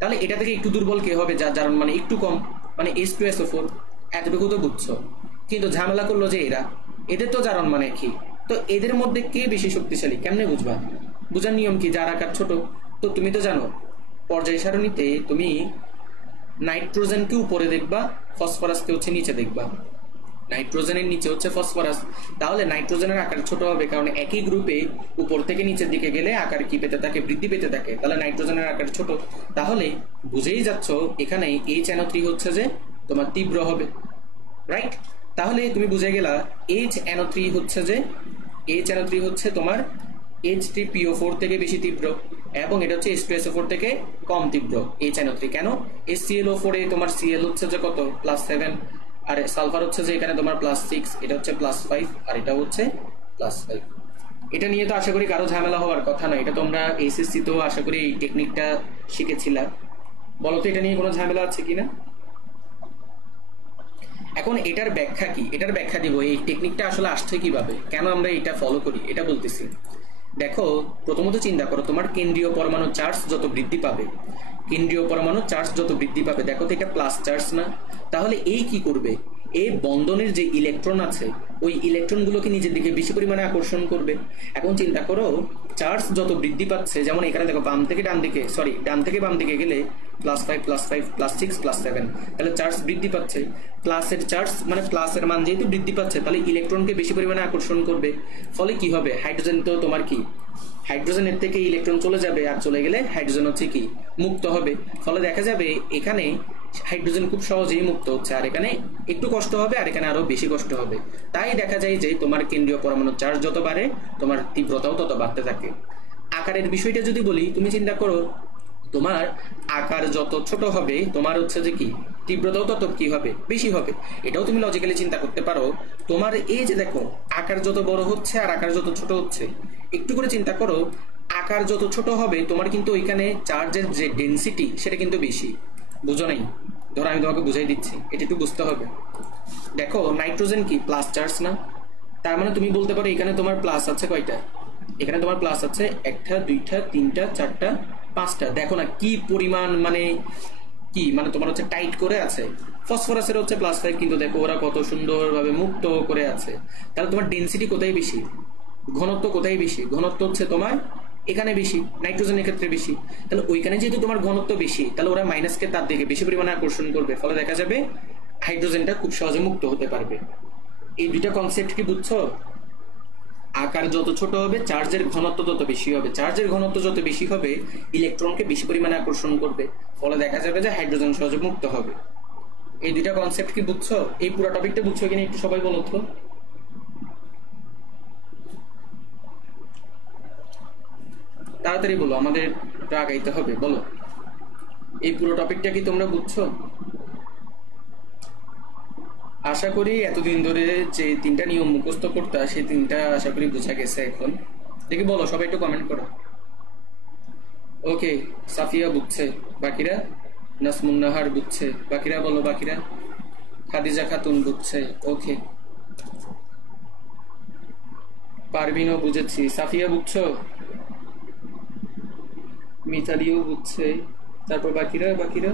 তাহলে এটা থেকে একটু দুর্বল কে হবে, যার জারণ মানে একটু কম, মানে H2SO4, এতটুকু তো বুঝছো। কিন্তু ঝামেলা করলো যে এদের তো জারণ মানে কি, তো এদের মধ্যে কে বেশি শক্তিশালী কেমনে বুঝবা? বুঝার নিয়ম কি, যার আকার ছোট। তো তুমি তো জানো পর্যায় সারণীতে তুমি নাইট্রোজেনকে উপরে দেখবা, ফসফরাসকে হচ্ছে নিচে দেখবা। নাইট্রোজেনের নিচে হচ্ছে ফসফরাস, তাহলে নাইট্রোজেনের আকার ছোট হবে, কারণ একই গ্রুপে উপর থেকে নিচের দিকে গেলে আকার কি পেতে থাকে, বৃদ্ধি পেতে থাকে। তাহলে নাইট্রোজেনের আকার ছোট, তাহলে বুঝেই যাচ্ছ এখানে HNO3 হচ্ছে যে তোমার তীব্র হবে, রাইট? তাহলে তুমি বুঝে গেলা HNO3 হচ্ছে তোমার H3PO4 থেকে বেশি তীব্র, এবং এটা হচ্ছে H2SO4 থেকে কম তীব্র HNO3। কেন? HClO4 এ তোমার Cl হচ্ছে যে কত +7, আর সালফার হচ্ছে যে এখানে তোমার +6, এটা হচ্ছে +5, আর এটা হচ্ছে +5। এটা নিয়ে তো আশা করি কারো ঝামেলা হওয়ার কথা না, এটা তোমরা SSC তো আশা করি এই টেকনিকটা শিখেছিলা। বলো তো এটা নিয়ে কোনো ঝামেলা আছে কিনা? এখন এটার ব্যাখ্যা কি, এটার ব্যাখ্যা দিব। এই টেকনিকটা আসলে আসছে কিভাবে, কেন আমরা এটা ফলো করি এটা বলতেছি। দেখো প্রথমত চিন্তা করো, তোমার কেন্দ্রীয় পরমাণু চার্জ যত বৃদ্ধি পাবে, কেন্দ্রীয় পরমাণু চার্জ যত বৃদ্ধি পাবে, দেখো তো এটা প্লাস চার্জ না? তাহলে এই কি করবে, এই বন্ধনের যে ইলেকট্রন আছে ওই ইলেকট্রনগুলোকে নিজের দিকে বেশি পরিমাণে আকর্ষণ করবে। এখন চিন্তা করো চার্জ যত বৃদ্ধি পাচ্ছে, যেমন এখানে দেখো ডান থেকে বাম দিকে গেলে +5 +5 +6 +7, তাহলে চার্জ বৃদ্ধি পাচ্ছে। প্লাসের চার্জ মানে প্লাসের মান যেহেতু বৃদ্ধি পাচ্ছে, তাহলে ইলেকট্রনকে বেশি পরিমাণে আকর্ষণ করবে। ফলে কি হবে, হাইড্রোজেন তো তোমার কি, হাইড্রোজেনের থেকে ইলেকট্রন চলে যাবে, আর চলে গেলে হাইড্রোজেন হচ্ছে কি মুক্ত হবে। ফলে দেখা যাবে এখানে হাইড্রোজেন খুব সহজেই মুক্ত হচ্ছে, আর এখানে একটু কষ্ট হবে, আর এখানে আরো বেশি কষ্ট হবে। তাই দেখা যায় যে তোমার কেন্দ্রীয় পরমাণুর চার্জ যত বাড়ে তোমার তীব্রতাও তত বাড়তে থাকে। আকারের বিষয়টা যদি বলি, তুমি চিন্তা করো তোমার আকার যত ছোট হবে তোমার হচ্ছে যে কি তীব্রতাও তত কি হবে, বেশি হবে। এটাও তুমি লজিক্যালি চিন্তা করতে পারো। তোমার এই যে দেখো আকার যত বড় হচ্ছে আর আকার যত ছোট হচ্ছে, একটু করে চিন্তা করো, আকার যত ছোট হবে তোমার কিন্তু ওইখানে চার্জের যে ডেনসিটি সেটা কিন্তু বেশি। বুঝো নাই? ধরো আমি তোমাকে বুঝাই দিচ্ছি, এটা একটু বুঝতে হবে। দেখো নাইট্রোজেন কি প্লাস চার্জ না? তার মানে তুমি বলতে পারো এখানে তোমার প্লাস আছে কয়টা, এখানে তোমার প্লাস আছে 1টা 2টা 3টা 4টা 5টা। দেখো না কি পরিমাণ, মানে কি মানে তোমার হচ্ছে টাইট করে আছে। ফসফরাসের হচ্ছে +5, কিন্তু দেখো ওরা কত সুন্দরভাবে মুক্ত করে আছে। তাহলে তোমার ডেনসিটি কোথায় বেশি, ঘনত্ব কোথায় বেশি? ঘনত্ব হচ্ছে তোমার এখানে বেশি, নাইট্রোজেনের ক্ষেত্রে বেশি। তাহলে ওইখানে যেহেতু তোমার ঘনত্ব বেশি, তাহলে ওরা মাইনাসকে তার দিকে বেশি পরিমাণে আকর্ষণ করবে। ফলে দেখা যাবে হাইড্রোজেনটা খুব সহজে মুক্ত হতে পারবে। এই দুইটা কনসেপ্ট কি বুঝছো? আকার যত ছোট হবে চার্জের ঘনত্ব তত বেশি হবে, চার্জের ঘনত্ব যত বেশি হবে ইলেকট্রনকে বেশি পরিমাণে আকর্ষণ করবে। ফলে দেখা যাবে যে হাইড্রোজেন সহজে মুক্ত হবে। এই দুইটা কনসেপ্ট কি বুঝছো? এই পুরো টপিকটা বুঝছো কিনা একটু সবাই বলো তো। তাড়াতাড়ি বলো, আমাদের একটু আগাইতে হবে। বলো, এই পুরো টপিকটা কি তোমরা বুঝছো? আশা করি এতদিন ধরে যে 3টা নিয়ম মুখস্থ করতে, সেই 3টা আশা করি বোঝা গেছে এখন। দেখি বলো, সবাই একটু কমেন্ট করো। ওকে, সাফিয়া বুঝছে, বাকিরা? নাসমুন্নাহার বুঝছে, বাকিরা বলো, বাকিরা? খাদিজা খাতুন বুঝছে, ওকে। পারভিনও বুঝেছি, সাফিয়া বুঝছো? মিতালিও বুঝছে, তারপর বাকিরা? বাকিরা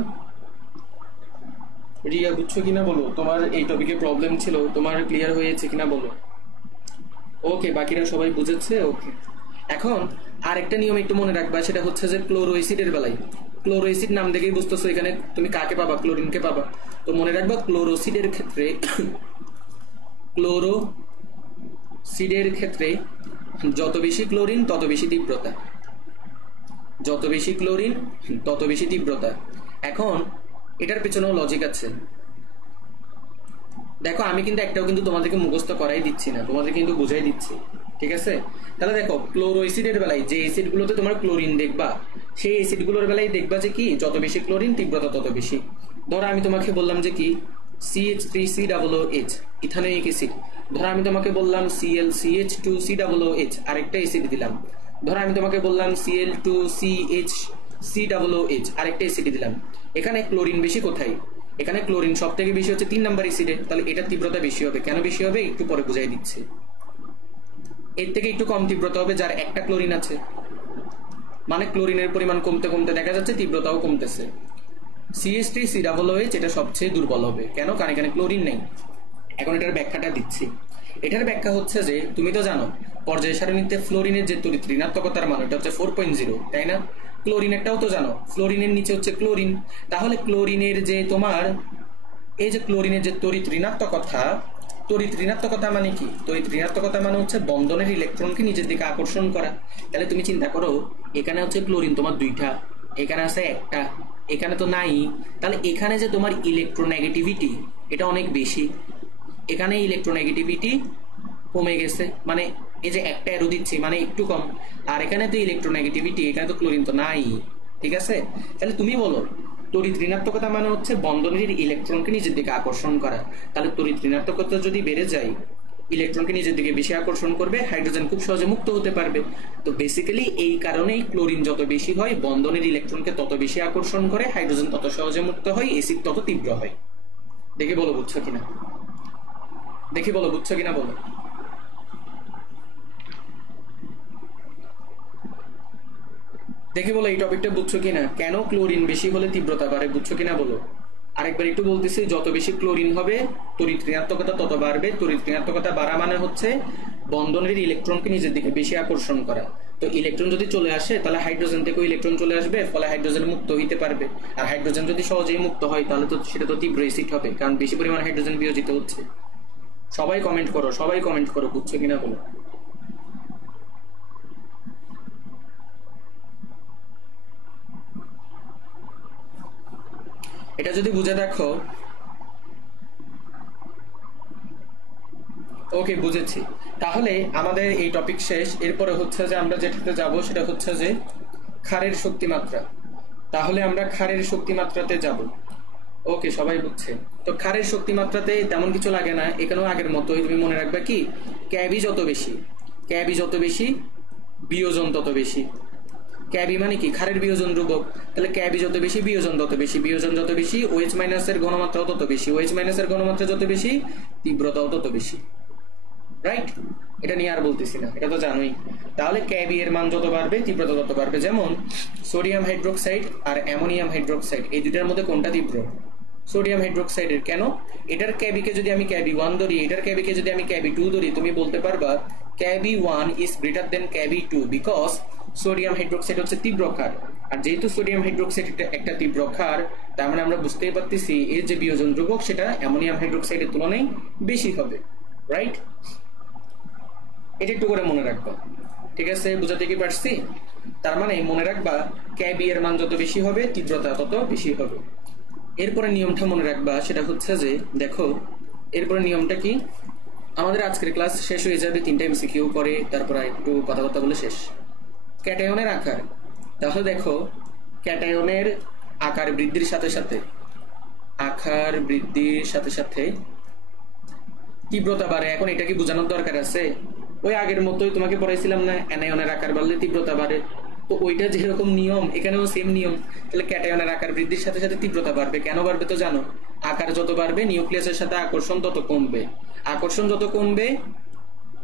রিয়া বুঝছো কিনা বলো, তোমার এই টপিকে প্রবলেম ছিল, তোমার ক্লিয়ার হয়েছে কিনা বলো। ওকে, বাকিরা সবাই বুঝেছে, ওকে। এখন আরেকটা নিয়ম একটু মনে রাখবা, সেটা হচ্ছে যে ক্লোরো অ্যাসিডের বেলায়, ক্লোরো অ্যাসিড নাম দেখেই বুঝতেছো এখানে তুমি কাকে পাবা, ক্লোরিনকে পাবা। তো মনে রাখবা ক্লোরো অ্যাসিডের ক্ষেত্রে ক্লোরো অ্যাসিডের ক্ষেত্রে যত বেশি ক্লোরিন তত বেশি তীব্রতা, যত বেশি ক্লোরিন তত বেশি তীব্রতা। এখন এটার পেছনেও লজিক আছে। দেখো আমি কিন্তু একটাও কিন্তু তোমাদেরকে মুখস্থ করাই দিচ্ছি না, তোমাদের কিন্তু বুঝাই দিচ্ছি, ঠিক আছে? তাহলে দেখো ক্লোরো অ্যাসিডের বেলায় যে অ্যাসিডগুলোতে তোমার ক্লোরিন দেখবা, সেই অ্যাসিডগুলোর বেলায় দেখবা যে কি যত বেশি ক্লোরিন তীব্রতা তত বেশি। ধরো আমি তোমাকে বললাম যে কি CH3COOH ইথানোয়িক অ্যাসিড, ধরো আমি তোমাকে বললাম ClCH2COOH আরেকটা অ্যাসিড দিলাম, ধরো আমি তোমাকে বললাম Cl2CHCOOH আরেকটা অ্যাসিড দিলাম। এখানে ক্লোরিন বেশি কোথায়? এখানে ক্লোরিন সব থেকে বেশি হচ্ছে 3 নাম্বার অ্যাসিডে, তাহলে এটার তীব্রতা বেশি হবে। কেন বেশি হবে একটু পরে বুঝাই দিচ্ছি। এর থেকে একটু কম তীব্রতা হবে যার একটা ক্লোরিন আছে, মানে ক্লোরিনের পরিমাণ কমতে কমতে দেখা যাচ্ছে তীব্রতাও কমতেছে। CH3COOH এটা সবচেয়ে দুর্বল হবে, কেন? কারণ এখানে ক্লোরিন নেই। এখন এটার ব্যাখ্যাটা দিচ্ছি। এটার ব্যাখ্যা হচ্ছে যে তুমি তো জানো পর্যায় সারণীতে ফ্লোরিনের যে তড়িৎ ঋণাত্মকতার মান এটা হচ্ছে 4.0, তাই না? ক্লোরিনেরটাও তো জানো, ফ্লোরিনের নিচে হচ্ছে ক্লোরিন। তাহলে ক্লোরিনের যে তোমার এই যে ক্লোরিনের যে তড়িৎ ঋণাত্মকতা, তড়িৎ ঋণাত্মকতা মানে কি? তড়িৎ ঋণাত্মকতা মানে হচ্ছে বন্ধনের ইলেকট্রনকে নিজের দিকে আকর্ষণ করা। তাহলে তুমি চিন্তা করো, এখানে হচ্ছে ক্লোরিন তোমার 2টা, এখানে আছে একটা, এখানে তো নাই। তাহলে এখানে যে তোমার ইলেকট্রোনেগেটিভিটি এটা অনেক বেশি, এখানে ইলেকট্রোনেগেটিভিটি কমে গেছে, মানে এই যে একটা অ্যারো দিচ্ছি মানে একটু কম। আর এখানে তো ইলেকট্রোনেগেটিভিটি, এখানে তো ক্লোরিন তো নাই, ঠিক আছে? তাহলে তুমি বলো তড়িৎ ঋণাত্মকতা মানে হচ্ছে বন্ধনের ইলেকট্রনকে নিজের দিকে আকর্ষণ করা। তাহলে তড়িৎ ঋণাত্মকতা যদি বেড়ে যায়, ইলেকট্রনকে নিজের দিকে বেশি আকর্ষণ করবে, হাইড্রোজেন খুব সহজে মুক্ত হতে পারবে। তো বেসিক্যালি এই কারণেই ক্লোরিন যত বেশি হয় বন্ধনের ইলেকট্রনকে তত বেশি আকর্ষণ করে, হাইড্রোজেন তত সহজে মুক্ত হয়, অ্যাসিড তত তীব্র হয়। দেখি বলো বুঝছো কিনা, দেখি বলো বুঝছো কিনা বলো। দেখি বলো এই টপিকটা বুঝছো কিনা, কেন ক্লোরিন বেশি হলে তীব্রতা বাড়ে, বুঝছো কিনা বলো। আরেকবার একটু বলতেছি, যত বেশি ক্লোরিন হবে তড়িৎ ঋণাত্মকতা তত বাড়বে। তড়িৎ ঋণাত্মকতা বাড়া মানে হচ্ছে বন্ধনের ইলেকট্রনকে নিজের দিকে বেশি আকর্ষণ করা। তো ইলেকট্রন যদি চলে আসে তাহলে হাইড্রোজেন থেকে ইলেকট্রন চলে আসবে, ফলে হাইড্রোজেন মুক্ত হইতে পারবে। আর হাইড্রোজেন যদি সহজেই মুক্ত হয় তাহলে তো সেটা তো তীব্র অ্যাসিড হবে, কারণ বেশি পরিমাণ হাইড্রোজেন বিয়োজিত হচ্ছে। সবাই কমেন্ট করো, সবাই কমেন্ট করো, বুঝছো কিনা বলো। এটা যদি বুঝে দেখো। ওকে, বুঝেছি। তাহলে আমাদের এই টপিক শেষ। এরপরে হচ্ছে যে আমরা যেটাতে যাব সেটা হচ্ছে যে ক্ষারের শক্তিমাত্রা। তাহলে আমরা ক্ষারের শক্তিমাত্রাতে যাব। ওকে, সবাই বুঝছে তো। ক্ষারের শক্তিমাত্রাতে তেমন কিছু লাগে না, এখানেও আগের মতোই। তুমি মনে রাখবে কি, ক্যাবি যত বেশি, ক্যাবি যত বেশি বিয়োজন তত বেশি। ক্যাবি মানে কি? ক্ষারের বিয়োজন ধ্রুবক। তাহলে ক্যাবি যত বেশি বিয়োজন তত বেশি, বিয়োজন যত বেশি OH মাইনাসের ঘনমাত্রাও তত বেশি, OH মাইনাসের ঘনমাত্রা যত বেশি তীব্রতাও তত বেশি, রাইট? এটা নিয়ে আর বলতেছি না, এটা তো জানোই। তাহলে ক্যাবি এর মান যত বাড়বে তীব্রতা তত বাড়বে। যেমন সোডিয়াম হাইড্রোক্সাইড আর অ্যামোনিয়াম হাইড্রোক্সাইড, এই দুটার মধ্যে কোনটা তীব্র? সোডিয়াম হাইড্রোক্সাইডের। কেন? এটার ক্যাবিকে যদি আমি ক্যাবি 1 ধরি, এটার ক্যাবিকে যদি আমি ক্যাবি 2 ধরি, তুমি বলতে পারবা Kb 1 is greater than Kb 2 because sodium hydroxide হচ্ছে তীব্র ক্ষার। আর যেহেতু সোডিয়াম হাইড্রোক্সাইড একটা তীব্র ক্ষার, তার মানে আমরা বুঝতেই পারতেছি এর যে বিয়োজন ধ্রুবক সেটা অ্যামোনিয়াম হাইড্রোক্সাইডের তুলনায় বেশি হবে, রাইট? এটা একটু করে মনে রাখবা, ঠিক আছে? বুঝাতে কি পারছি? তার মানে মনে রাখবা ক্যাবি এর মান যত বেশি হবে তীব্রতা তত বেশি হবে। এরপরে নিয়মটা মনে রাখবা, সেটা হচ্ছে যে দেখো এরপরে নিয়মটা কি, আমাদের আজকের ক্লাস শেষ হয়ে যাবে 3টা এমসিকিউ করে, তারপর একটু কথাবার্তা বলে শেষ। ক্যাটায়নের আকার, তাহলে দেখো ক্যাটায়নের আকার বৃদ্ধির সাথে সাথে তীব্রতা বাড়ে। এখন এটা কি বোঝানোর দরকার আছে? ওই আগের মতোই তোমাকে পড়াইছিলাম না, অ্যানায়নের আকার বাড়লে তীব্রতা বাড়ে, তো ওইটা যেরকম নিয়ম এখানেও সেম নিয়ম। তাহলে ক্যাটায়নের আকার বৃদ্ধির সাথে সাথে তীব্রতা বাড়বে। কেন বাড়বে তো জানো, আকার যত বাড়বে নিউক্লিয়াসের সাথে আকর্ষণ তত কমবে, আকর্ষণ যত কমবে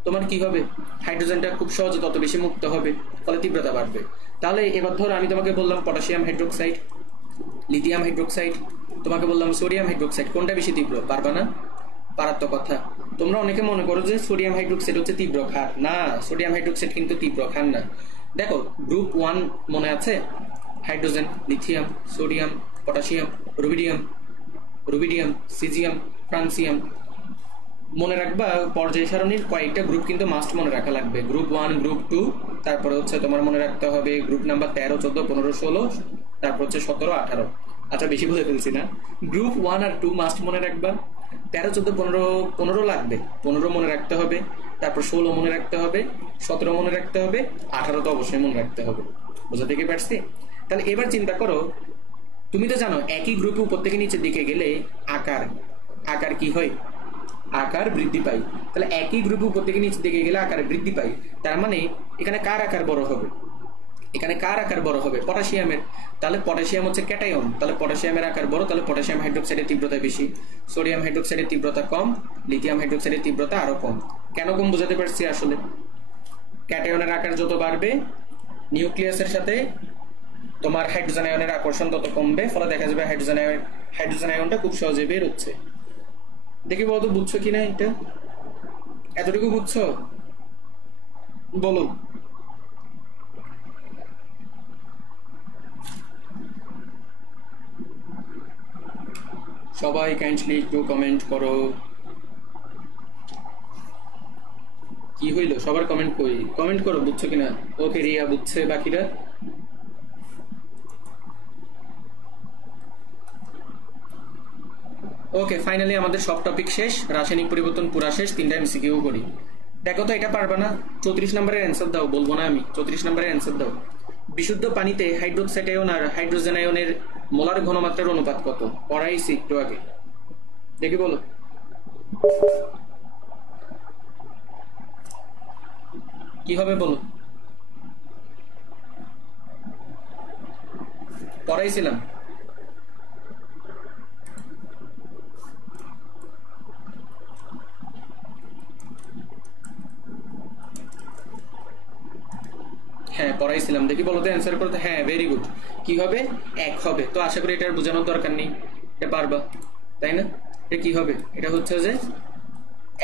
তোমার কি হবে, হাইড্রোজেনটা খুব সহজে তত বেশি মুক্ত হবে, ফলে তীব্রতা বাড়বে। তাহলে এবার ধরো আমি তোমাকে বললাম পটাশিয়াম হাইড্রোক্সাইড, লিথিয়াম হাইড্রোক্সাইড, তোমাকে বললাম সোডিয়াম হাইড্রোক্সাইড, কোনটা বেশি তীব্র? পারবা না? পারার তো কথা। তোমরা অনেকে মনে করো যে সোডিয়াম হাইড্রোক্সাইড হচ্ছে তীব্র ক্ষার, না, সোডিয়াম হাইড্রোক্সাইড কিন্তু তীব্র ক্ষার না। দেখো গ্রুপ 1 মনে আছে, hydrogen, lithium, sodium, potassium, rubidium, caesium, francium. মনে রাখবা পর্যায় সারণীর কয়েকটা গ্রুপ কিন্তু মাস্ট মনে রাখা লাগবে। গ্রুপ 1, গ্রুপ 2, তারপরে হচ্ছে তোমার মনে রাখতে হবে গ্রুপ নাম্বার 13, 14, 15, 16, তারপর হচ্ছে 17, 18। আচ্ছা বেশি বলে ফেলছি না? গ্রুপ 1 আর 2 মাস্ট মনে রাখবা। 13, 14, 15 লাগবে, 15 মনে রাখতে হবে, তারপর 16 মনে রাখতে হবে, 17 মনে রাখতে হবে, 18 তো অবশ্যই মনে রাখতে হবে। বুঝতে থেকে পারছি? তাহলে এবার চিন্তা করো, তুমি তো জানো একই গ্রুপে উপর থেকে নিচের দিকে গেলে আকার কি হয়? আকার বৃদ্ধি পায়। তাহলে একই গ্রুপে উপর থেকে নিচের দিকে গেলে আকার বৃদ্ধি পায়। তার মানে এখানে কার আকার বড় হবে? এখানে কার আকার বড় হবে? পটাশিয়ামের। তাহলে পটাশিয়াম হচ্ছে ক্যাটায়ন, তাহলে পটাশিয়ামের আকার বড়, তাহলে পটাশিয়াম হাইড্রোক্সাইডের তীব্রতা বেশি, সোডিয়াম হাইড্রোক্সাইডের তীব্রতা কম, লিথিয়াম হাইড্রোক্সাইডের তীব্রতা আরো কম। কেন কম বোঝাতে পারছি? আসলে ক্যাটায়নের আকার যত বাড়বে নিউক্লিয়াসের সাথে তোমার হাইড্রোজেন আয়নের আকর্ষণ তত কমবে, ফলে দেখা যাবে হাইড্রোজেন আয়নটা খুব সহজে বের হচ্ছে। দেখি বলতো বুঝছো কিনা, এটা এতটুকু বুঝছো? বলো। সবাই কাইন্ডলি একটু কমেন্ট করো। কি হইলো সবার কমেন্ট কই? কমেন্ট করো বুঝছো কিনা। ওকে রিয়া বুঝছে, বাকিরা? ওকে, ফাইনালি আমাদের সব টপিক শেষ, রাসায়নিক পরিবর্তন পুরা শেষ, 3টা এমসিকিউ করি। দেখো তো এটা পারবা না? 34 নম্বরের অ্যান্সার দাও। বলবো না আমি, 34 নম্বরের অ্যান্সার দাও। বিশুদ্ধ পানিতে হাইড্রোক্সাইড আয়ন আর হাইড্রোজেন আয়নের মোলার ঘনমাত্রার অনুপাত কত? পড়াইছি একটু আগে, দেখি বলো। কি হবে বলো? পড়াইছিলাম। হ্যাঁ পড়াইছিলাম, দেখি বলো তো অ্যান্সার করতে। হ্যাঁ ভেরি গুড। কি হবে? 1 হবে। তো আশা করি এটার বোঝানোর দরকার নেই, এটা পারবা, তাই না? এটা কি হবে? এটা হচ্ছে যে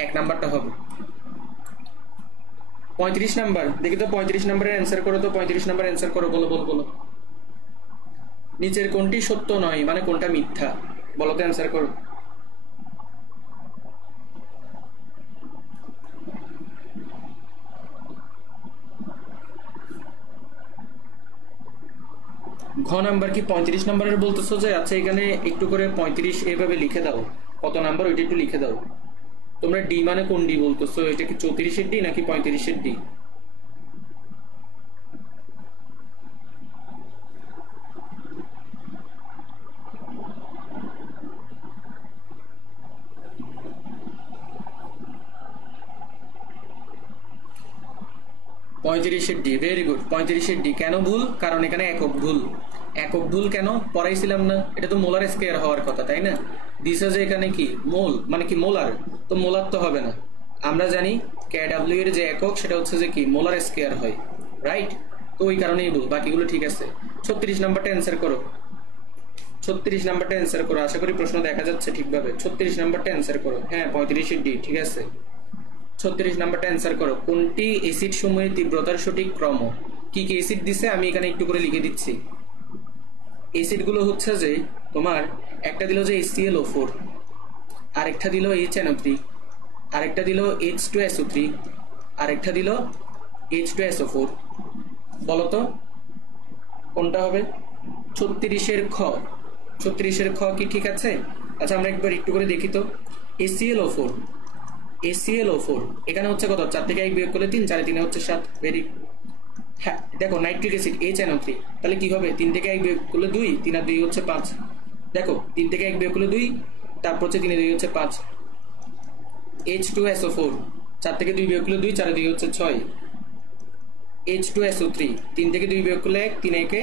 1 নাম্বারটা হবে। 35 নাম্বার, দেখি তো 35 নাম্বারের অ্যান্সার করো তো। 35 নাম্বার অ্যান্সার করো, বলো বলো বলো। নিচের কোনটি সত্য নয়, মানে কোনটা মিথ্যা? বলো তো, অ্যান্সার করো। ঘ নাম্বার কি 35 নাম্বারের বলতেছো যে? আচ্ছা এখানে একটু করে 35 এভাবে লিখে দাও, কত নাম্বার ওইটা একটু লিখে দাও। তোমরা ডি মানে কোন ডি বলতেছো? এটা কি 34-এর ডি নাকি 35-এর ডি? পঁয়ত্রিশের ডি, ভেরি গুড। 35-এর ডি। কেন ভুল? কারণ এখানে একক ভুল। একক ভুল কেন? পড়াইছিলাম না, এটা তো মোলার স্কয়ার হওয়ার কথা, তাই না? দিছে যে এখানে কি মোল, মানে কি মোলার, তো মোলার তো হবে না। আমরা জানি KW এর যে একক সেটা হচ্ছে যে কি মোলার স্কয়ার হয়, রাইট? তো ওই কারণেই ভুল, বাকিগুলো ঠিক আছে। 36 নাম্বারটা অ্যান্সার করো। 36 নাম্বারটা অ্যান্সার করো, আশা করি প্রশ্ন দেখা যাচ্ছে ঠিকভাবে। 36 নাম্বারটা অ্যান্সার করো। হ্যাঁ 35-এর ডি, ঠিক আছে। 36 নাম্বারটা অ্যান্সার করো। কোনটি অ্যাসিড সমূহের তীব্রতার সঠিক ক্রম? কি কি অ্যাসিড দিছে আমি এখানে একটু করে লিখে দিচ্ছি। অ্যাসিড গুলো হচ্ছে যে তোমার একটা দিল যে HClO4, আরেকটা দিল HNO3, আরেকটা দিল H2SO3, আরেকটা দিল H2SO4। বলো তো কোনটা হবে? 36-এর খ। 36-এর খ কি ঠিক আছে? আচ্ছা আমরা একবার একটু করে দেখি তো। AClO4 এখানে হচ্ছে কত? 4 থেকে 1 বিয়োগ করলে 3, 4 3 হচ্ছে 7। ভেরি হ্যাঁ দেখো নাইট্রিক অ্যাসিড HNO3, তাহলে কি হবে? 3 থেকে 1 বিয়োগ করলে 2, 3 আর 2 হচ্ছে 5। দেখো 3 থেকে 1 বিয়োগ করলে 2, তারপর হচ্ছে 3 আর 2 হচ্ছে 5। H2SO4 4 থেকে 2 বিয়োগ করলে 2, 4 আর 2 হচ্ছে 6। H2SO3 3 থেকে 2 বিয়োগ করলে 1, 3 একে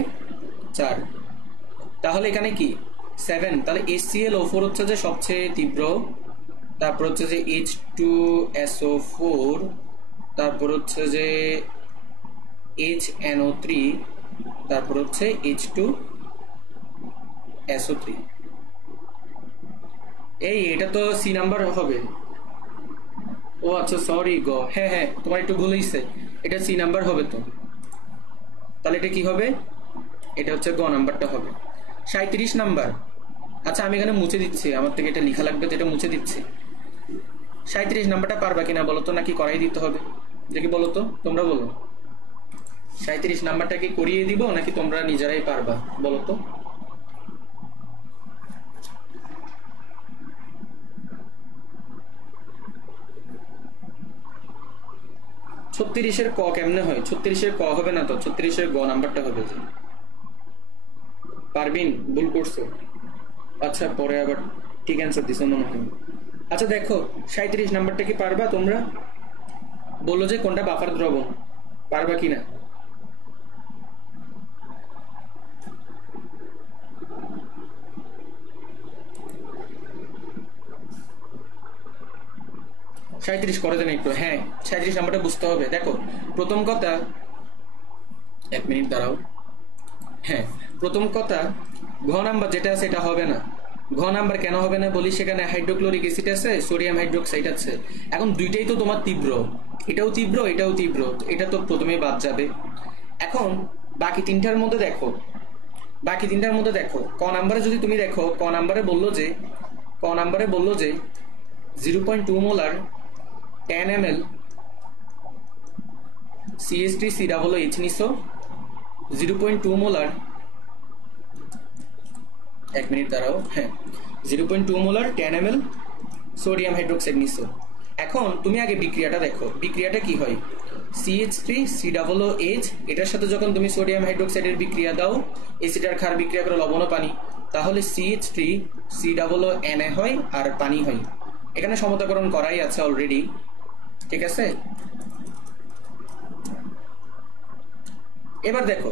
4। তাহলে এখানে কি 7। তাহলে HClO4 হচ্ছে যে সবচেয়ে তীব্র, তারপর হচ্ছে যে H2SO4, তারপর হচ্ছে যে HNO3, তারপর হচ্ছে H2SO3। এটা তো সি নাম্বার হবে। ও আচ্ছা সরি গো, হ্যাঁ তোমার একটু ভুল হয়েছে, এটা সি নাম্বার হবে তো। তাহলে এটা কি হবে? এটা হচ্ছে গ নাম্বারটা হবে। 37 নাম্বার। আচ্ছা আমি এখানে মুছে দিচ্ছি, আমার থেকে এটা লেখা লাগবে তো এটা মুছে দিচ্ছি। 37 নাম্বারটা পারবা কিনা বলো তো, নাকি করাই দিতে হবে? দেখি বলো তো, তোমরা বলো 37 নাম্বারটা কি করিয়ে দিব নাকি তোমরা নিজেরাই পারবা বলো তো? ছত্রিশের ক কেমনে হয়? 36-এর ক হবে না তো, 36-এর গ নাম্বারটা হবে। যে পারবিন ভুল করছো। আচ্ছা পরে আবার ঠিক অ্যান্সার দিছো মনে হয়। আচ্ছা দেখো 37 নাম্বারটা কি পারবা তোমরা? বললো যে কোনটা বাফার দ্রবণ, পারবা কিনা? সাঁত্রিশ করে দেন একটু। হ্যাঁ 37 নাম্বারটা বুঝতে হবে। দেখো প্রথম কথা, 1 মিনিট দাঁড়াও। হ্যাঁ প্রথম কথা, ঘ নাম্বার যেটা আছে এটা হবে না। ঘ নাম্বার কেন হবে না বলি, সেখানে হাইড্রোক্লোরিক অ্যাসিড আছে, সোডিয়াম হাইড্রোক্সাইড আছে। এখন দুইটাই তো তোমার তীব্র, এটাও তীব্র এটাও তীব্র, এটা তো প্রথমেই বাদ যাবে। এখন বাকি তিনটার মধ্যে দেখো, ক নাম্বারে যদি তুমি দেখো, ক নাম্বারে বললো যে 0.2 মোলার 10 ml CH3COOH নিছো, 0.2 মোলার 1 মিনিট দাঁড়াও। হ্যাঁ 0.2 মোলার 10 ml সোডিয়াম হাইড্রোক্সাইড নিছো। এখন তুমি আগে বিক্রিয়াটা দেখো, বিক্রিয়াটা কি হয়? CH3COOH এটার সাথে যখন তুমি সোডিয়াম হাইড্রোক্সাইডের বিক্রিয়া দাও, অ্যাসিড আর ক্ষার বিক্রিয়া করে লবণ ও পানি, তাহলে CH3COONA হয় আর পানি হয়। এখানে সমতাকরণ করাই আছে অলরেডি, ঠিক আছে? এবার দেখো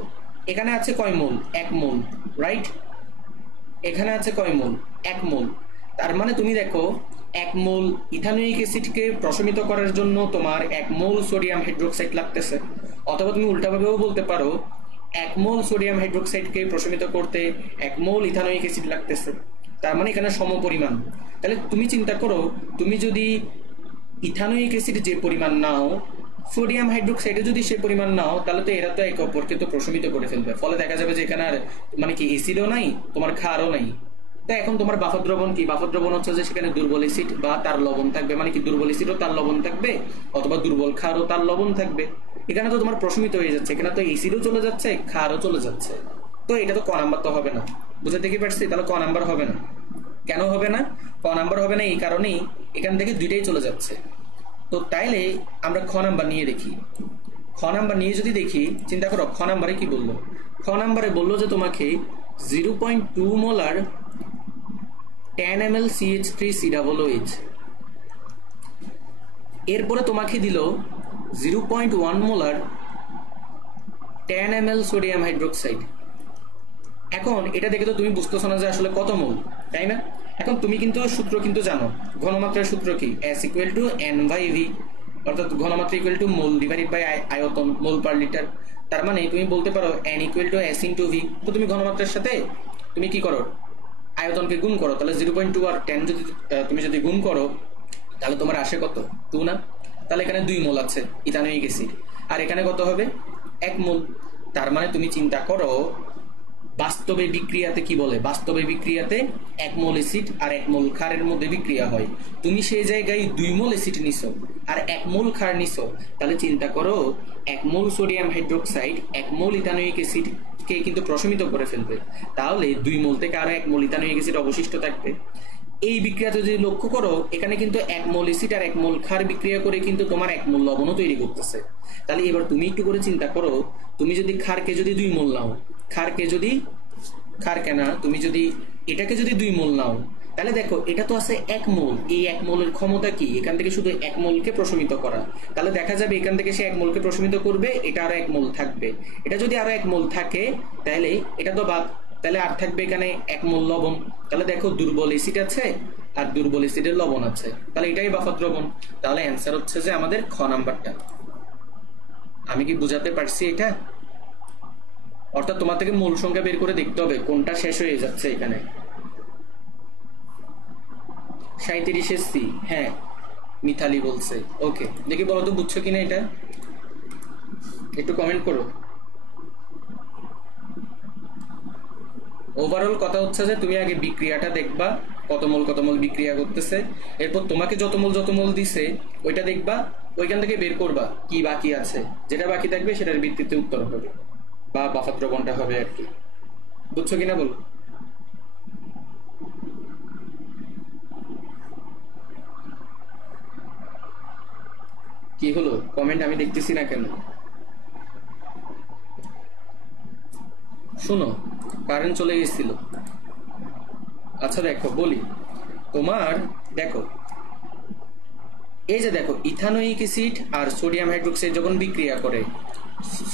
এখানে আছে কয় মোল? 1 মোল, রাইট? এখানে আছে কয় মোল? 1 মোল। তার মানে তুমি দেখো 1 মোল ইথানোয়িক অ্যাসিডকে প্রশমিত করার জন্য তোমার 1 মোল সোডিয়াম হাইড্রোক্সাইড লাগতেছে। অথবা তুমি উল্টাভাবেও বলতে পারো 1 মোল সোডিয়াম হাইড্রোক্সাইডকে প্রশমিত করতে 1 মোল ইথানোয়িক অ্যাসিড লাগতেছে। তার মানে এখানে সমপরিমাণ। তাহলে তুমি চিন্তা করো, তুমি যদি ইথানোয়িক অ্যাসিড যে পরিমাণ নাও, সোডিয়াম হাইড্রোক্সাইডে যদি সে পরিমাণ নাও, তাহলে তো এরা তো একে অপরকে তো প্রশমিত করে ফেলবে। ফলে দেখা যাবে যে এখানে আর মানে কি অ্যাসিডও নাই, তোমার ক্ষারও নাই। তো এখন তোমার বাফার দ্রবণ কি? বাফার দ্রবণ হচ্ছে যে সেখানে দুর্বল অ্যাসিড বা তার লবণ থাকবে, মানে কি দুর্বল অ্যাসিডও তার লবণ থাকবে, অথবা দুর্বল ক্ষারও তার লবণ থাকবে। এখানে তো তোমার প্রশমিত হয়ে যাচ্ছে, এখানে তো অ্যাসিডও চলে যাচ্ছে, ক্ষারও চলে যাচ্ছে। তো এটা তো ক নাম্বার তো হবে না, বুঝতে কি পারছি? তাহলে ক নাম্বার হবে না। কেন হবে না? ক নাম্বার হবে না এই কারণেই, এখান থেকে দুইটাই চলে যাচ্ছে। তো তাইলে আমরা খ নাম্বার নিয়ে দেখি। খ নাম্বার নিয়ে যদি দেখি, চিন্তা করো খ নাম্বারে কি বললো। খ নাম্বারে বললো যে তোমাকে 0.2 মোলার 10 ml CH3COOH, এরপরে তোমাকে দিল 0.1 মোলার 10 ml সোডিয়াম হাইড্রোক্সাইড। এখন এটা দেখে তো তুমি বুঝতেছো না যে আসলে কত মোল, তাই না? এখন তুমি কিন্তু সূত্র কিন্তু জানো, ঘনমাত্রার সূত্র কি? S = N/V, অর্থাৎ ঘনমাত্রা equal to mole divided by আয়তন, মোল পার লিটার। তার মানে তুমি বলতে পারো N = S × V। তো তুমি ঘনমাত্রার সাথে তুমি কি করো? আয়তনকে গুণ করো। তাহলে 0.2 আর 10 যদি তুমি যদি গুণ করো, তাহলে তোমার আসে কত? 2 না? তাহলে এখানে 2 মোল আছে ইথানোয়িক অ্যাসিড, আর এখানে কত হবে? 1 মোল। তার মানে তুমি চিন্তা করো বাস্তবে বিক্রিয়াতে কি বলে? বাস্তবে বিক্রিয়াতে 1 মোল অ্যাসিড আর 1 মোল ক্ষারের মধ্যে বিক্রিয়া হয়। তুমি সেই জায়গায় 2 মোল অ্যাসিড নিছো আর 1 মোল ক্ষার নিছো, তাহলে চিন্তা করো 1 মোল সোডিয়াম হাইড্রোক্সাইড, 1 মোল ইথানোয়িক অ্যাসিড, অ্যাসিডকে কিন্তু প্রশমিত করে ফেলবে, তাহলে 2 মোল থেকে আরো 1 মোল ইথানোয়িক অ্যাসিড অবশিষ্ট থাকবে। এই বিক্রিয়াতে যদি লক্ষ্য করো, এখানে কিন্তু 1 মোল অ্যাসিড আর 1 মোল ক্ষার বিক্রিয়া করে কিন্তু তোমার 1 মোল লবণও তৈরি করতেছে। তাহলে এবার তুমি একটু করে চিন্তা করো, তুমি যদি ক্ষারকে যদি 2 মোল নাও, তুমি যদি এটাকে যদি 2 মোল নাও, তাহলে দেখো এটা তো আছে 1 মোল। এই 1 মোলের ক্ষমতা কি? এখান থেকে শুধু 1 মোলকে প্রশমিত করা। তাহলে দেখা যাবে এখান থেকে সে 1 মোলকে প্রশমিত করবে, এটা আরো 1 মোল থাকবে। এটা যদি আরো 1 মোল থাকে, তাহলে এটা তো বাদ, তাহলে আর থাকবে এখানে 1 মোল লবণ। তাহলে দেখো দুর্বল অ্যাসিড আছে আর দুর্বল অ্যাসিডের লবণ আছে, তাহলে এটাই বাফার দ্রবণ। তাহলে অ্যান্সার হচ্ছে যে আমাদের খ নাম্বারটা। আমি কি বুঝাতে পারছি এটা? অর্থাৎ তোমার থেকে মূল সংখ্যা বের করে দেখতে হবে কোনটা শেষ হয়ে যাচ্ছে এখানে। 37 সি, হ্যাঁ মিথালি বলছে। ওকে, দেখি বলো তো বুঝছো কিনা এটা, একটু কমেন্ট করো। ওভারঅল কথা হচ্ছে যে তুমি আগে বিক্রিয়াটা দেখবা, কত মোল বিক্রিয়া করতেছে, এরপর তোমাকে যত মোল দিছে ওইটা দেখবা, ওইখান থেকে বের করবা কি বাকি আছে, যেটা বাকি থাকবে সেটার ভিত্তিতে উত্তর হবে বা বাফার দ্রবণটা হবে আর কি। বুঝছো কিনা বলো। কি হলো, কমেন্ট আমি দেখতেছি না কেন? শোনো, কারেন্ট চলে গেছিল। আচ্ছা দেখো বলি, তোমার দেখো এই যে দেখো ইথানোয়িক অ্যাসিড আর সোডিয়াম হাইড্রোক্সাইড যখন বিক্রিয়া করে,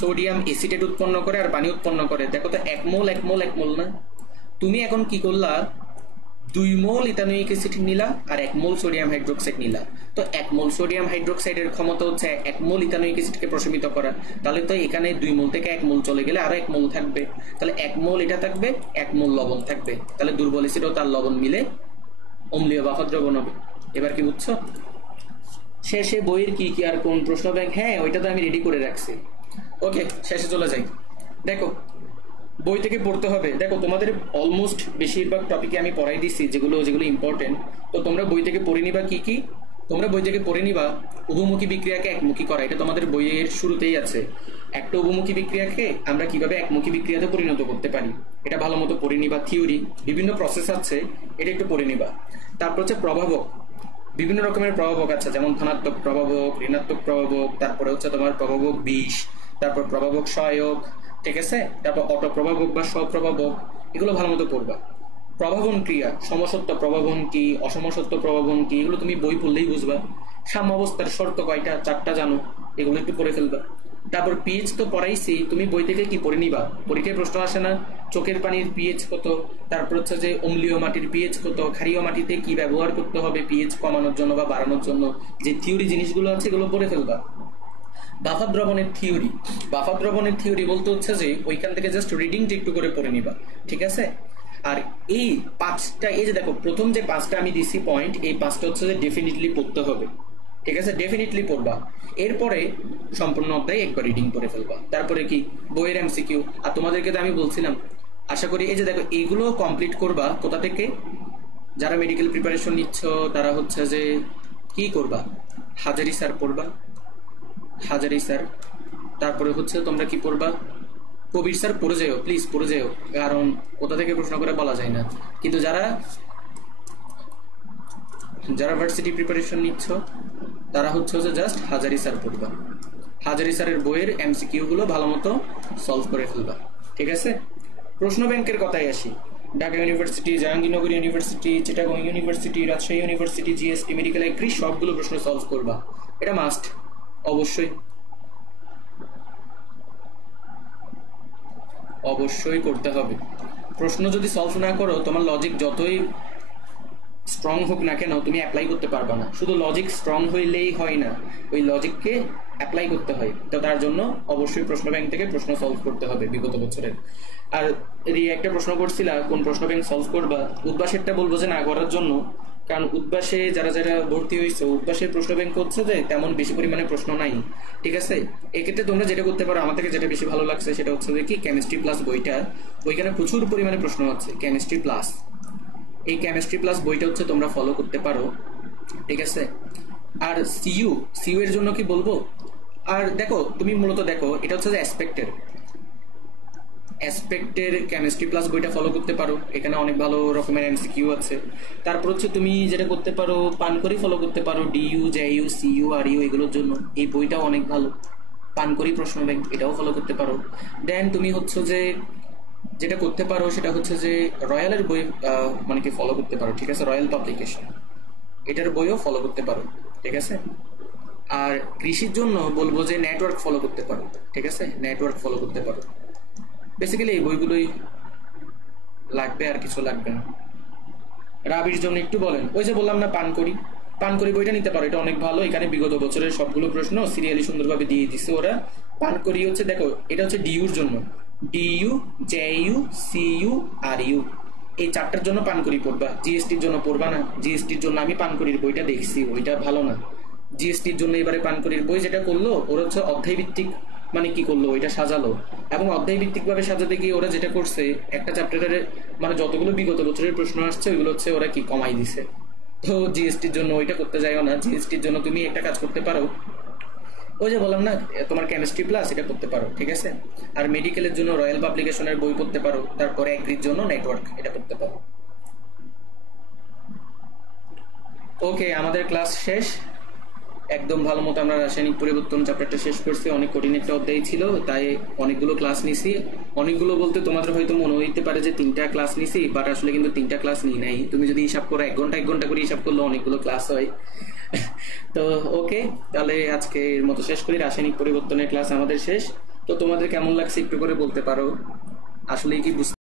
সোডিয়াম এসিটেট উৎপন্ন করে আর পানি উৎপন্ন করে, দেখো তো 1 মোল না। তুমি এখন কি করলা, 2 মোল ইথানোয়িক অ্যাসিড নিলা আর 1 মোল সোডিয়াম হাইড্রোক্সাইড নিলা। তো 1 মোল সোডিয়াম হাইড্রোক্সাইডের ক্ষমতা হচ্ছে 1 মোল ইথানোয়িক অ্যাসিডকে প্রশমিত করা। তাহলে তো এখানে 2 মোল থেকে 1 মোল চলে গেলে আরো 1 মোল থাকবে, তাহলে 1 মোল এটা থাকবে, 1 মোল লবণ থাকবে। তাহলে দুর্বল অ্যাসিড ও তার লবণ মিলে অম্লীয় বাফার দ্রবণ হবে। এবার কি বুঝছো? শেষে বইয়ের কি কি আর কোন প্রশ্ন ব্যাংক, হ্যাঁ ওইটা তো আমি রেডি করে রাখছি। ওকে, শেষে চলে যাই। দেখো বই থেকে পড়তে হবে। দেখো তোমাদের অলমোস্ট বেশিরভাগ টপিকে আমি পড়াই দিচ্ছি যেগুলো ইম্পর্টেন্ট। তো তোমরা বই থেকে পড়ে নিবা কি কি, তোমরা বই থেকে পড়ে নিবা উভমুখী বিক্রিয়াকে একমুখী করা, এটা তোমাদের বইয়ের শুরুতেই আছে। একটা উভমুখী বিক্রিয়াকে আমরা কিভাবে একমুখী বিক্রিয়াতে পরিণত করতে পারি, এটা ভালো মতো পড়ে নিবা। থিওরি বিভিন্ন প্রসেস আছে, এটা একটু পড়ে নিবা। তারপর হচ্ছে প্রভাবক, বিভিন্ন রকমের প্রভাবক আছে, যেমন ধনাত্মক প্রভাবক, ঋণাত্মক প্রভাবক, তারপরে হচ্ছে তোমার প্রভাবক বিষ, তারপর প্রভাবক সহায়ক, ঠিক আছে, তারপর অটোপ্রভাবক বা স্বপ্রভাবক, এগুলো ভালো মতো পড়বা। প্রভাবন ক্রিয়া, সমসত্ব প্রভাবন কি, অসমসত্ব প্রভাবন কি, এগুলো তুমি বই পড়লেই বুঝবা। সাম্যাবস্থার শর্ত কয়টা, 4টা জানো, এগুলো একটু পড়ে ফেলবা। তারপর পিএইচ তো পড়াইছি, তুমি বই থেকে কি পড়ে নিবা, পরীক্ষায় প্রশ্ন আসে না, চোখের পানির পিএইচ কত, তারপর হচ্ছে যে অম্লীয় মাটির পিএইচ কত, ক্ষারীয় মাটিতে কি ব্যবহার করতে হবে পিএইচ কমানোর জন্য বা বাড়ানোর জন্য, যে থিওরি জিনিসগুলো আছে এগুলো পড়ে ফেলবা। বাফার দ্রবণের থিওরি বলতে হচ্ছে যে ওইখান থেকে জাস্ট রিডিংটা একটু করে পড়ে নিবা, ঠিক আছে। আর এই 5টা, এই যে দেখো প্রথম যে 5টা আমি দিছি পয়েন্ট, এই 5টা হচ্ছে যে ডেফিনেটলি পড়তে হবে, ঠিক আছে, ডেফিনেটলি পড়বা। এরপরে সম্পূর্ণ অধ্যায় একবার রিডিং করে ফেলবা, তারপরে কি বইয়ের এমসিকিউ। আর তোমাদেরকে তো আমি বলছিলাম, আশা করি এই যে দেখো এইগুলো কমপ্লিট করবা কোথা থেকে, যারা মেডিকেল প্রিপারেশন নিচ্ছ তারা হচ্ছে যে কি করবা, হাজারি স্যার পড়বা, হাজারি স্যার। তারপরে হচ্ছে তোমরা কি পড়বা, কবির স্যার পড়ে যাও, প্লিজ পড়ে যাও, কারণ কোথা থেকে প্রশ্ন করে বলা যায় না। কিন্তু যারা ভার্সিটি প্রিপারেশন নিচ্ছ তারা হচ্ছে যে জাস্ট হাজারি স্যার পড়বা, হাজারি স্যারের বইয়ের এমসিকিউ গুলো ভালো মতো সলভ করে ফেলবা, ঠিক আছে। প্রশ্ন ব্যাংকের কথায় আসি, Dhaka university, Jahangirnagar university, Chittagong university, Rajshahi university, GST, medical agri, সবগুলো প্রশ্ন সলভ করবা, এটা মাস্ট, অবশ্যই করতে হবে। প্রশ্ন যদি সলভ না করো, তোমার লজিক যতই স্ট্রং হোক না কেন তুমি অ্যাপ্লাই করতে পারবা না। শুধু লজিক স্ট্রং হইলেই হয় না, ওই লজিককে অ্যাপ্লাই করতে হয়। তো তার জন্য অবশ্যই প্রশ্ন ব্যাংক থেকে প্রশ্ন সলভ করতে হবে বিগত বছরের। আর একটা প্রশ্ন করছিলা কোন প্রশ্ন ব্যাংক সলভ করবা, উদ্বাসেরটা বলবো যে না করার জন্য, কারণ উদ্বাসে যারা ভর্তি হয়েছে, উদ্বাসের প্রশ্ন ব্যাংক হচ্ছে যে তেমন বেশি পরিমাণে প্রশ্ন নাই, ঠিক আছে। এক্ষেত্রে তোমরা যেটা করতে পারো, আমার থেকে যেটা বেশি ভালো লাগছে সেটা হচ্ছে যে কি কেমিস্ট্রি প্লাস বইটা, ওইখানে প্রচুর পরিমাণে প্রশ্ন আছে কেমিস্ট্রি প্লাস, এই কেমিস্ট্রি প্লাস বইটা হচ্ছে তোমরা ফলো করতে পারো, ঠিক আছে। আর সিইউ এর জন্য কি বলবো, আর দেখো তুমি মূলত দেখো এটা হচ্ছে যে অ্যাসপেক্টের কেমিস্ট্রি প্লাস বইটা ফলো করতে পারো, এখানে অনেক ভালো রকমের এমসিকিউ আছে। তারপর হচ্ছে তুমি যেটা করতে পারো, পানকরি ফলো করতে পারো, ডিইউ, জেইউ, সিইউ, আরইউ এগুলোর জন্য এই বইটাও অনেক ভালো। পানকরি প্রশ্ন ব্যাংক এটাও ফলো করতে পারো। দেন তুমি হচ্ছে যে যেটা করতে পারো সেটা হচ্ছে যে রয়্যালের বই মানে কি ফলো করতে পারো, ঠিক আছে, রয়্যাল পাবলিকেশন এটার বইও ফলো করতে পারো, ঠিক আছে। আর কৃষির জন্য বলবো যে নেটওয়ার্ক ফলো করতে পারো, ঠিক আছে, নেটওয়ার্ক ফলো করতে পারো। বেসিক্যালি এই বইগুলোই লাগবে, আর কিছু লাগবে না। রাবির জন্য একটু বলেন, ওই যে বললাম না পানকরি, পানকরি বইটা নিতে পারো, এটা অনেক ভালো। এখানে বিগত বছরের সবগুলো প্রশ্ন সিরিয়ালি সুন্দরভাবে দিয়ে দিচ্ছে ওরা। পানকরি হচ্ছে দেখো, এটা হচ্ছে ডিইউর জন্য, ডিইউ, জেইউ, সিইউ, আরইউ এই চারটার জন্য পানকরি পড়বা। জিএসটির জন্য পড়বা না, জিএসটির জন্য আমি পানকরির বইটা দেখছি, ওইটা ভালো না। জিএসটির জন্য এবারে পানকরির বই যেটা করলো ওরা হচ্ছে অধ্যায় ভিত্তিক, মানে কি করলো ওইটা সাজালো, এবং অধ্যায় ভিত্তিক ভাবে সাজাতে গিয়ে ওরা যেটা করছে একটা চ্যাপ্টারের মানে যতগুলো বিগত বছরের প্রশ্ন আসছে ওইগুলো হচ্ছে ওরা কি কমাই দিছে। তো জিএসটির জন্য ওইটা করতে যাইও না। জিএসটির জন্য তুমি একটা কাজ করতে পারো, ওই যে বললাম না তোমার কেমিস্ট্রি প্লাস এটা করতে পারো, ঠিক আছে। আর মেডিকেলের জন্য রয়্যাল পাবলিকেশনের বই পড়তে পারো, তারপরে এগ্রির জন্য নেটওয়ার্ক এটা করতে পারো। ওকে, আমাদের ক্লাস শেষ একদম ভালো মতো। আমরা রাসায়নিক পরিবর্তন চ্যাপ্টারটা শেষ করছি, অনেক কঠিন একটা অধ্যায় ছিল, তাই অনেকগুলো ক্লাস নিছি। অনেকগুলো বলতে তোমাদের হয়তো মনে হইতে পারে যে 3টা ক্লাস নিছি, বাট আসলে কিন্তু 3টা ক্লাস নিই নাই। তুমি যদি হিসাব করো 1 ঘন্টা করে হিসাব করলে অনেকগুলো ক্লাস হয়। তো ওকে, তাহলে আজকের মতো শেষ করি। রাসায়নিক পরিবর্তনের ক্লাস আমাদের শেষ। তো তোমাদের কেমন লাগছে একটু করে বলতে পারো, আসলে কি বুঝতে